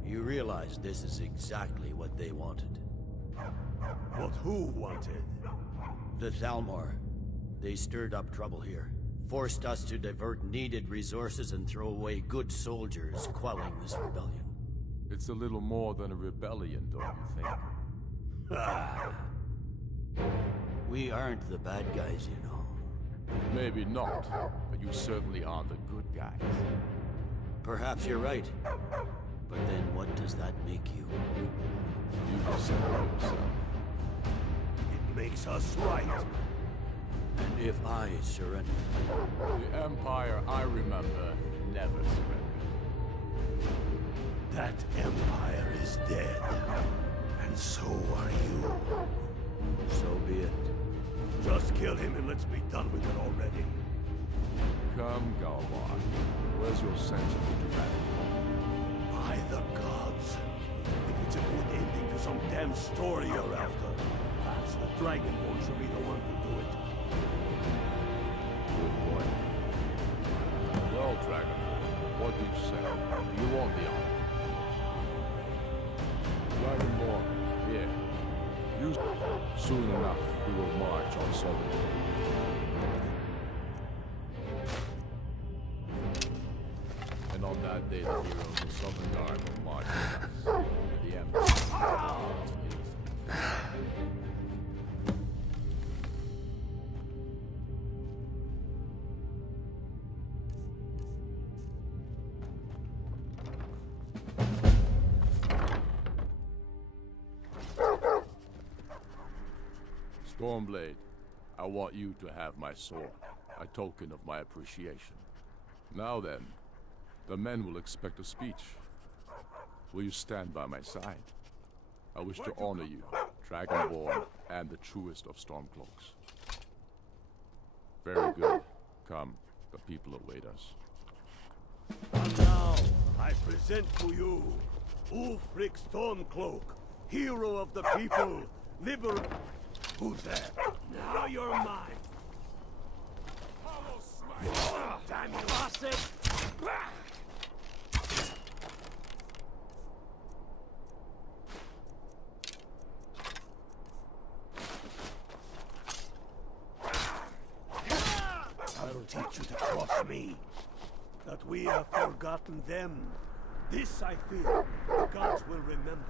You realize this is exactly what they wanted. What who wanted? The Thalmor. They stirred up trouble here. Forced us to divert needed resources and throw away good soldiers, quelling this rebellion. It's a little more than a rebellion, don't you think? Ah. We aren't the bad guys, you know. Maybe not, but you certainly are the good guys. Perhaps you're right. But then what does that make you? You said it yourself. It makes us right. And if I surrender? The Empire I remember never surrendered. That Empire is dead. And so are you. So be it. Just kill him and let's be done with it already. Come, Galvar. Where's your sense of humanity? By the gods. If it's a good ending to some damn story you're after, perhaps the dragonborn should be the one to do it. Good point. Well, Dragonborn, what do you say? Do you want the honor? Dragonborn, here. Soon enough, we will march on Solitude. And on that day, the heroes of Southern Guard will march with us. The Empire. Stormblade, I want you to have my sword, a token of my appreciation. Now then, the men will expect a speech. Will you stand by my side? I wish to honor you, Dragonborn, and the truest of Stormcloaks. Very good. Come, the people await us. And now, I present to you, Ulfric Stormcloak, hero of the people, Who's there? Now you're mine! Oh, damn you, Basset! I'll teach you to trust me. That we have forgotten them. This, I fear, the gods will remember.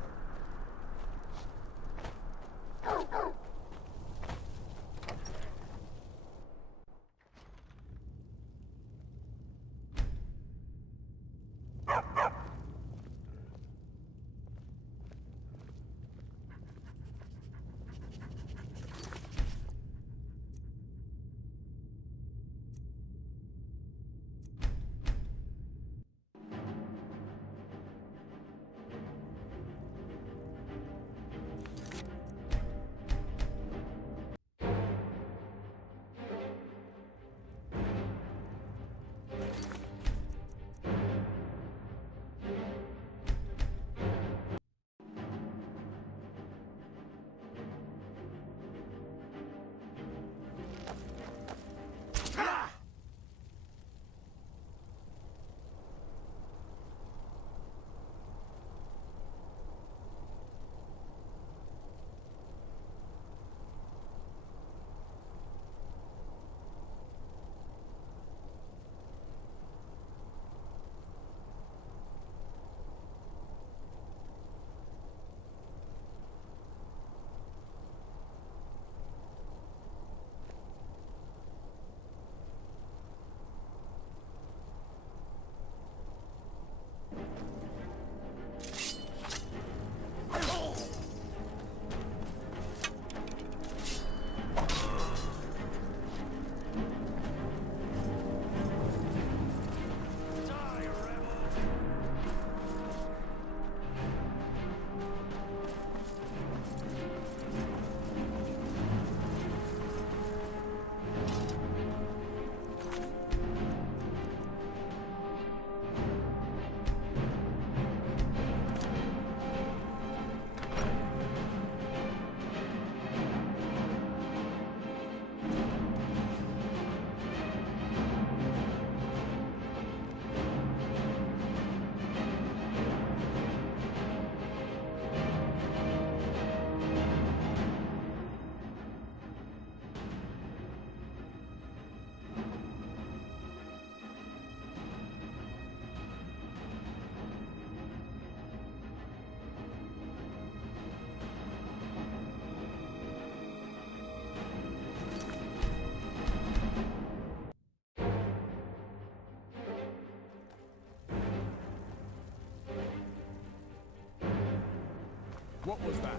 What was that?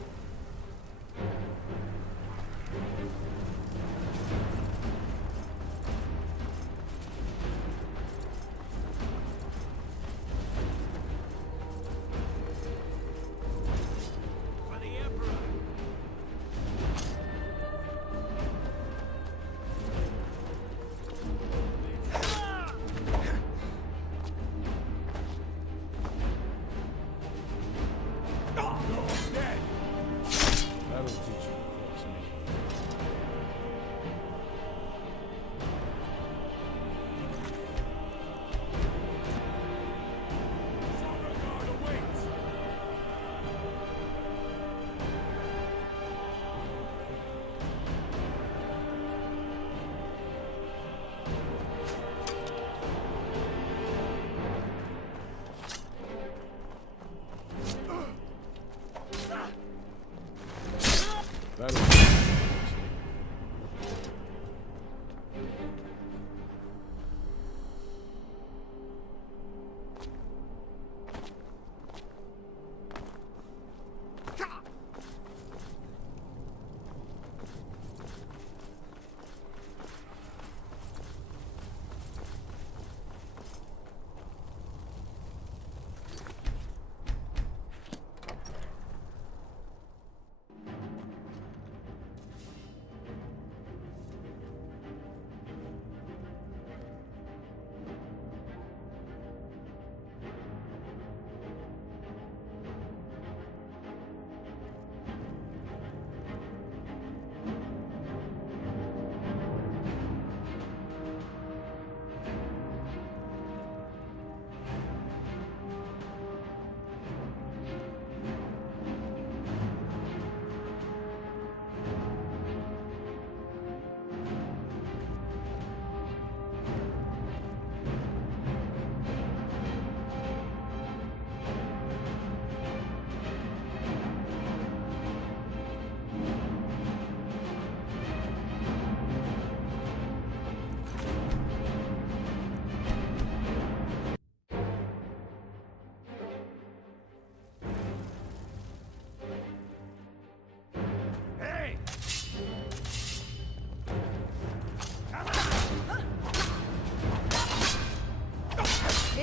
For the Emperor! That'll teach you to cross me. That'll teach you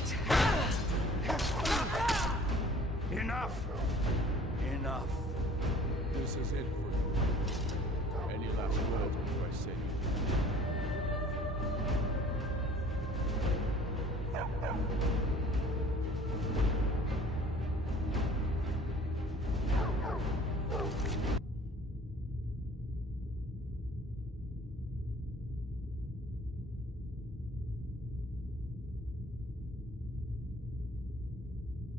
to cross me. Enough! Enough! This is it for you. Any last words before I say you?